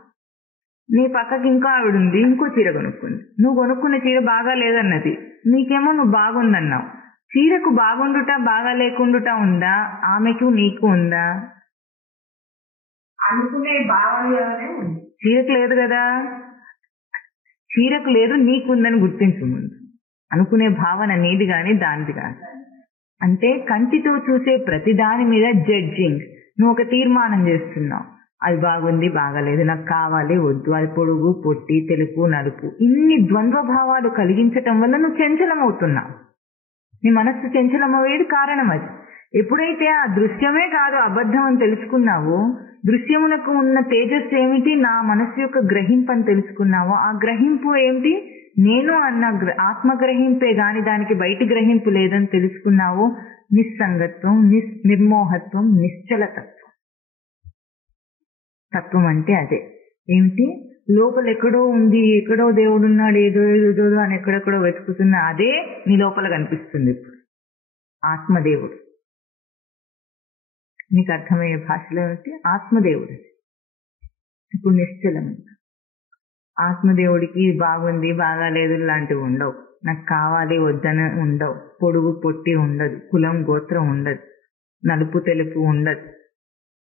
నీ పక్కకి ఇంకో ఆవిడ ఉంది, ఇంకో చీర కొనుక్కుంది. నువ్వు కొనుక్కున్న చీర బాగా లేదన్నది, నీకేమో నువ్వు బాగుందన్నావు. చీరకు బాగుండుట బాగా లేకుండుట ఉందా? ఆమెకు నీకు ఉందా? అనుకునే భావనలోనే ఉంది. చీరకు లేదు కదా, చీరకు లేదు, నీకుందని గుర్తించు ముందు. అనుకునే భావన నీది గాని దానిది కాదు. అంటే కంటితో చూసే ప్రతి దాని మీద జడ్జింగ్. నువ్వు ఒక తీర్మానం చేస్తున్నావు, అది బాగుంది బాగాలేదు, నాకు కావాలి వద్దు, అది పొడుగు పొట్టి తెలుపు నలుపు, ఇన్ని ద్వంద్వ భావాలు కలిగించటం వల్ల నువ్వు చంచలమవుతున్నావు. నీ మనస్సు చంచలమయ్యేది కారణం అది. ఎప్పుడైతే ఆ దృశ్యమే కాదు అబద్ధం అని తెలుసుకున్నావో, దృశ్యములకు ఉన్న తేజస్సు ఏమిటి, నా మనస్సు యొక్క గ్రహింపు అని తెలుసుకున్నావో, ఆ గ్రహింపు ఏమిటి, నేను అన్న ఆత్మగ్రహింపే గాని దానికి బయటి గ్రహింపు లేదని తెలుసుకున్నావో, నిస్సంగత్వం, నిర్మోహత్వం, నిశ్చలతత్వం. తత్వం అంటే అదే. ఏమిటి, లోపల ఎక్కడో ఉంది, ఎక్కడో దేవుడు ఉన్నాడు, ఏదో ఏదో అని ఎక్కడెక్కడో వెతుకుతున్నా అదే నీ లోపల కనిపిస్తుంది. ఇప్పుడు ఆత్మదేవుడు నీకు అర్థమయ్యే భాషలో ఏమిటి, ఆత్మదేవుడు. ఇప్పుడు నిశ్చలం. ఆత్మదేవుడికి బాగుంది బాగాలేదు లాంటివి ఉండవు, నాకు కావాలి వద్దని ఉండవు, పొడుగు పొట్టి ఉండదు, కులం గోత్రం ఉండదు, నలుపు తెలుపు ఉండదు,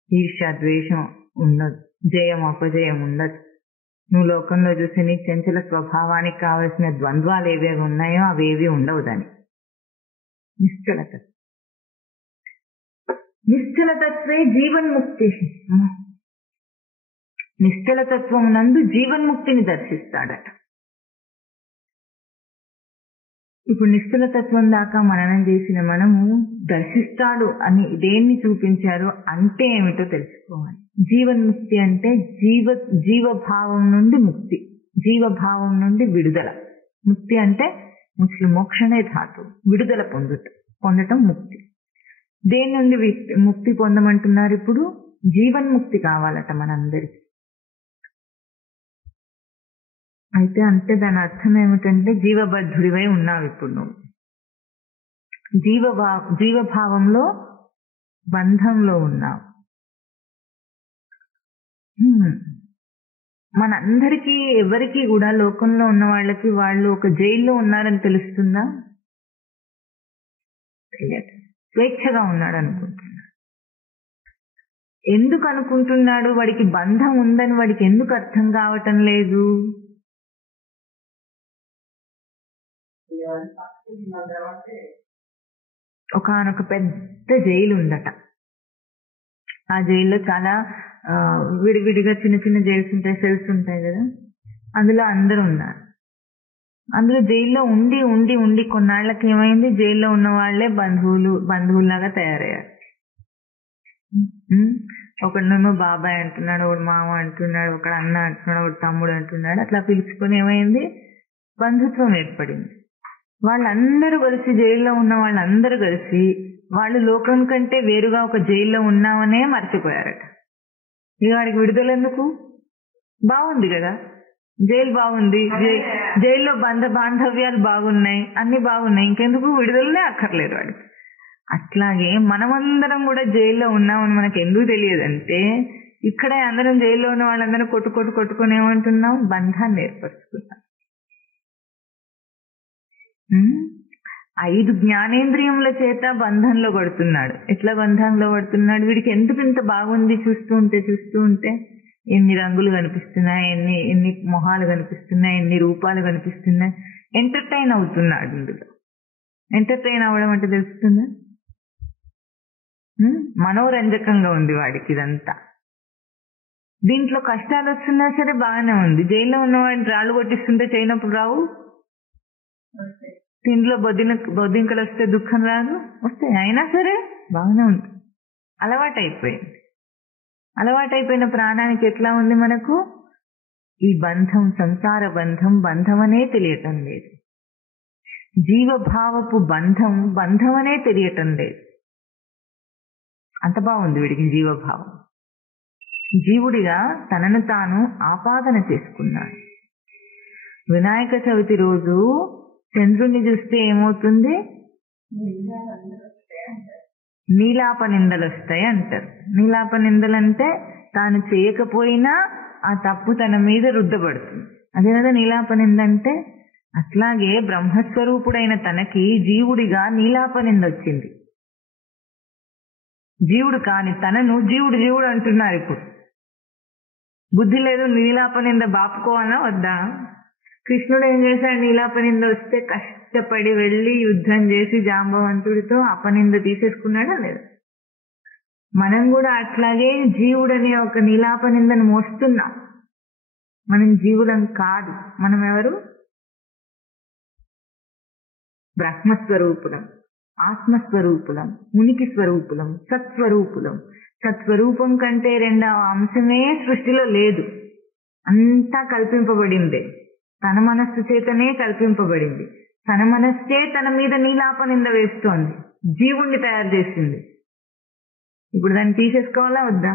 ఈర్ష్య ద్వేషం ఉండదు, జయం అపజయం ఉండదు. నువ్వు లోకంలో చూసే నీ చంచల స్వభావానికి కావలసిన ద్వంద్వాలు ఏవేవి ఉన్నాయో అవేవి ఉండవు. దాని నిశ్చలత. నిశ్చలతత్వే జీవన్ముక్తి. నిశ్చలతత్వం నందు జీవన్ముక్తిని దర్శిస్తాడట. ఇప్పుడు నిశ్చలతత్వం దాకా మననం చేసిన మనము దర్శిస్తాడు అని దేన్ని చూపించారు అంటే ఏమిటో తెలుసుకోవాలి. జీవన్ముక్తి అంటే జీవభావం నుండి ముక్తి, జీవభావం నుండి విడుదల. ముక్తి అంటే మోక్షనే ధాతు, విడుదల పొందటం ముక్తి. దేని నుండి ముక్తి పొందమంటున్నారు? ఇప్పుడు జీవన్ముక్తి కావాలట మనందరికి. అయితే అంటే దాని అర్థం ఏమిటంటే జీవబద్ధుడివై ఉన్నావు ఇప్పుడు నువ్వు. జీవభావంలో బంధంలో ఉన్నావు. మనందరికీ ఎవరికి కూడా లోకంలో ఉన్న వాళ్ళకి వాళ్ళు ఒక జైల్లో ఉన్నారని తెలుస్తుందా? తెలియదు. స్వేచ్ఛగా ఉన్నాడు అనుకుంటున్నాడు. ఎందుకు అనుకుంటున్నాడు? వాడికి బంధం ఉందని వాడికి ఎందుకు అర్థం కావటం లేదు? ఒకనొక పెద్ద జైలు ఉందట. ఆ జైల్లో చాలా విడివిడిగా చిన్న చిన్న జైల్స్ ఉంటాయి, సెల్స్ ఉంటాయి కదా, అందులో అందరూ ఉన్నారు. అందులో జైల్లో ఉండి ఉండి ఉండి కొన్నాళ్ళకి ఏమైంది, జైల్లో ఉన్న వాళ్లే బంధువుల్లాగా తయారయ్యారు. ఒకడేమో బాబాయ్ అంటున్నాడు, ఒకడు మామ అంటున్నాడు, ఒకడు అన్న అంటున్నాడు, ఒకడు తమ్ముడు అంటున్నాడు. అట్లా పిలుచుకొని ఏమైంది, బంధుత్వం ఏర్పడింది. వాళ్ళందరూ కలిసి, జైల్లో ఉన్న వాళ్ళందరూ కలిసి వాళ్ళు లోకం కంటే వేరుగా ఒక జైల్లో ఉన్నామనే మర్చిపోయారట. ఇక వాడికి విడుదల ఎందుకు? బాగుంది కదా, జైలు బాగుంది, జైల్లో బాంధవ్యాలు బాగున్నాయి, అన్ని బాగున్నాయి, ఇంకెందుకు విడుదలనే అక్కర్లేదు వాడికి. అట్లాగే మనమందరం కూడా జైల్లో ఉన్నామని మనకు ఎందుకు తెలియదంటే, ఇక్కడే అందరం జైల్లో ఉన్న వాళ్ళందరం కొట్టుకొని ఏమంటున్నాం, బంధాన్ని ఏర్పరచుకున్నాం. 5 జ్ఞానేంద్రియముల చేత బంధంలో పడుతున్నాడు. ఎట్లా బంధంలో పడుతున్నాడు? వీడికి ఎందుకు ఇంత బాగుంది, చూస్తూ ఉంటే ఎన్ని రంగులు కనిపిస్తున్నాయి, ఎన్ని మొహాలు కనిపిస్తున్నాయి, ఎన్ని రూపాలు కనిపిస్తున్నాయి, ఎంటర్టైన్ అవుతున్నాడు. ఇందులో ఎంటర్టైన్ అవ్వడం అంటే తెలుస్తుందా? మనోరంజకంగా ఉంది వాడికి ఇదంతా. దీంట్లో కష్టాలు వస్తున్నా సరే బాగానే ఉంది. జైల్లో ఉన్నవాడిని రాళ్ళు కొట్టిస్తుంటే చేయనప్పుడు రావు, దీంట్లో బొద్దింకలు వస్తే దుఃఖం రాదు, వస్తాయి. అయినా సరే బాగానే ఉంది. అలవాటైపోయిన ప్రాణానికి ఎట్లా ఉంది మనకు? ఈ బంధం, సంసార బంధం అనే తెలియటం లేదు. జీవభావపు బంధం అనే తెలియటం లేదు. అంత బాగుంది వీడికి జీవభావం. జీవుడిగా తనను తాను ఆపాదన చేసుకున్నాడు. వినాయక చవితి రోజు చంద్రుణ్ణి చూస్తే ఏమవుతుంది? నీలాప నిందలు వస్తాయి అంటారు. నీలాప నిందలంటే తాను చేయకపోయినా ఆ తప్పు తన మీద రుద్దబడుతుంది. అదే కదా నీలాప నింద అంటే. అట్లాగే బ్రహ్మస్వరూపుడైన తనకి జీవుడిగా నీలాప నింద వచ్చింది. జీవుడు కాని తనను జీవుడు అంటున్నారు ఇప్పుడు. బుద్ధి లేదు, నీలాపనింద బాపుకోవాలా వద్దా? కృష్ణుడు ఏం చేశాడు? నీలాపనింద వస్తే కష్టపడి వెళ్ళి యుద్ధం చేసి జాంబవంతుడితో అపనింద తీసేసుకున్నాడా లేదు? మనం కూడా అట్లాగే జీవుడని ఒక నీలాపనిందను మోస్తున్నాం. మనం జీవులం కాదు. మనం ఎవరు? బ్రహ్మస్వరూపులం, ఆత్మస్వరూపులం, ఉనికి స్వరూపులం, సత్స్వరూపులం. సత్స్వరూపం కంటే రెండవ అంశమే సృష్టిలో లేదు. అంతా కల్పింపబడిందే. తన మనస్సు చేతనే కల్పింపబడింది. తన మనస్సే తన మీద నీలాపనింద వేస్తోంది, జీవుణ్ణి తయారు చేసింది. ఇప్పుడు దాన్ని తీసేసుకోవాలా వద్దా?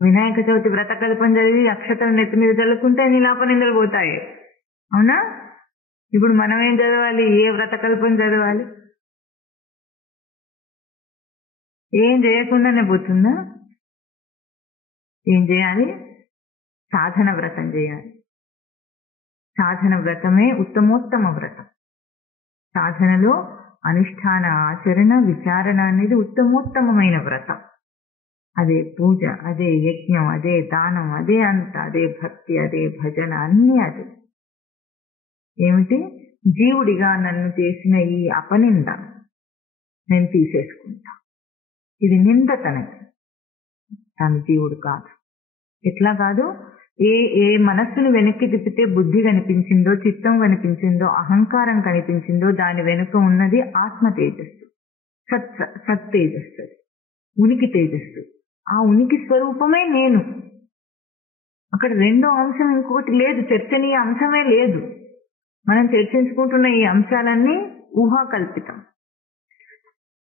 వినాయక చవితి వ్రతకల్పం చదివి అక్షతలు నెత్తి మీద చల్లుకుంటే నీలాపనిందలు పోతాయి, అవునా? ఇప్పుడు మనం ఏం చదవాలి? ఏ వ్రతకల్పం చదవాలి? ఏం చేయకుండానే పోతుందా? ఏం చేయాలి? సాధన వ్రతం చేయాలి. సాధన వ్రతమే ఉత్తమోత్తమ వ్రతం. సాధనలో అనుష్ఠాన, ఆచరణ, విచారణ అనేది ఉత్తమోత్తమైన వ్రతం. అదే పూజ, అదే యజ్ఞం, అదే దానం, అదే అంత, అదే భక్తి, అదే భజన, అన్నీ అదే. ఏమిటి? జీవుడిగా నన్ను చేసిన ఈ అపనింద నేను తీసేసుకుంటా. ఇది నింద తనకి, తను జీవుడు కాదు. ఎట్లా కాదు? ఏ మనస్సును వెనక్కి తిప్పితే బుద్ధి కనిపించిందో, చిత్తం కనిపించిందో, అహంకారం కనిపించిందో దాని వెనుక ఉన్నది ఆత్మ తేజస్సు, సత్ తేజస్సు, ఉనికి తేజస్సు. ఆ ఉనికి స్వరూపమే నేను. అక్కడ రెండో అంశం ఇంకొకటి లేదు, చర్చనీయ అంశమే లేదు. మనం చర్చించుకుంటున్న ఈ అంశాలన్నీ ఊహాకల్పితం.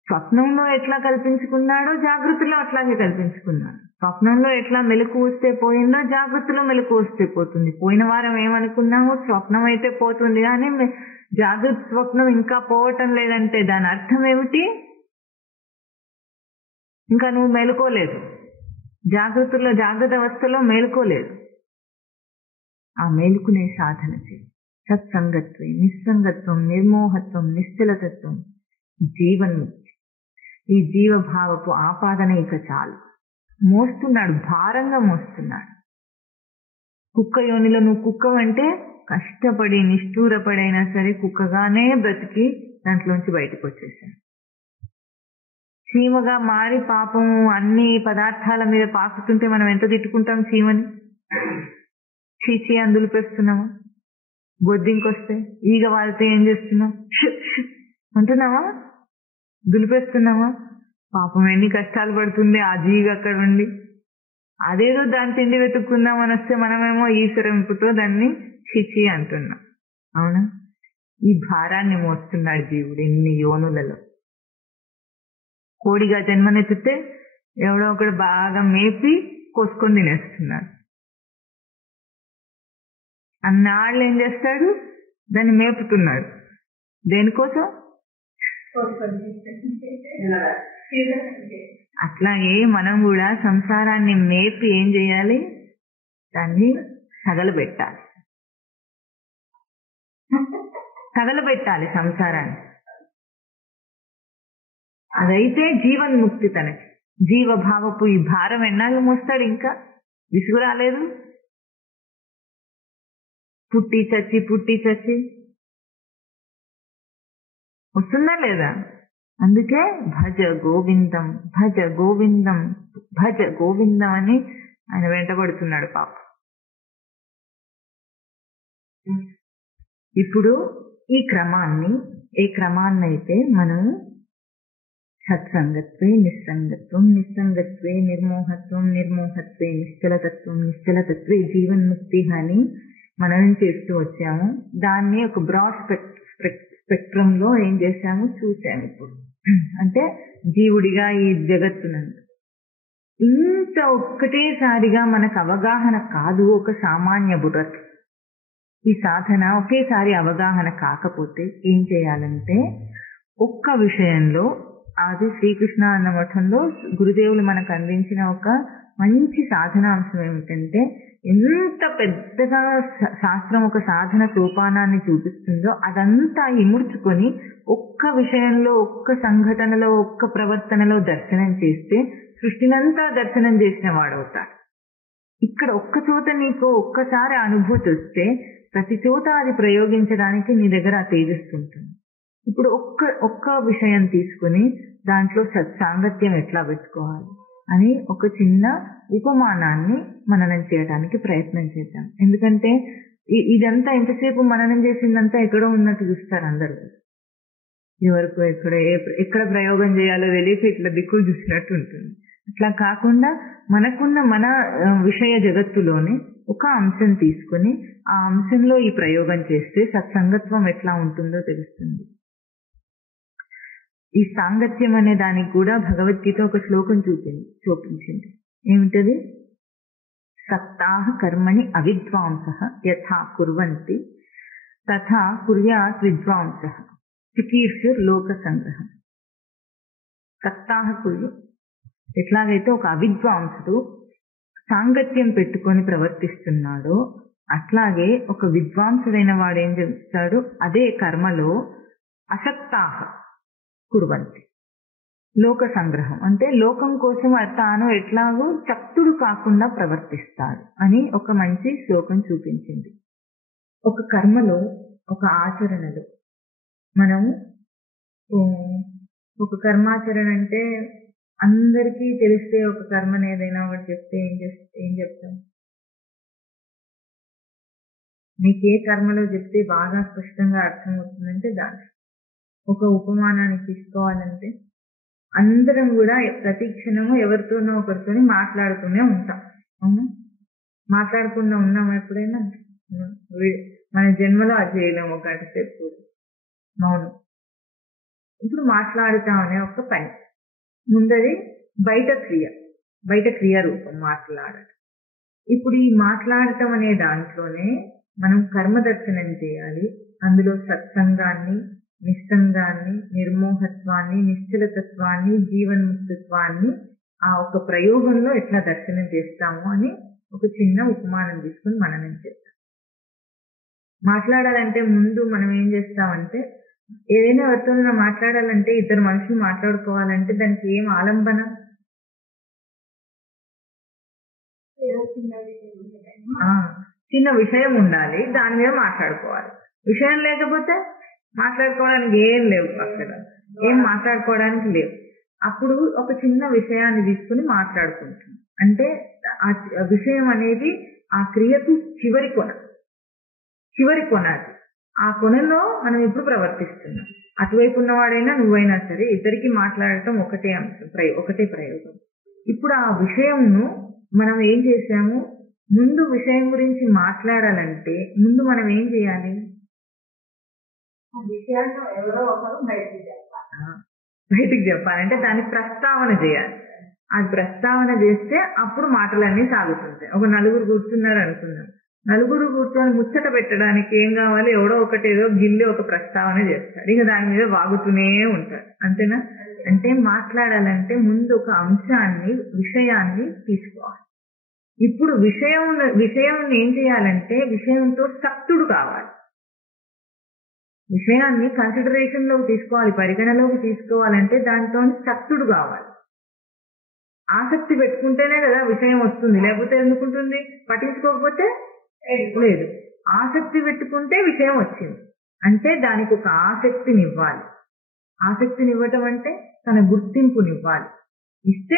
స్వప్నంలో ఎట్లా కల్పించుకున్నాడో జాగృతిలో అట్లాగే కల్పించుకున్నాడు. స్వప్నంలో ఎట్లా మెలకు వస్తే పోయిందో జాగృతిలో మెలకు వస్తే పోతుంది. పోయిన వారం ఏమనుకున్నాము? స్వప్నం అయితే పోతుంది, కానీ జాగృతి స్వప్నం ఇంకా పోవటం లేదంటే దాని అర్థం ఏమిటి? ఇంకా నువ్వు మేలుకోలేదు, జాగ్రత్త అవస్థలో మేలుకోలేదు. ఆ మేలుకునే సాధన చేయి. సత్సంగత్వం, నిస్సంగత్వం, నిర్మోహత్వం, నిశ్చలతత్వం, జీవన్ముక్తి. ఈ జీవభావపు ఆపాదన ఇక చాలు. మోస్తున్నాడు, భారంగా మోస్తున్నాడు. కుక్క యోనిలో నువ్వు కుక్కవంటే కష్టపడి నిష్ఠూరపడైనా సరే కుక్కగానే బ్రతికి దాంట్లోంచి బయటకు వచ్చేసాడు. చీమగా మారి పాపం అన్ని పదార్థాల మీద పాకుతుంటే మనం ఎంత తిట్టుకుంటాం చీమని. చీచి అందులు పెస్తున్నామా? బొద్దింకొస్తే ఈగ వాళ్తే ఏం చేస్తున్నాం? అంటున్నావా? దులిపేస్తున్నావా? పాపం ఎన్ని కష్టాలు పడుతుంది ఆ జీవి అక్కడ ఉండి. అదేదో దాని తిండి వెతుక్కుందామని వస్తే మనమేమో ఈశ్వరంపుతో దాన్ని చిచి అంటున్నాం, అవునా? ఈ భారాన్ని మోస్తున్నాడు జీవుడు ఎన్ని యోనులలో. కోడిగా జన్మనెత్తితే ఎవడో ఒకడు బాగా మేపి కోసుకొని తినేస్తున్నాడు. అన్నాళ్ళు ఏం చేస్తాడు? దాన్ని మేపుతున్నాడు. దేనికోసం? అట్లాగే మనం కూడా సంసారాన్ని మేపి ఏం చేయాలి? దాన్ని తగలబెట్టాలి సంసారాన్ని. అదైతే జీవన్ముక్తి తనకి. జీవభావపు ఈ భారం ఎన్నాళ్ళు మోస్తాడు? ఇంకా విసుగు రాలేదు? పుట్టి చచ్చి వస్తుందా లేదా? అందుకే భజ గోవిందం, భజ గోవిందం, భజ గోవిందం అని ఆయన వెంటబడుతున్నాడు పాప. ఇప్పుడు ఈ క్రమాన్నైతే మనం సత్సంగత్వే నిస్సంగత్వం, నిస్సంగత్వే నిర్మోహత్వం, నిర్మోహత్వే నిశ్చలతత్వం, నిశ్చలతత్వే జీవన్ముక్తి అని మనం చేస్తూ వచ్చాము. దాన్ని ఒక బ్రాడ్ స్పెక్ట్రంలో ఏం చేశాము చూసాము. ఇప్పుడు అంటే జీవుడిగా ఈ జగత్తునందు ఇంత ఒక్కటేసారిగా మనకు అవగాహన కాదు. ఒక సామాన్య బుర్రకి ఈ సాధన ఒకేసారి అవగాహన కాకపోతే ఏం చేయాలంటే, ఒక్క విషయంలో, అది శ్రీకృష్ణ అన్న మఠంలో గురుదేవులు మనకు అందించిన ఒక మంచి సాధనాంశం ఏమిటంటే, ఎంత పెద్దగా శాస్త్రం ఒక సాధన సోపానాన్ని చూపిస్తుందో అదంతా ఇముడ్చుకొని ఒక్క విషయంలో, ఒక్క సంఘటనలో, ఒక్క ప్రవర్తనలో దర్శనం చేస్తే సృష్టినంతా దర్శనం చేసిన వాడవుతాడు. ఇక్కడ ఒక్క చోట నీకు ఒక్కసారి అనుభూతి వస్తే ప్రతి చోట అది ప్రయోగించడానికి నీ దగ్గర ఆ తేజస్సు ఉంటుంది. ఇప్పుడు ఒక్క విషయం తీసుకుని దాంట్లో సత్సాంగత్యం ఎట్లా పెట్టుకోవాలి అని ఒక చిన్న ఉపమానాన్ని మననం చేయడానికి ప్రయత్నం చేద్దాం. ఎందుకంటే ఇదంతా ఎంతసేపు మననం చేసిందంతా ఎక్కడో ఉన్నట్టు చూస్తారు అందరూ. ఎవరికి ఎక్కడ ప్రయోగం చేయాలో తెలియక ఇట్లా దిక్కులు చూసినట్టు ఉంటుంది. అట్లా కాకుండా మనకున్న మన విషయ జగత్తులోనే ఒక అంశం తీసుకుని ఆ అంశంలో ఈ ప్రయోగం చేస్తే సత్సంగత్వం ఎట్లా ఉంటుందో తెలుస్తుంది. ఈ సాంగత్యం అనే దానికి కూడా భగవద్గీత ఒక శ్లోకం చూపించింది. ఏమిటది? సక్తాః కర్మణి అవిద్వాంసః యథా కుర్వంతి తథా కుర్యాత్ విద్వాంసః చికీర్షుర్ లోక సంగ్రహం. సక్తాః కుర్య, ఎట్లాగైతే ఒక అవిద్వాంసుడు సాంగత్యం పెట్టుకొని ప్రవర్తిస్తున్నాడో అట్లాగే ఒక విద్వాంసుడైన వాడు ఏం చేస్తాడు, అదే కర్మలో అసక్తాః కుర్వంతి. లోక సంగ్రహం అంటే లోకం కోసం తాను ఎట్లాగో చక్తుడు కాకుండా ప్రవర్తిస్తాడు అని ఒక మంచి శ్లోకం చూపించింది. ఒక కర్మలో, ఒక ఆచరణలో మనము ఒక కర్మాచరణ అంటే అందరికీ తెలిస్తే ఒక కర్మని ఏదైనా ఒకటి చెప్తే ఏం చెప్తాం? మీకు ఏ కర్మలో చెప్తే బాగా స్పష్టంగా అర్థమవుతుందంటే దాంట్లో ఒక ఉపమానాన్ని తీసుకోవాలంటే అందరం కూడా ప్రతి క్షణము ఎవరితోనో ఒకరితోని మాట్లాడుతూనే ఉంటాం. అవును, మాట్లాడకుండా ఉన్నాం ఎప్పుడైనా? మన జన్మలో అది చేయలేము ఒక గంట సేపు మౌనం. ఇప్పుడు మాట్లాడుతామనే ఒక పని ముందది బయట క్రియ రూపం మాట్లాడటం. ఇప్పుడు ఈ మాట్లాడటం అనే దాంట్లోనే మనం కర్మ దర్శనం చేయాలి. అందులో సత్సంగాన్ని, నిస్సంగాన్ని, నిర్మోహత్వాన్ని, నిశ్చలతత్వాన్ని, జీవన్ముక్తత్వాన్ని ఆ ఒక ప్రయోగంలో ఎట్లా దర్శనం చేస్తాము అని ఒక చిన్న ఉపమానం తీసుకుని మననం చేస్తాం. మాట్లాడాలంటే ముందు మనం ఏం చేస్తామంటే, ఏదైనా ఎవరితో మాట్లాడాలంటే, ఇద్దరు మనుషులు మాట్లాడుకోవాలంటే దానికి ఏం ఆలంబన? చిన్న విషయం ఉండాలి, దాని మీద మాట్లాడుకోవాలి. విషయం లేకపోతే మాట్లాడుకోవడానికి ఏం లేవు, అక్కడ ఏం మాట్లాడుకోవడానికి లేవు. అప్పుడు ఒక చిన్న విషయాన్ని తీసుకుని మాట్లాడుకుంటాం. అంటే ఆ విషయం అనేది ఆ క్రియకు చివరి కొన అది. ఆ కొనలో మనం ఇప్పుడు ప్రవర్తిస్తున్నాం. అటువైపు ఉన్నవాడైనా నువ్వైనా సరే ఇద్దరికి మాట్లాడటం ఒకటే అంశం, ఒకటే ప్రయోగం. ఇప్పుడు ఆ విషయంను మనం ఏం చేసాము, ముందు విషయం గురించి మాట్లాడాలంటే ముందు మనం ఏం చేయాలి? విషయాన్ని ఎవరో ఒకరు బయటికి చెప్పాలంటే దాన్ని ప్రస్తావన చేయాలి. అది ప్రస్తావన చేస్తే అప్పుడు మాటలన్నీ సాగుతుంటాయి. ఒక నలుగురు కూర్చున్నారు అనుకుందాం, నలుగురు కూర్చొని ముచ్చట పెట్టడానికి ఏం కావాలి? ఎవడో ఒకటి ఏదో గిల్లి ఒక ప్రస్తావన చేస్తాడు, ఇక దాని మీద వాగుతూనే ఉంటాడు. అంతేనా? అంటే మాట్లాడాలంటే ముందు ఒక అంశాన్ని, విషయాన్ని తీసుకోవాలి. ఇప్పుడు విషయం ఏం చేయాలంటే విషయంతో సక్తుడు కావాలి. విషయాన్ని కన్సిడరేషన్ లోకి తీసుకోవాలి, పరిగణలోకి తీసుకోవాలంటే దాంతో సక్తుడు కావాలి. ఆసక్తి పెట్టుకుంటేనే కదా విషయం వస్తుంది, లేకపోతే ఎందుకుంటుంది? పట్టించుకోకపోతే లేదు. ఆసక్తి పెట్టుకుంటే విషయం వచ్చింది అంటే దానికి ఒక ఆసక్తినివ్వాలి. ఆసక్తినివ్వటం అంటే తన గుర్తింపునివ్వాలి. ఇస్తే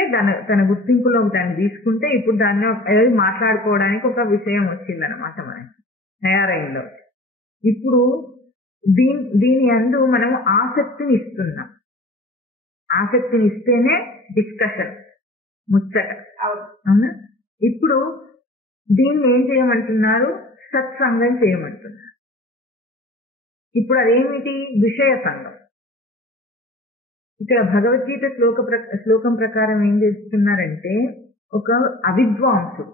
తన గుర్తింపులోకి దాన్ని తీసుకుంటే ఇప్పుడు దాన్ని మాట్లాడుకోవడానికి ఒక విషయం వచ్చిందనమాట, మనకి తయారైందో. ఇప్పుడు దీని యందు మనం ఆసక్తిని ఇస్తున్నాం. ఆసక్తిని ఇస్తేనే డిస్కషన్, ముచ్చట. అవునా? ఇప్పుడు దీన్ని ఏం చేయమంటున్నారు? సత్సంగం చేయమంటున్నారు. ఇప్పుడు అదేమిటి? విషయ సంగం. ఇక్కడ భగవద్గీత శ్లోకం ప్రకారం ఏం చేస్తున్నారంటే, ఒక విద్వాంసుడు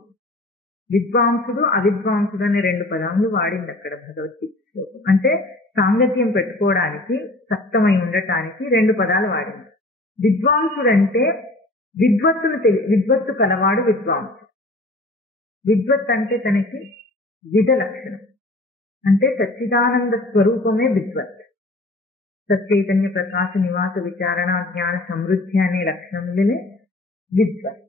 అవిద్వాంసుడు అనే రెండు పదాలు వాడింది అక్కడ భగవద్గీత శ్లోకం. అంటే సాంగత్యం పెట్టుకోవడానికి, సక్తమై ఉండటానికి రెండు పదాలు వాడింది. విద్వాంసుడు అంటే విద్వత్తు కలవాడు విద్వాంసుడు. విద్వత్ అంటే తనకి విధ లక్షణం, అంటే సచ్చిదానంద స్వరూపమే విద్వత్. సచ్చైతన్య ప్రకాశ నివాస విచారణ జ్ఞాన సమృద్ధి అనే లక్షణములనే విద్వత్.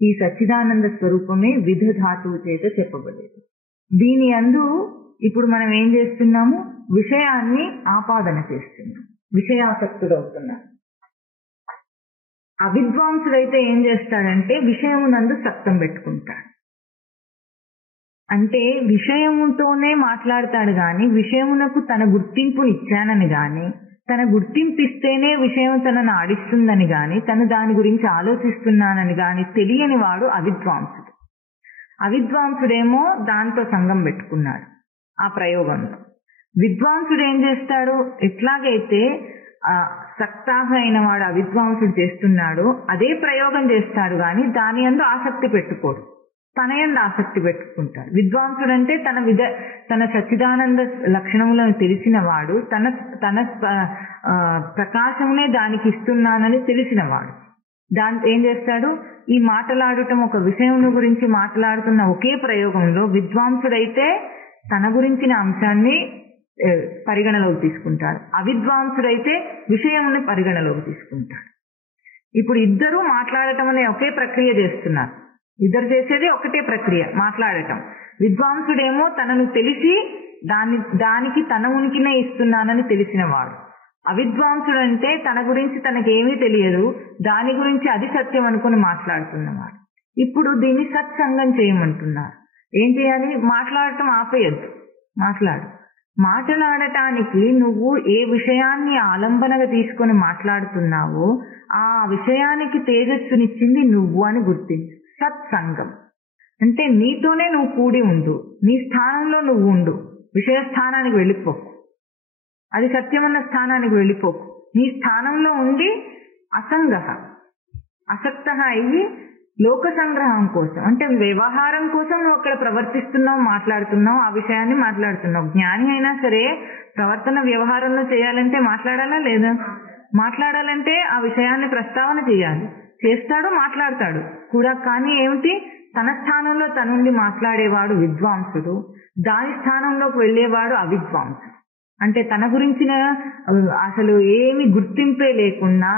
ఈ సచ్చిదానంద స్వరూపమే విధ ధాతువు చేత చెప్పబడేది. దీని యందు ఇప్పుడు మనం ఏం చేస్తున్నాము? విషయాన్ని ఆపాదన చేస్తున్నాం, విషయాసక్తుడవుతున్నాం. అవిద్వాంసుడైతే ఏం చేస్తాడంటే విషయమునందు సక్తం పెట్టుకుంటాడు. అంటే విషయముతోనే మాట్లాడతాడు గాని విషయమునకు తన గుర్తింపునిచ్చానని గాని, తన గుర్తింపిస్తేనే విషయం తనను ఆడిస్తుందని గాని, తను దాని గురించి ఆలోచిస్తున్నానని గాని తెలియని వాడు అవిద్వాంసుడు. అవిద్వాంసుడేమో దాంతో సంగం పెట్టుకున్నాడు ఆ ప్రయోగంలో. విద్వాంసుడు ఏం చేస్తాడు? ఎట్లాగైతే సక్తాహ అయిన వాడు అవిద్వాంసుడు చేస్తున్నాడు అదే ప్రయోగం చేస్తాడు గాని దాని యందు ఆసక్తి పెట్టుకోడు, తన యందు ఆసక్తి పెట్టుకుంటాడు. విద్వాంసుడు అంటే తన సచ్చిదానంద లక్షణములను తెలిసిన వాడు, తన ప్రకాశమునే దానికి ఇస్తున్నానని తెలిసిన వాడు. దాంతో ఏం చేస్తాడు? ఈ మాట్లాడటం ఒక విషయం గురించి మాట్లాడుతున్న ఒకే ప్రయోగంలో విద్వాంసుడైతే తన గురించిన అంశాన్ని పరిగణలోకి తీసుకుంటాడు, అవిద్వాంసుడైతే విషయముని పరిగణలోకి తీసుకుంటాడు. ఇప్పుడు ఇద్దరు మాట్లాడటం అనే ఒకే ప్రక్రియ చేస్తున్నారు. ఇద్దరు చేసేది ఒకటే ప్రక్రియ, మాట్లాడటం. విద్వాంసుడేమో తనను తెలిసి దానికి తన ఉనికినే ఇస్తున్నానని తెలిసిన వాడు. అవిద్వాంసుడంటే తన గురించి తనకేమీ తెలియదు, దాని గురించి అది సత్యం అనుకుని మాట్లాడుతున్నవాడు. ఇప్పుడు దీన్ని సత్సంగం చేయమంటున్నారు. ఏం చేయాలి? మాట్లాడటం ఆపేయద్దు, మాట్లాడటానికి నువ్వు ఏ విషయాన్ని ఆలంబనగా తీసుకొని మాట్లాడుతున్నావో ఆ విషయానికి తేజస్సునిచ్చింది నువ్వు అని గుర్తించు. సత్సంగం అంటే నీతోనే నువ్వు కూడి ఉండు, నీ స్థానంలో నువ్వు ఉండు, విషయ స్థానానికి వెళ్ళిపోకు, అది సత్యమన్న స్థానానికి వెళ్ళిపోకు. నీ స్థానంలో ఉండి అసంగ అసక్త అయ్యి లోక సంగ్రహం కోసం అంటే వ్యవహారం కోసం నువ్వు అక్కడ ప్రవర్తిస్తున్నావు, మాట్లాడుతున్నావు, ఆ విషయాన్ని మాట్లాడుతున్నావు. జ్ఞాని అయినా సరే ప్రవర్తన వ్యవహారంలో చేయాలంటే మాట్లాడాలా లేదా? మాట్లాడాలంటే ఆ విషయాన్ని ప్రస్తావన చేయాలి, చేస్తాడు, మాట్లాడతాడు కూడా. కానీ ఏమిటి? తన స్థానంలో తనుండి మాట్లాడేవాడు విద్వాంసుడు, దాని స్థానంలోకి వెళ్ళేవాడు అవిద్వాంసుడు. అంటే తన గురించిన అసలు ఏమి గుర్తింపే లేకుండా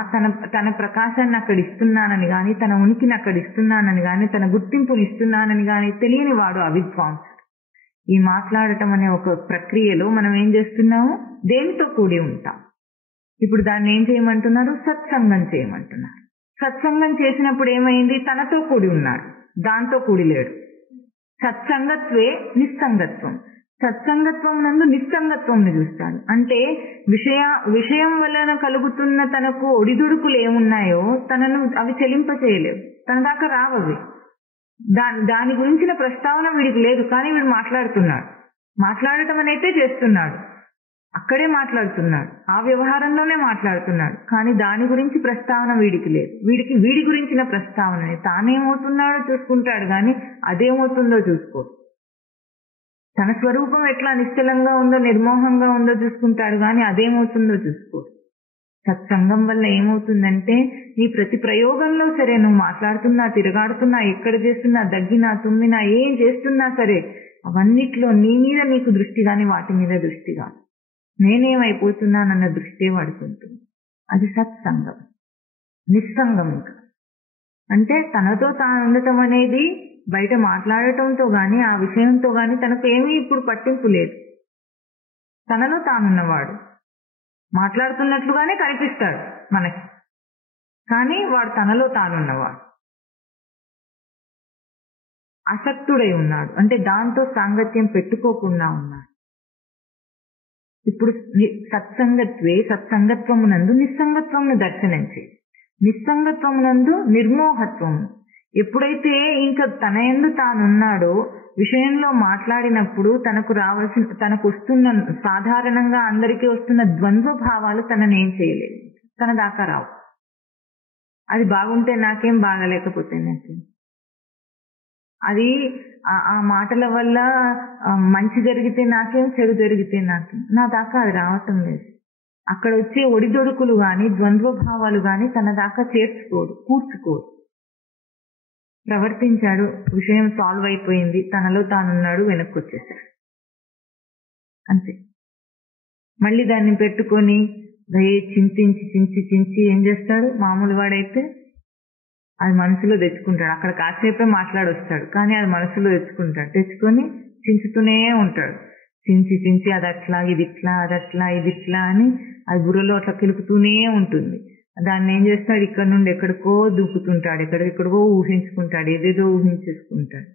తన ప్రకాశాన్ని అక్కడ ఇస్తున్నానని గాని, తన ఉనికిని అక్కడ ఇస్తున్నానని గాని, తన గుర్తింపుని ఇస్తున్నానని గాని తెలియని వాడు అవిద్వాంసుడు. ఈ మాట్లాడటం అనే ఒక ప్రక్రియలో మనం ఏం చేస్తున్నాము? దేనితో కూడి ఉంటాం. ఇప్పుడు దాన్ని ఏం చేయమంటున్నారు? సత్సంగం చేయమంటున్నారు. సత్సంగం చేసినప్పుడు ఏమైంది? తనతో కూడి ఉన్నాడు, దాంతో కూడి లేడు. సత్సంగత్వే నిస్సంగత్వం. సత్సంగత్వం నందు నిస్సంగత్వం చూస్తాడు. అంటే విషయం వలన కలుగుతున్న తనకు ఒడిదుడుకులు ఏమున్నాయో తనను అవి చెలింప చేయలేవు, తన దాకా రావవి. దాని గురించిన ప్రస్తావన వీడికి లేదు, కానీ వీడు మాట్లాడుతున్నాడు. మాట్లాడటం అనేది చేస్తున్నాడు, అక్కడే మాట్లాడుతున్నాడు, ఆ వ్యవహారంలోనే మాట్లాడుతున్నాడు. కానీ దాని గురించి ప్రస్తావన వీడికి లేదు. వీడి గురించిన ప్రస్తావన తానేమవుతున్నాడో చూసుకుంటాడు, కానీ అదేమవుతుందో చూసుకోడు. తన స్వరూపం ఎట్లా నిశ్చలంగా ఉందో, నిర్మోహంగా ఉందో చూసుకుంటాడు, కానీ అదేమవుతుందో చూసుకోడు. సత్సంగం వల్ల ఏమవుతుందంటే నీ ప్రతి ప్రయోగంలో సరే, నువ్వు మాట్లాడుతున్నా, తిరగాడుతున్నా, ఎక్కడ చేస్తున్నా, దగ్గినా, తుమ్మినా, ఏం చేస్తున్నా సరే అవన్నిట్లో నీ మీద నీకు దృష్టి కానీ వాటి మీద దృష్టి కాదు, నేనేమైపోతున్నానన్న దృష్టే వాడుకుంటుంది. అది సత్సంగం. నిస్సంగం ఇంకా అంటే తనతో తాను ఉండటం అనేది బయట మాట్లాడటంతో గాని ఆ విషయంతో గాని తనకు ఏమీ ఇప్పుడు పట్టింపు లేదు. తనలో తానున్నవాడు మాట్లాడుతున్నట్లుగానే కనిపిస్తాడు మనకి, కానీ వాడు తనలో తానున్నవాడు, అసక్తుడై ఉన్నాడు. అంటే దాంతో సాంగత్యం పెట్టుకోకుండా ఉన్నాడు. ఇప్పుడు సత్సంగత్వమునందు నిస్సంగత్వమును దర్శనించి, నిస్సంగత్వమునందు నిర్మోహత్వము. ఎప్పుడైతే ఇంకా తన యందు తానున్నాడో విషయంలో మాట్లాడినప్పుడు తనకు వస్తున్న సాధారణంగా అందరికీ వస్తున్న ద్వంద్వ భావాలు తనని ఏం చేయలేదు, తన దాకా రావు. అది బాగుంటే నాకేం, బాగలేకపోతే నాకేం. అది ఆ మాటల వల్ల మంచి జరిగితే నాకేం, చెడు జరిగితే నాకేం, నా దాకా అది రావటం లేదు. అక్కడ వచ్చే ఒడిదొడుకులు గాని ద్వంద్వ భావాలు గాని తన దాకా కూర్చుకోడు. ప్రవర్తించాడు, విషయం సాల్వ్ అయిపోయింది, తనలో తానున్నాడు, వెనక్కి వచ్చేసాడు, అంతే. మళ్ళీ దాన్ని పెట్టుకొని చింతించి చించి చించి ఏం చేస్తాడు? మామూలు వాడైతే అది మనసులో తెచ్చుకుంటాడు. అక్కడ కాసేపే మాట్లాడొస్తాడు, కానీ అది మనసులో తెచ్చుకుంటాడు. తెచ్చుకొని చించుతూనే ఉంటాడు. చించి చించి అది అట్లా ఇది ఇట్లా, అది అట్లా ఇది ఇట్లా అని అది బుర్రలో అట్లా కిలుపుతూనే ఉంటుంది. దాన్ని ఏం చేస్తాడు? ఇక్కడ నుండి ఎక్కడికో దూకుతుంటాడు, ఎక్కడికో ఊహించుకుంటాడు, ఏదేదో ఊహించేసుకుంటాడు,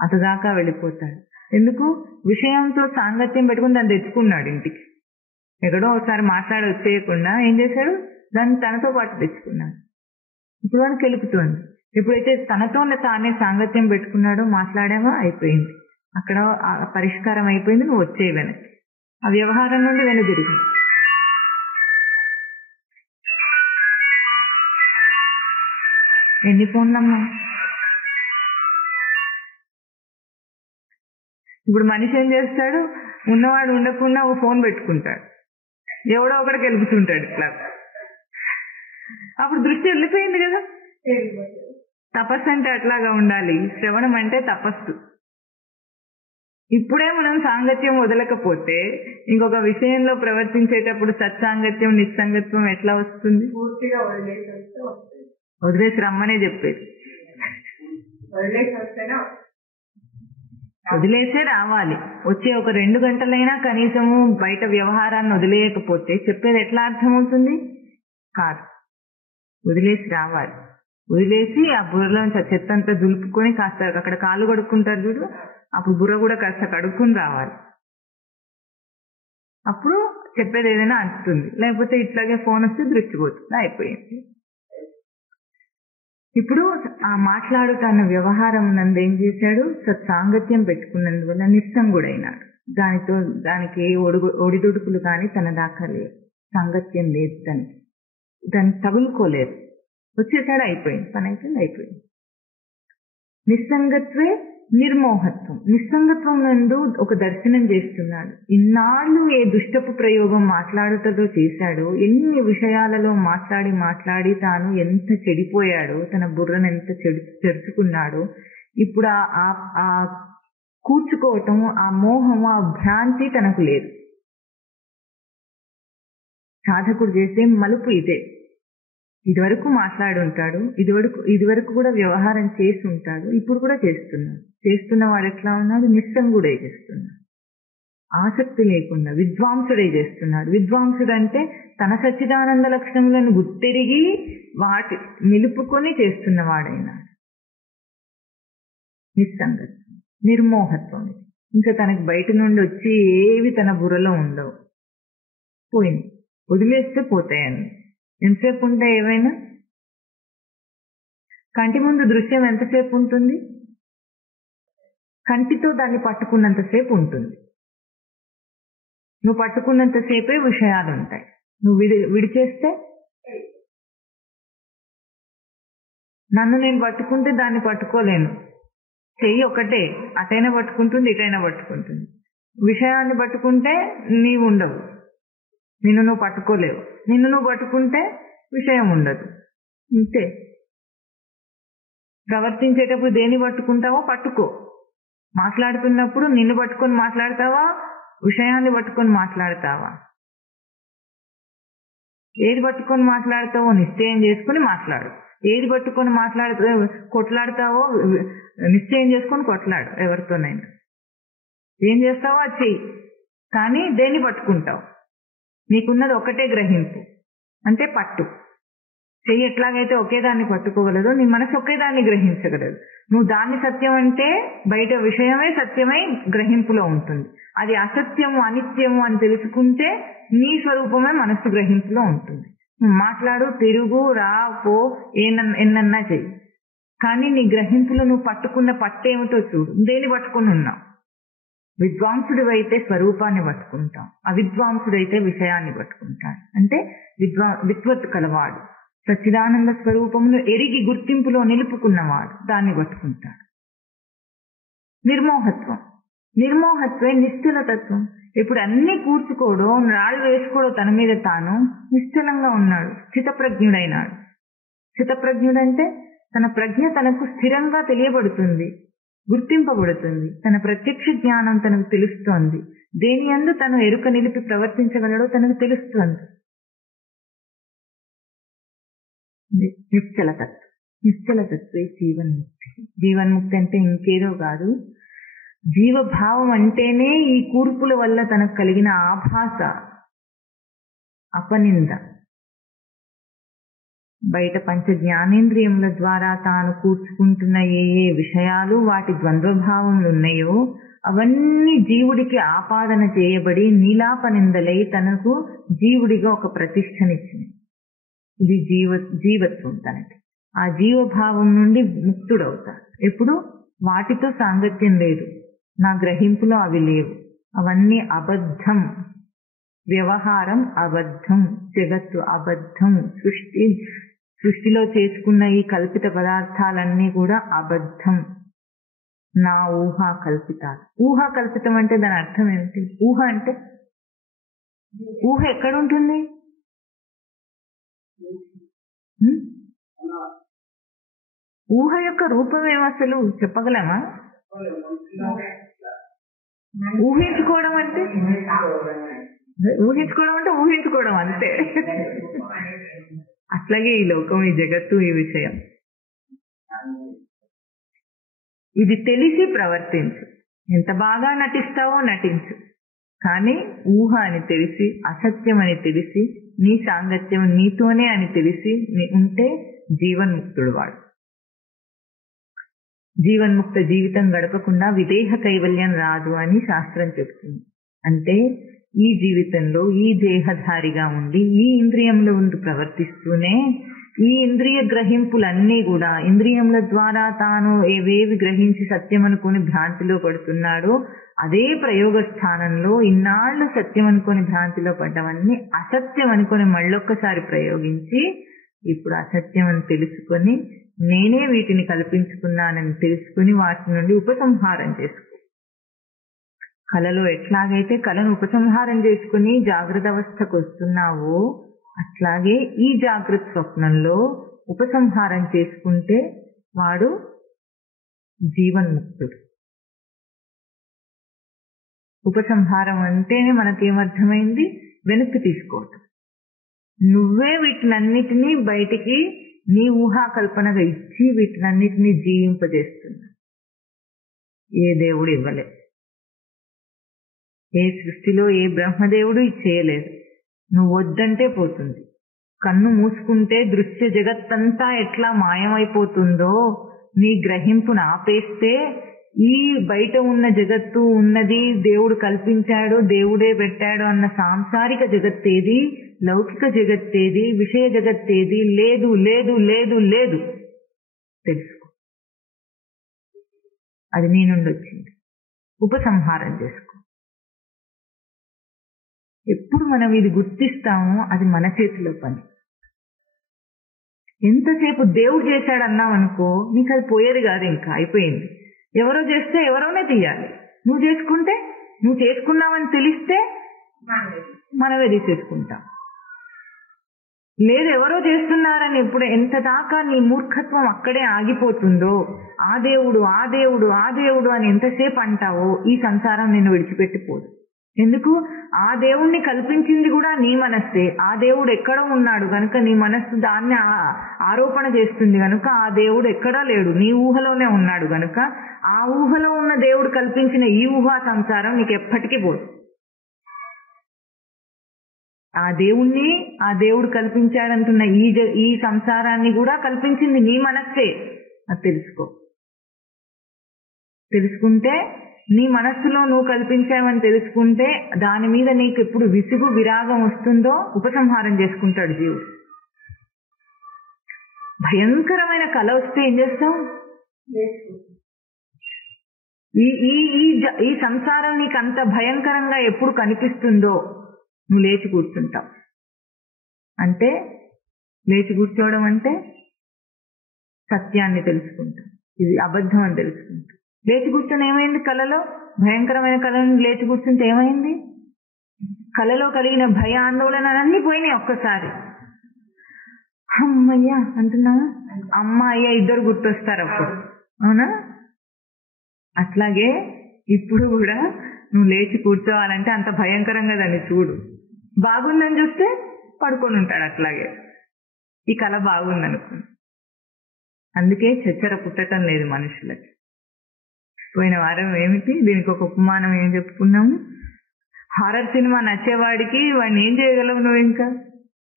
అంతదాకా వెళ్ళిపోతాడు. ఎందుకు? విషయంతో సాంగత్యం పెట్టుకుని దాన్ని తెచ్చుకున్నాడు ఇంటికి. ఎక్కడో ఒకసారి మాట్లాడి వచ్చేయకుండా ఏం చేశాడు? దాన్ని తనతో పాటు తెచ్చుకున్నాడు. ఇప్పుడు వాడికి తెలుపుతోంది. ఎప్పుడైతే తనతో తానే సాంగత్యం పెట్టుకున్నాడో మాట్లాడామో అయిపోయింది. అక్కడ పరిష్కారం అయిపోయింది. నువ్వు వచ్చే వెనక్కి ఆ వ్యవహారం నుండి వెనుదిరిగి. ఎన్ని ఫోన్లమ్మా? ఇప్పుడు మనిషి ఏం చేస్తాడు? ఉన్నవాడు ఉండకుండా ఒక ఫోన్ పెట్టుకుంటాడు, ఎవడో ఒకడికి వెలుగుతుంటాడు ఇట్లా. అప్పుడు దృష్టి వెళ్ళిపోయింది కదా. తపస్సు అంటే అట్లాగా ఉండాలి. శ్రవణం అంటే తపస్సు. ఇప్పుడే మనం సాంగత్యం వదలకపోతే ఇంకొక విషయంలో ప్రవర్తించేటప్పుడు సత్సాంగత్యం నిస్సంగత్వం ఎట్లా వస్తుంది? పూర్తిగా వదిలేసి వస్తే వస్తుంది. వదిలేసి రమ్మనే చెప్పేది. వదిలేసి వస్తేనే వదిలేసే రావాలి. వచ్చే ఒక 2 గంటలైనా కనీసము బయట వ్యవహారాన్ని వదిలేయకపోతే చెప్పేది ఎట్లా అర్థమవుతుంది? కాదు, వదిలేసి రావాలి. వదిలేసి ఆ బుర్రలోంచి ఆ చెత్త అంతా దులుపుకొని కాస్త అక్కడ కాళ్ళు కడుక్కుంటారు చూడు, అప్పుడు బుర్ర కూడా కాస్త కడుక్కుని రావాలి. అప్పుడు చెప్పేది ఏదైనా అంటుంది. లేకపోతే ఇట్లాగే ఫోన్ వస్తే దృష్టి పోతుంది, అయిపోయింది. ఇప్పుడు ఆ మాట్లాడుతున్న వ్యవహారం నందు ఏం చేశాడు? సత్సాంగత్యం పెట్టుకున్నందువల్ల నిస్సంగుడైనాడు. దానికి ఒడిదుడుకులు కానీ తన దాకా లేదు, సాంగత్యం లేదు, దాన్ని తగులుకోలేదు. వచ్చేసాడు, అయిపోయింది, పని అయిపోయింది, అయిపోయింది. నిస్సంగత్వే నిర్మోహత్వం. నిస్సంగత్వం నందు ఒక దర్శనం చేస్తున్నాడు. ఇన్నాళ్ళు ఏ దుష్టపు ప్రయోగం మాట్లాడుతదో చేశాడో, ఎన్ని విషయాలలో మాట్లాడి తాను ఎంత చెడిపోయాడో, తన బుర్రను ఎంత చెరుచుకున్నాడో, ఇప్పుడు ఆ కూర్చుకోవటం, ఆ మోహము, ఆ భ్రాంతి తనకు లేదు. సాధకుడు చేసే మలుపు ఇదే. ఇదివరకు మాట్లాడుంటాడు, ఇదివరకు కూడా వ్యవహారం చేసి ఉంటాడు, ఇప్పుడు కూడా చేస్తున్నాడు. చేస్తున్న వాడు ఎట్లా ఉన్నాడు? నిస్సంగుడై చేస్తున్నాడు, ఆసక్తి లేకుండా విద్వాంసుడై చేస్తున్నాడు. విద్వాంసుడు అంటే తన సచ్చిదానంద లక్షణములను గుర్తెరిగి వాటి నిలుపుకొని చేస్తున్నవాడైనాడు. నిస్సంగత్వం, నిర్మోహత్వం. ఇంకా తనకి బయట నుండి వచ్చి ఏవి తన బుర్రలో ఉండవు, పోయింది. వదిలేస్తే పోతాయని. ఎంతసేపు ఉంటాయి? ఏవైనా కంటి ముందు దృశ్యం ఎంతసేపు ఉంటుంది? కంటితో దాన్ని పట్టుకున్నంతసేపు ఉంటుంది. నువ్వు పట్టుకున్నంతసేపే విషయాలు ఉంటాయి. నువ్వు విడిచేస్తే, నన్ను నేను పట్టుకుంటే దాన్ని పట్టుకోలేను. చెయ్యి ఒకటే, అటైనా పట్టుకుంటుంది, ఇటైనా పట్టుకుంటుంది. విషయాన్ని పట్టుకుంటే నీవు ఉండవు, నిన్ను నువ్వు పట్టుకోలేవు. నిన్ను నువ్వు పట్టుకుంటే విషయం ఉండదు. అంతే. ప్రవర్తించేటప్పుడు దేన్ని పట్టుకుంటావో పట్టుకో. మాట్లాడుతున్నప్పుడు నిన్ను పట్టుకొని మాట్లాడతావా, విషయాన్ని పట్టుకొని మాట్లాడతావా? ఏది పట్టుకొని మాట్లాడతావో నిశ్చయం చేసుకుని మాట్లాడు. ఏది పట్టుకొని కొట్లాడతావో నిశ్చయం చేసుకొని కొట్లాడు. ఎవరితోనైనా ఏం చేస్తావో అది చెయ్యి, కానీ దేన్ని పట్టుకుంటావు? నీకున్నది ఒకటే గ్రహింపు, అంటే పట్టు. చెయ్యి ఎట్లాగైతే ఒకే దాన్ని పట్టుకోగలదో, నీ మనసు ఒకే దాన్ని గ్రహించగలదు. నువ్వు దాన్ని సత్యం అంటే బయట విషయమే సత్యమై గ్రహింపులో ఉంటుంది. అది అసత్యము, అనిత్యము అని తెలుసుకుంటే నీ స్వరూపమే మనస్సు గ్రహింపులో ఉంటుంది. మాట్లాడు, తిరుగు, రా, పో, ఎన్నన్నా చెయ్యి, కానీ నీ గ్రహింపులో నువ్వు పట్టుకున్న పట్టేమిటో చూడు. దేని పట్టుకుని ఉన్నావు? విద్వాంసుడివైతే స్వరూపాన్ని పట్టుకుంటాం, అవిద్వాంసుడైతే విషయాన్ని పట్టుకుంటాడు. అంటే విద్వత్ కలవాడు, సచ్చిదానంద స్వరూపమును ఎరిగి గుర్తింపులో నిలుపుకున్నవాడు దాన్ని పట్టుకుంటాడు. నిర్మోహత్వం. నిర్మోహత్వే నిశ్చల తత్వం. ఇప్పుడు అన్ని కూర్చుకోవడం, రాళ్ళు వేసుకోవడం తన మీద తాను నిశ్చలంగా ఉన్నాడు, స్థితప్రజ్ఞుడైనాడు. స్థితప్రజ్ఞుడంటే తన ప్రజ్ఞ తనకు స్థిరంగా తెలియబడుతుంది, గుర్తింపబడుతుంది. తన ప్రత్యక్ష జ్ఞానం తనకు తెలుస్తోంది. దేని యందు తను ఎరుక నిలిపి ప్రవర్తించగలడో తనకు తెలుస్తోంది. నిశ్చలతత్వం. నిశ్చలతత్వే జీవన్ముక్తి. జీవన్ముక్తి అంటే ఇంకేదో కాదు, జీవభావం అంటేనే ఈ కూర్పుల వల్ల తనకు కలిగిన ఆభాస, అపనింద, బయట పంచ జ్ఞానేంద్రియముల ద్వారా తాను కూర్చుకుంటున్న ఏ ఏ విషయాలు వాటి ద్వంద్వభావములు ఉన్నాయో అవన్నీ జీవుడికి ఆపాదన చేయబడి నీలాపనిందలై తనకు జీవుడిగా ఒక ప్రతిష్టనిచ్చింది. ఇది జీవత్వం తనకి. ఆ జీవభావం నుండి ముక్తుడవుతాడు. ఎప్పుడు వాటితో సాంగత్యం లేదు, నా గ్రహింపులో అవి లేవు, అవన్నీ అబద్ధం, వ్యవహారం అబద్ధం, జగత్తు అబద్ధం, సృష్టిలో చేసుకున్న ఈ కల్పిత పదార్థాలన్నీ కూడా అబద్ధం, నా ఊహా కల్పితాలు. ఊహా కల్పితం అంటే దాని అర్థం ఏమిటి? ఊహ అంటే ఊహ ఎక్కడుంటుంది? ఊహ యొక్క రూపం ఏమసలు చెప్పగలమా? ఊహించుకోవడం అంటే ఊహించుకోవడం అంతే. అట్లాగే ఈ లోకం, ఈ జగత్తు, ఈ విషయం ఇది తెలిసి ప్రవర్తించు. ఎంత బాగా నటిస్తావో నటించు, కానీ ఊహ అని తెలిసి, అసత్యం అని తెలిసి, నీ సాంగత్యం నీతోనే అని తెలిసి ఉంటే జీవన్ముక్తుడు వాడు. జీవన్ముక్త జీవితం గడపకుండా విదేహ కైవల్యం రాదు అని శాస్త్రం చెప్తుంది. అంటే ఈ జీవితంలో ఈ దేహధారిగా ఉండి ఈ ఇంద్రియముల ఉండి ప్రవర్తిస్తూనే ఈ ఇంద్రియ గ్రహింపులన్నీ కూడా ఇంద్రియముల ద్వారా తాను ఏవేవి గ్రహించి సత్యం అనుకుని భ్రాంతిలో పడుతున్నాడో అదే ప్రయోగ స్థానంలో ఇన్నాళ్లు సత్యం అనుకుని భ్రాంతిలో పడ్డవన్నీ అసత్యం అనుకుని మళ్ళొక్కసారి ప్రయోగించి ఇప్పుడు అసత్యం అని తెలుసుకొని నేనే వీటిని కల్పించుకున్నానని తెలుసుకుని వాటి నుండి ఉపసంహారం చేసుకో. కలలో ఎట్లాగైతే కలను ఉపసంహారం చేసుకుని జాగ్రత్త అవస్థకు వస్తున్నావో అట్లాగే ఈ జాగ్రత్త స్వప్నంలో ఉపసంహారం చేసుకుంటే వాడు జీవన్ముక్తుడు. ఉపసంహారం అంటేనే మనకేమర్థమైంది? వెనక్కి తీసుకోవటం. నువ్వే వీటినన్నిటినీ బయటికి నీ ఊహాకల్పనగా ఇచ్చి వీటినన్నిటినీ జీవింపజేస్తున్నా. ఏ దేవుడు ఇవ్వలేదు, ఏ సృష్టిలో ఏ బ్రహ్మదేవుడు చేయలేదు. నువ్వు వద్దంటే పోతుంది. కన్ను మూసుకుంటే దృశ్య జగత్తంతా ఎట్లా మాయమైపోతుందో నీ గ్రహింపును ఆపేస్తే ఈ బయట ఉన్న జగత్తు ఉన్నది, దేవుడు కల్పించాడు, దేవుడే పెట్టాడు అన్న సాంసారిక జగత్తేది, లౌకిక జగత్తేది, విషయ జగత్తేది లేదు లేదు లేదు లేదు తెలుసుకో. అది నీ నుండి వచ్చింది. ఉపసంహారం చేసుకో. ఎప్పుడు మనం ఇది గుర్తిస్తామో అది మన చేతిలో పని. ఎంతసేపు దేవుడు చేశాడు అన్నావనుకో నీకు అది పోయేది కాదు, ఇంకా అయిపోయింది. ఎవరో చేస్తే ఎవరోనే తీయాలి. నువ్వు చేసుకుంటే నువ్వు చేసుకున్నావని తెలిస్తే మనమే తీసేసుకుంటాం. లేదు ఎవరో చేస్తున్నారని ఎప్పుడు ఎంత దాకా నీ మూర్ఖత్వం అక్కడే ఆగిపోతుందో ఆ దేవుడు ఆ దేవుడు ఆ దేవుడు అని ఎంతసేపు అంటావో ఈ సంసారం నిన్ను విడిచిపెట్టిపోదు. ఎందుకు? ఆ దేవుణ్ణి కల్పించింది కూడా నీ మనస్సే. ఆ దేవుడు ఎక్కడో ఉన్నాడు కనుక నీ మనస్సు దాన్ని ఆరోపణ చేస్తుంది కనుక ఆ దేవుడు ఎక్కడా లేడు, నీ ఊహలోనే ఉన్నాడు కనుక ఆ ఊహలో ఉన్న దేవుడు కల్పించిన ఈ ఊహా సంసారం నీకు ఎప్పటికీ పోదు. ఆ దేవుణ్ణి ఆ దేవుడు కల్పించాడంటున్న ఈ సంసారాన్ని కూడా కల్పించింది నీ మనస్సే. అది తెలుసుకో. తెలుసుకుంటే నీ మనస్సులో నువ్వు కల్పించావని తెలుసుకుంటే దాని మీద నీకు ఎప్పుడు విసుగు విరాగం వస్తుందో ఉపసంహారం చేసుకుంటాడు జీవుడు. భయంకరమైన కళ వస్తే ఏం చేస్తావు? ఈ సంసారం నీకు అంత భయంకరంగా ఎప్పుడు కనిపిస్తుందో నువ్వు లేచి కూర్చుంటావు. అంటే లేచి కూర్చోవడం అంటే సత్యాన్ని తెలుసుకుంటాం, ఇది అబద్ధం అని తెలుసుకుంటాం. లేచి కూర్చొని ఏమైంది? కళలో భయంకరమైన కళను లేచి కూర్చుంటే ఏమైంది? కళలో కలిగిన భయ ఆందోళన అన్నీ పోయినాయి ఒక్కసారి. అమ్మయ్యా అంటున్నావా? అమ్మ అయ్యా ఇద్దరు గుర్తొస్తారు అప్పుడు, అవునా? అట్లాగే ఇప్పుడు కూడా నువ్వు లేచి కూర్చోవాలంటే అంత భయంకరంగా దాన్ని చూడు. బాగుందని చూస్తే పడుకొని ఉంటాడు అట్లాగే. ఈ కళ బాగుంది అనుకోండి. అందుకే చచ్చర పుట్టడం లేదు మనుషులకి. పోయిన వారం ఏమిటి దీనికి ఒక ఉపమానం ఏం చెప్పుకున్నాము? హారర్ సినిమా నచ్చేవాడికి వాడిని ఏం చేయగలవు నువ్వు? ఇంకా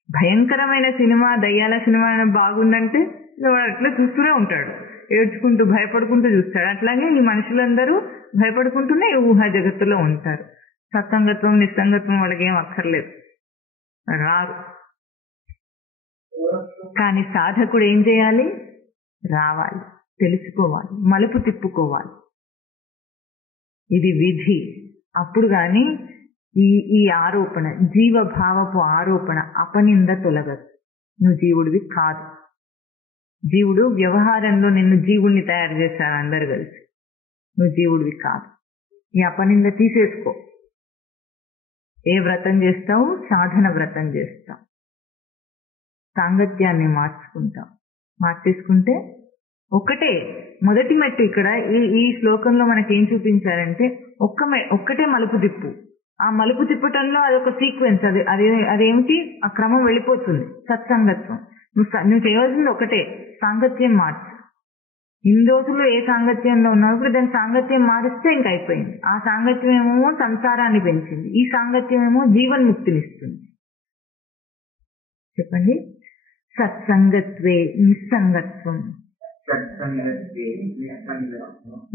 భయంకరమైన సినిమా, దయ్యాల సినిమా బాగుందంటే వాడు అట్లా చూస్తూనే ఉంటాడు, ఏడ్చుకుంటూ భయపడుకుంటూ చూస్తాడు. అట్లాగే ఈ మనుషులందరూ భయపడుకుంటూనే ఈ ఊహా జగత్తులో ఉంటారు. సత్సంగత్వం నిస్సంగత్వం వాళ్ళకి ఏం అక్కర్లేదు, రారు. కానీ సాధకుడు ఏం చేయాలి? రావాలి, తెలుసుకోవాలి, మలుపు తిప్పుకోవాలి. ఇది విధి. అప్పుడు గాని ఈ ఆరోపణ, జీవభావపు ఆరోపణ, అపనింద తొలగదు. నువ్వు జీవుడివి కాదు. జీవుడు వ్యవహారంలో నిన్ను జీవుడిని తయారు చేశారు అందరు కలిసి. నువ్వు జీవుడివి కాదు. ఈ అపనింద తీసేసుకో. ఏ వ్రతం చేస్తావు? సాధన వ్రతం చేస్తావు. సాంగత్యాన్ని మార్చుకుంటావు. మార్చేసుకుంటే ఒక్కటే మొదటి మెట్టు. ఇక్కడ ఈ శ్లోకంలో మనకేం చూపించారంటే ఒక్కటే మలుపు తిప్పు. ఆ మలుపు తిప్పటంలో అదొక సీక్వెన్స్. అదేమిటి? ఆ క్రమం వెళ్ళిపోతుంది. సత్సంగత్వం. నువ్వు చేయవలసింది ఒకటే, సాంగత్యం మార్చు. ఇన్ని రోజులు ఏ సాంగత్యంలో ఉన్నావు, ఇప్పుడు దాని సాంగత్యం మారిస్తే ఇంక అయిపోయింది. ఆ సాంగత్యం ఏమో సంసారాన్ని పెంచింది, ఈ సాంగత్యం ఏమో జీవన్ముక్తినిస్తుంది. చెప్పండి. సత్సంగత్వే నిస్సంగత్వం,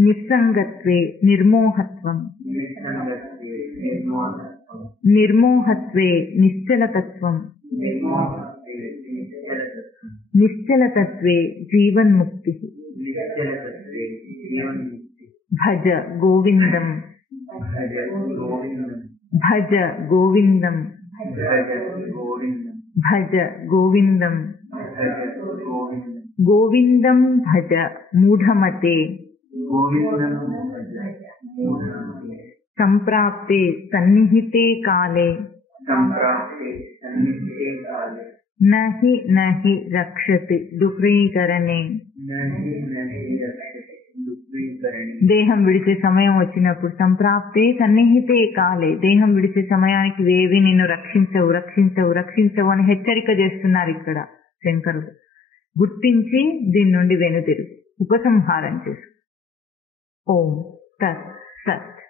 నిస్సంగత్వే నిర్మోహత్వం, నిర్మోహత్వే నిశ్చలతత్వం, నిశ్చలతత్వే జీవన్ముక్తి. భజ గోవిందం, భజ గోవిందం, భజ గోవిందం, గోవిందం భజ మూఢమతే, సంప్రాప్తే సన్నిహితే కాలే, నహి నహి రక్షతి దుఃఖీకరణే. దేహం విడిచే సమయం వచ్చినప్పుడు సంప్రాప్తే సన్నిహితే కాలే, దేహం విడిచే సమయానికి వేవి నిన్ను రక్షించవు రక్షించవు రక్షించవు అని హెచ్చరిక చేస్తున్నారు ఇక్కడ శంకరుడు. గుర్తించి దీని నుండి వెనుతిరుగు, ఉపసంహారం చేసు. ఓం తత్ సత్.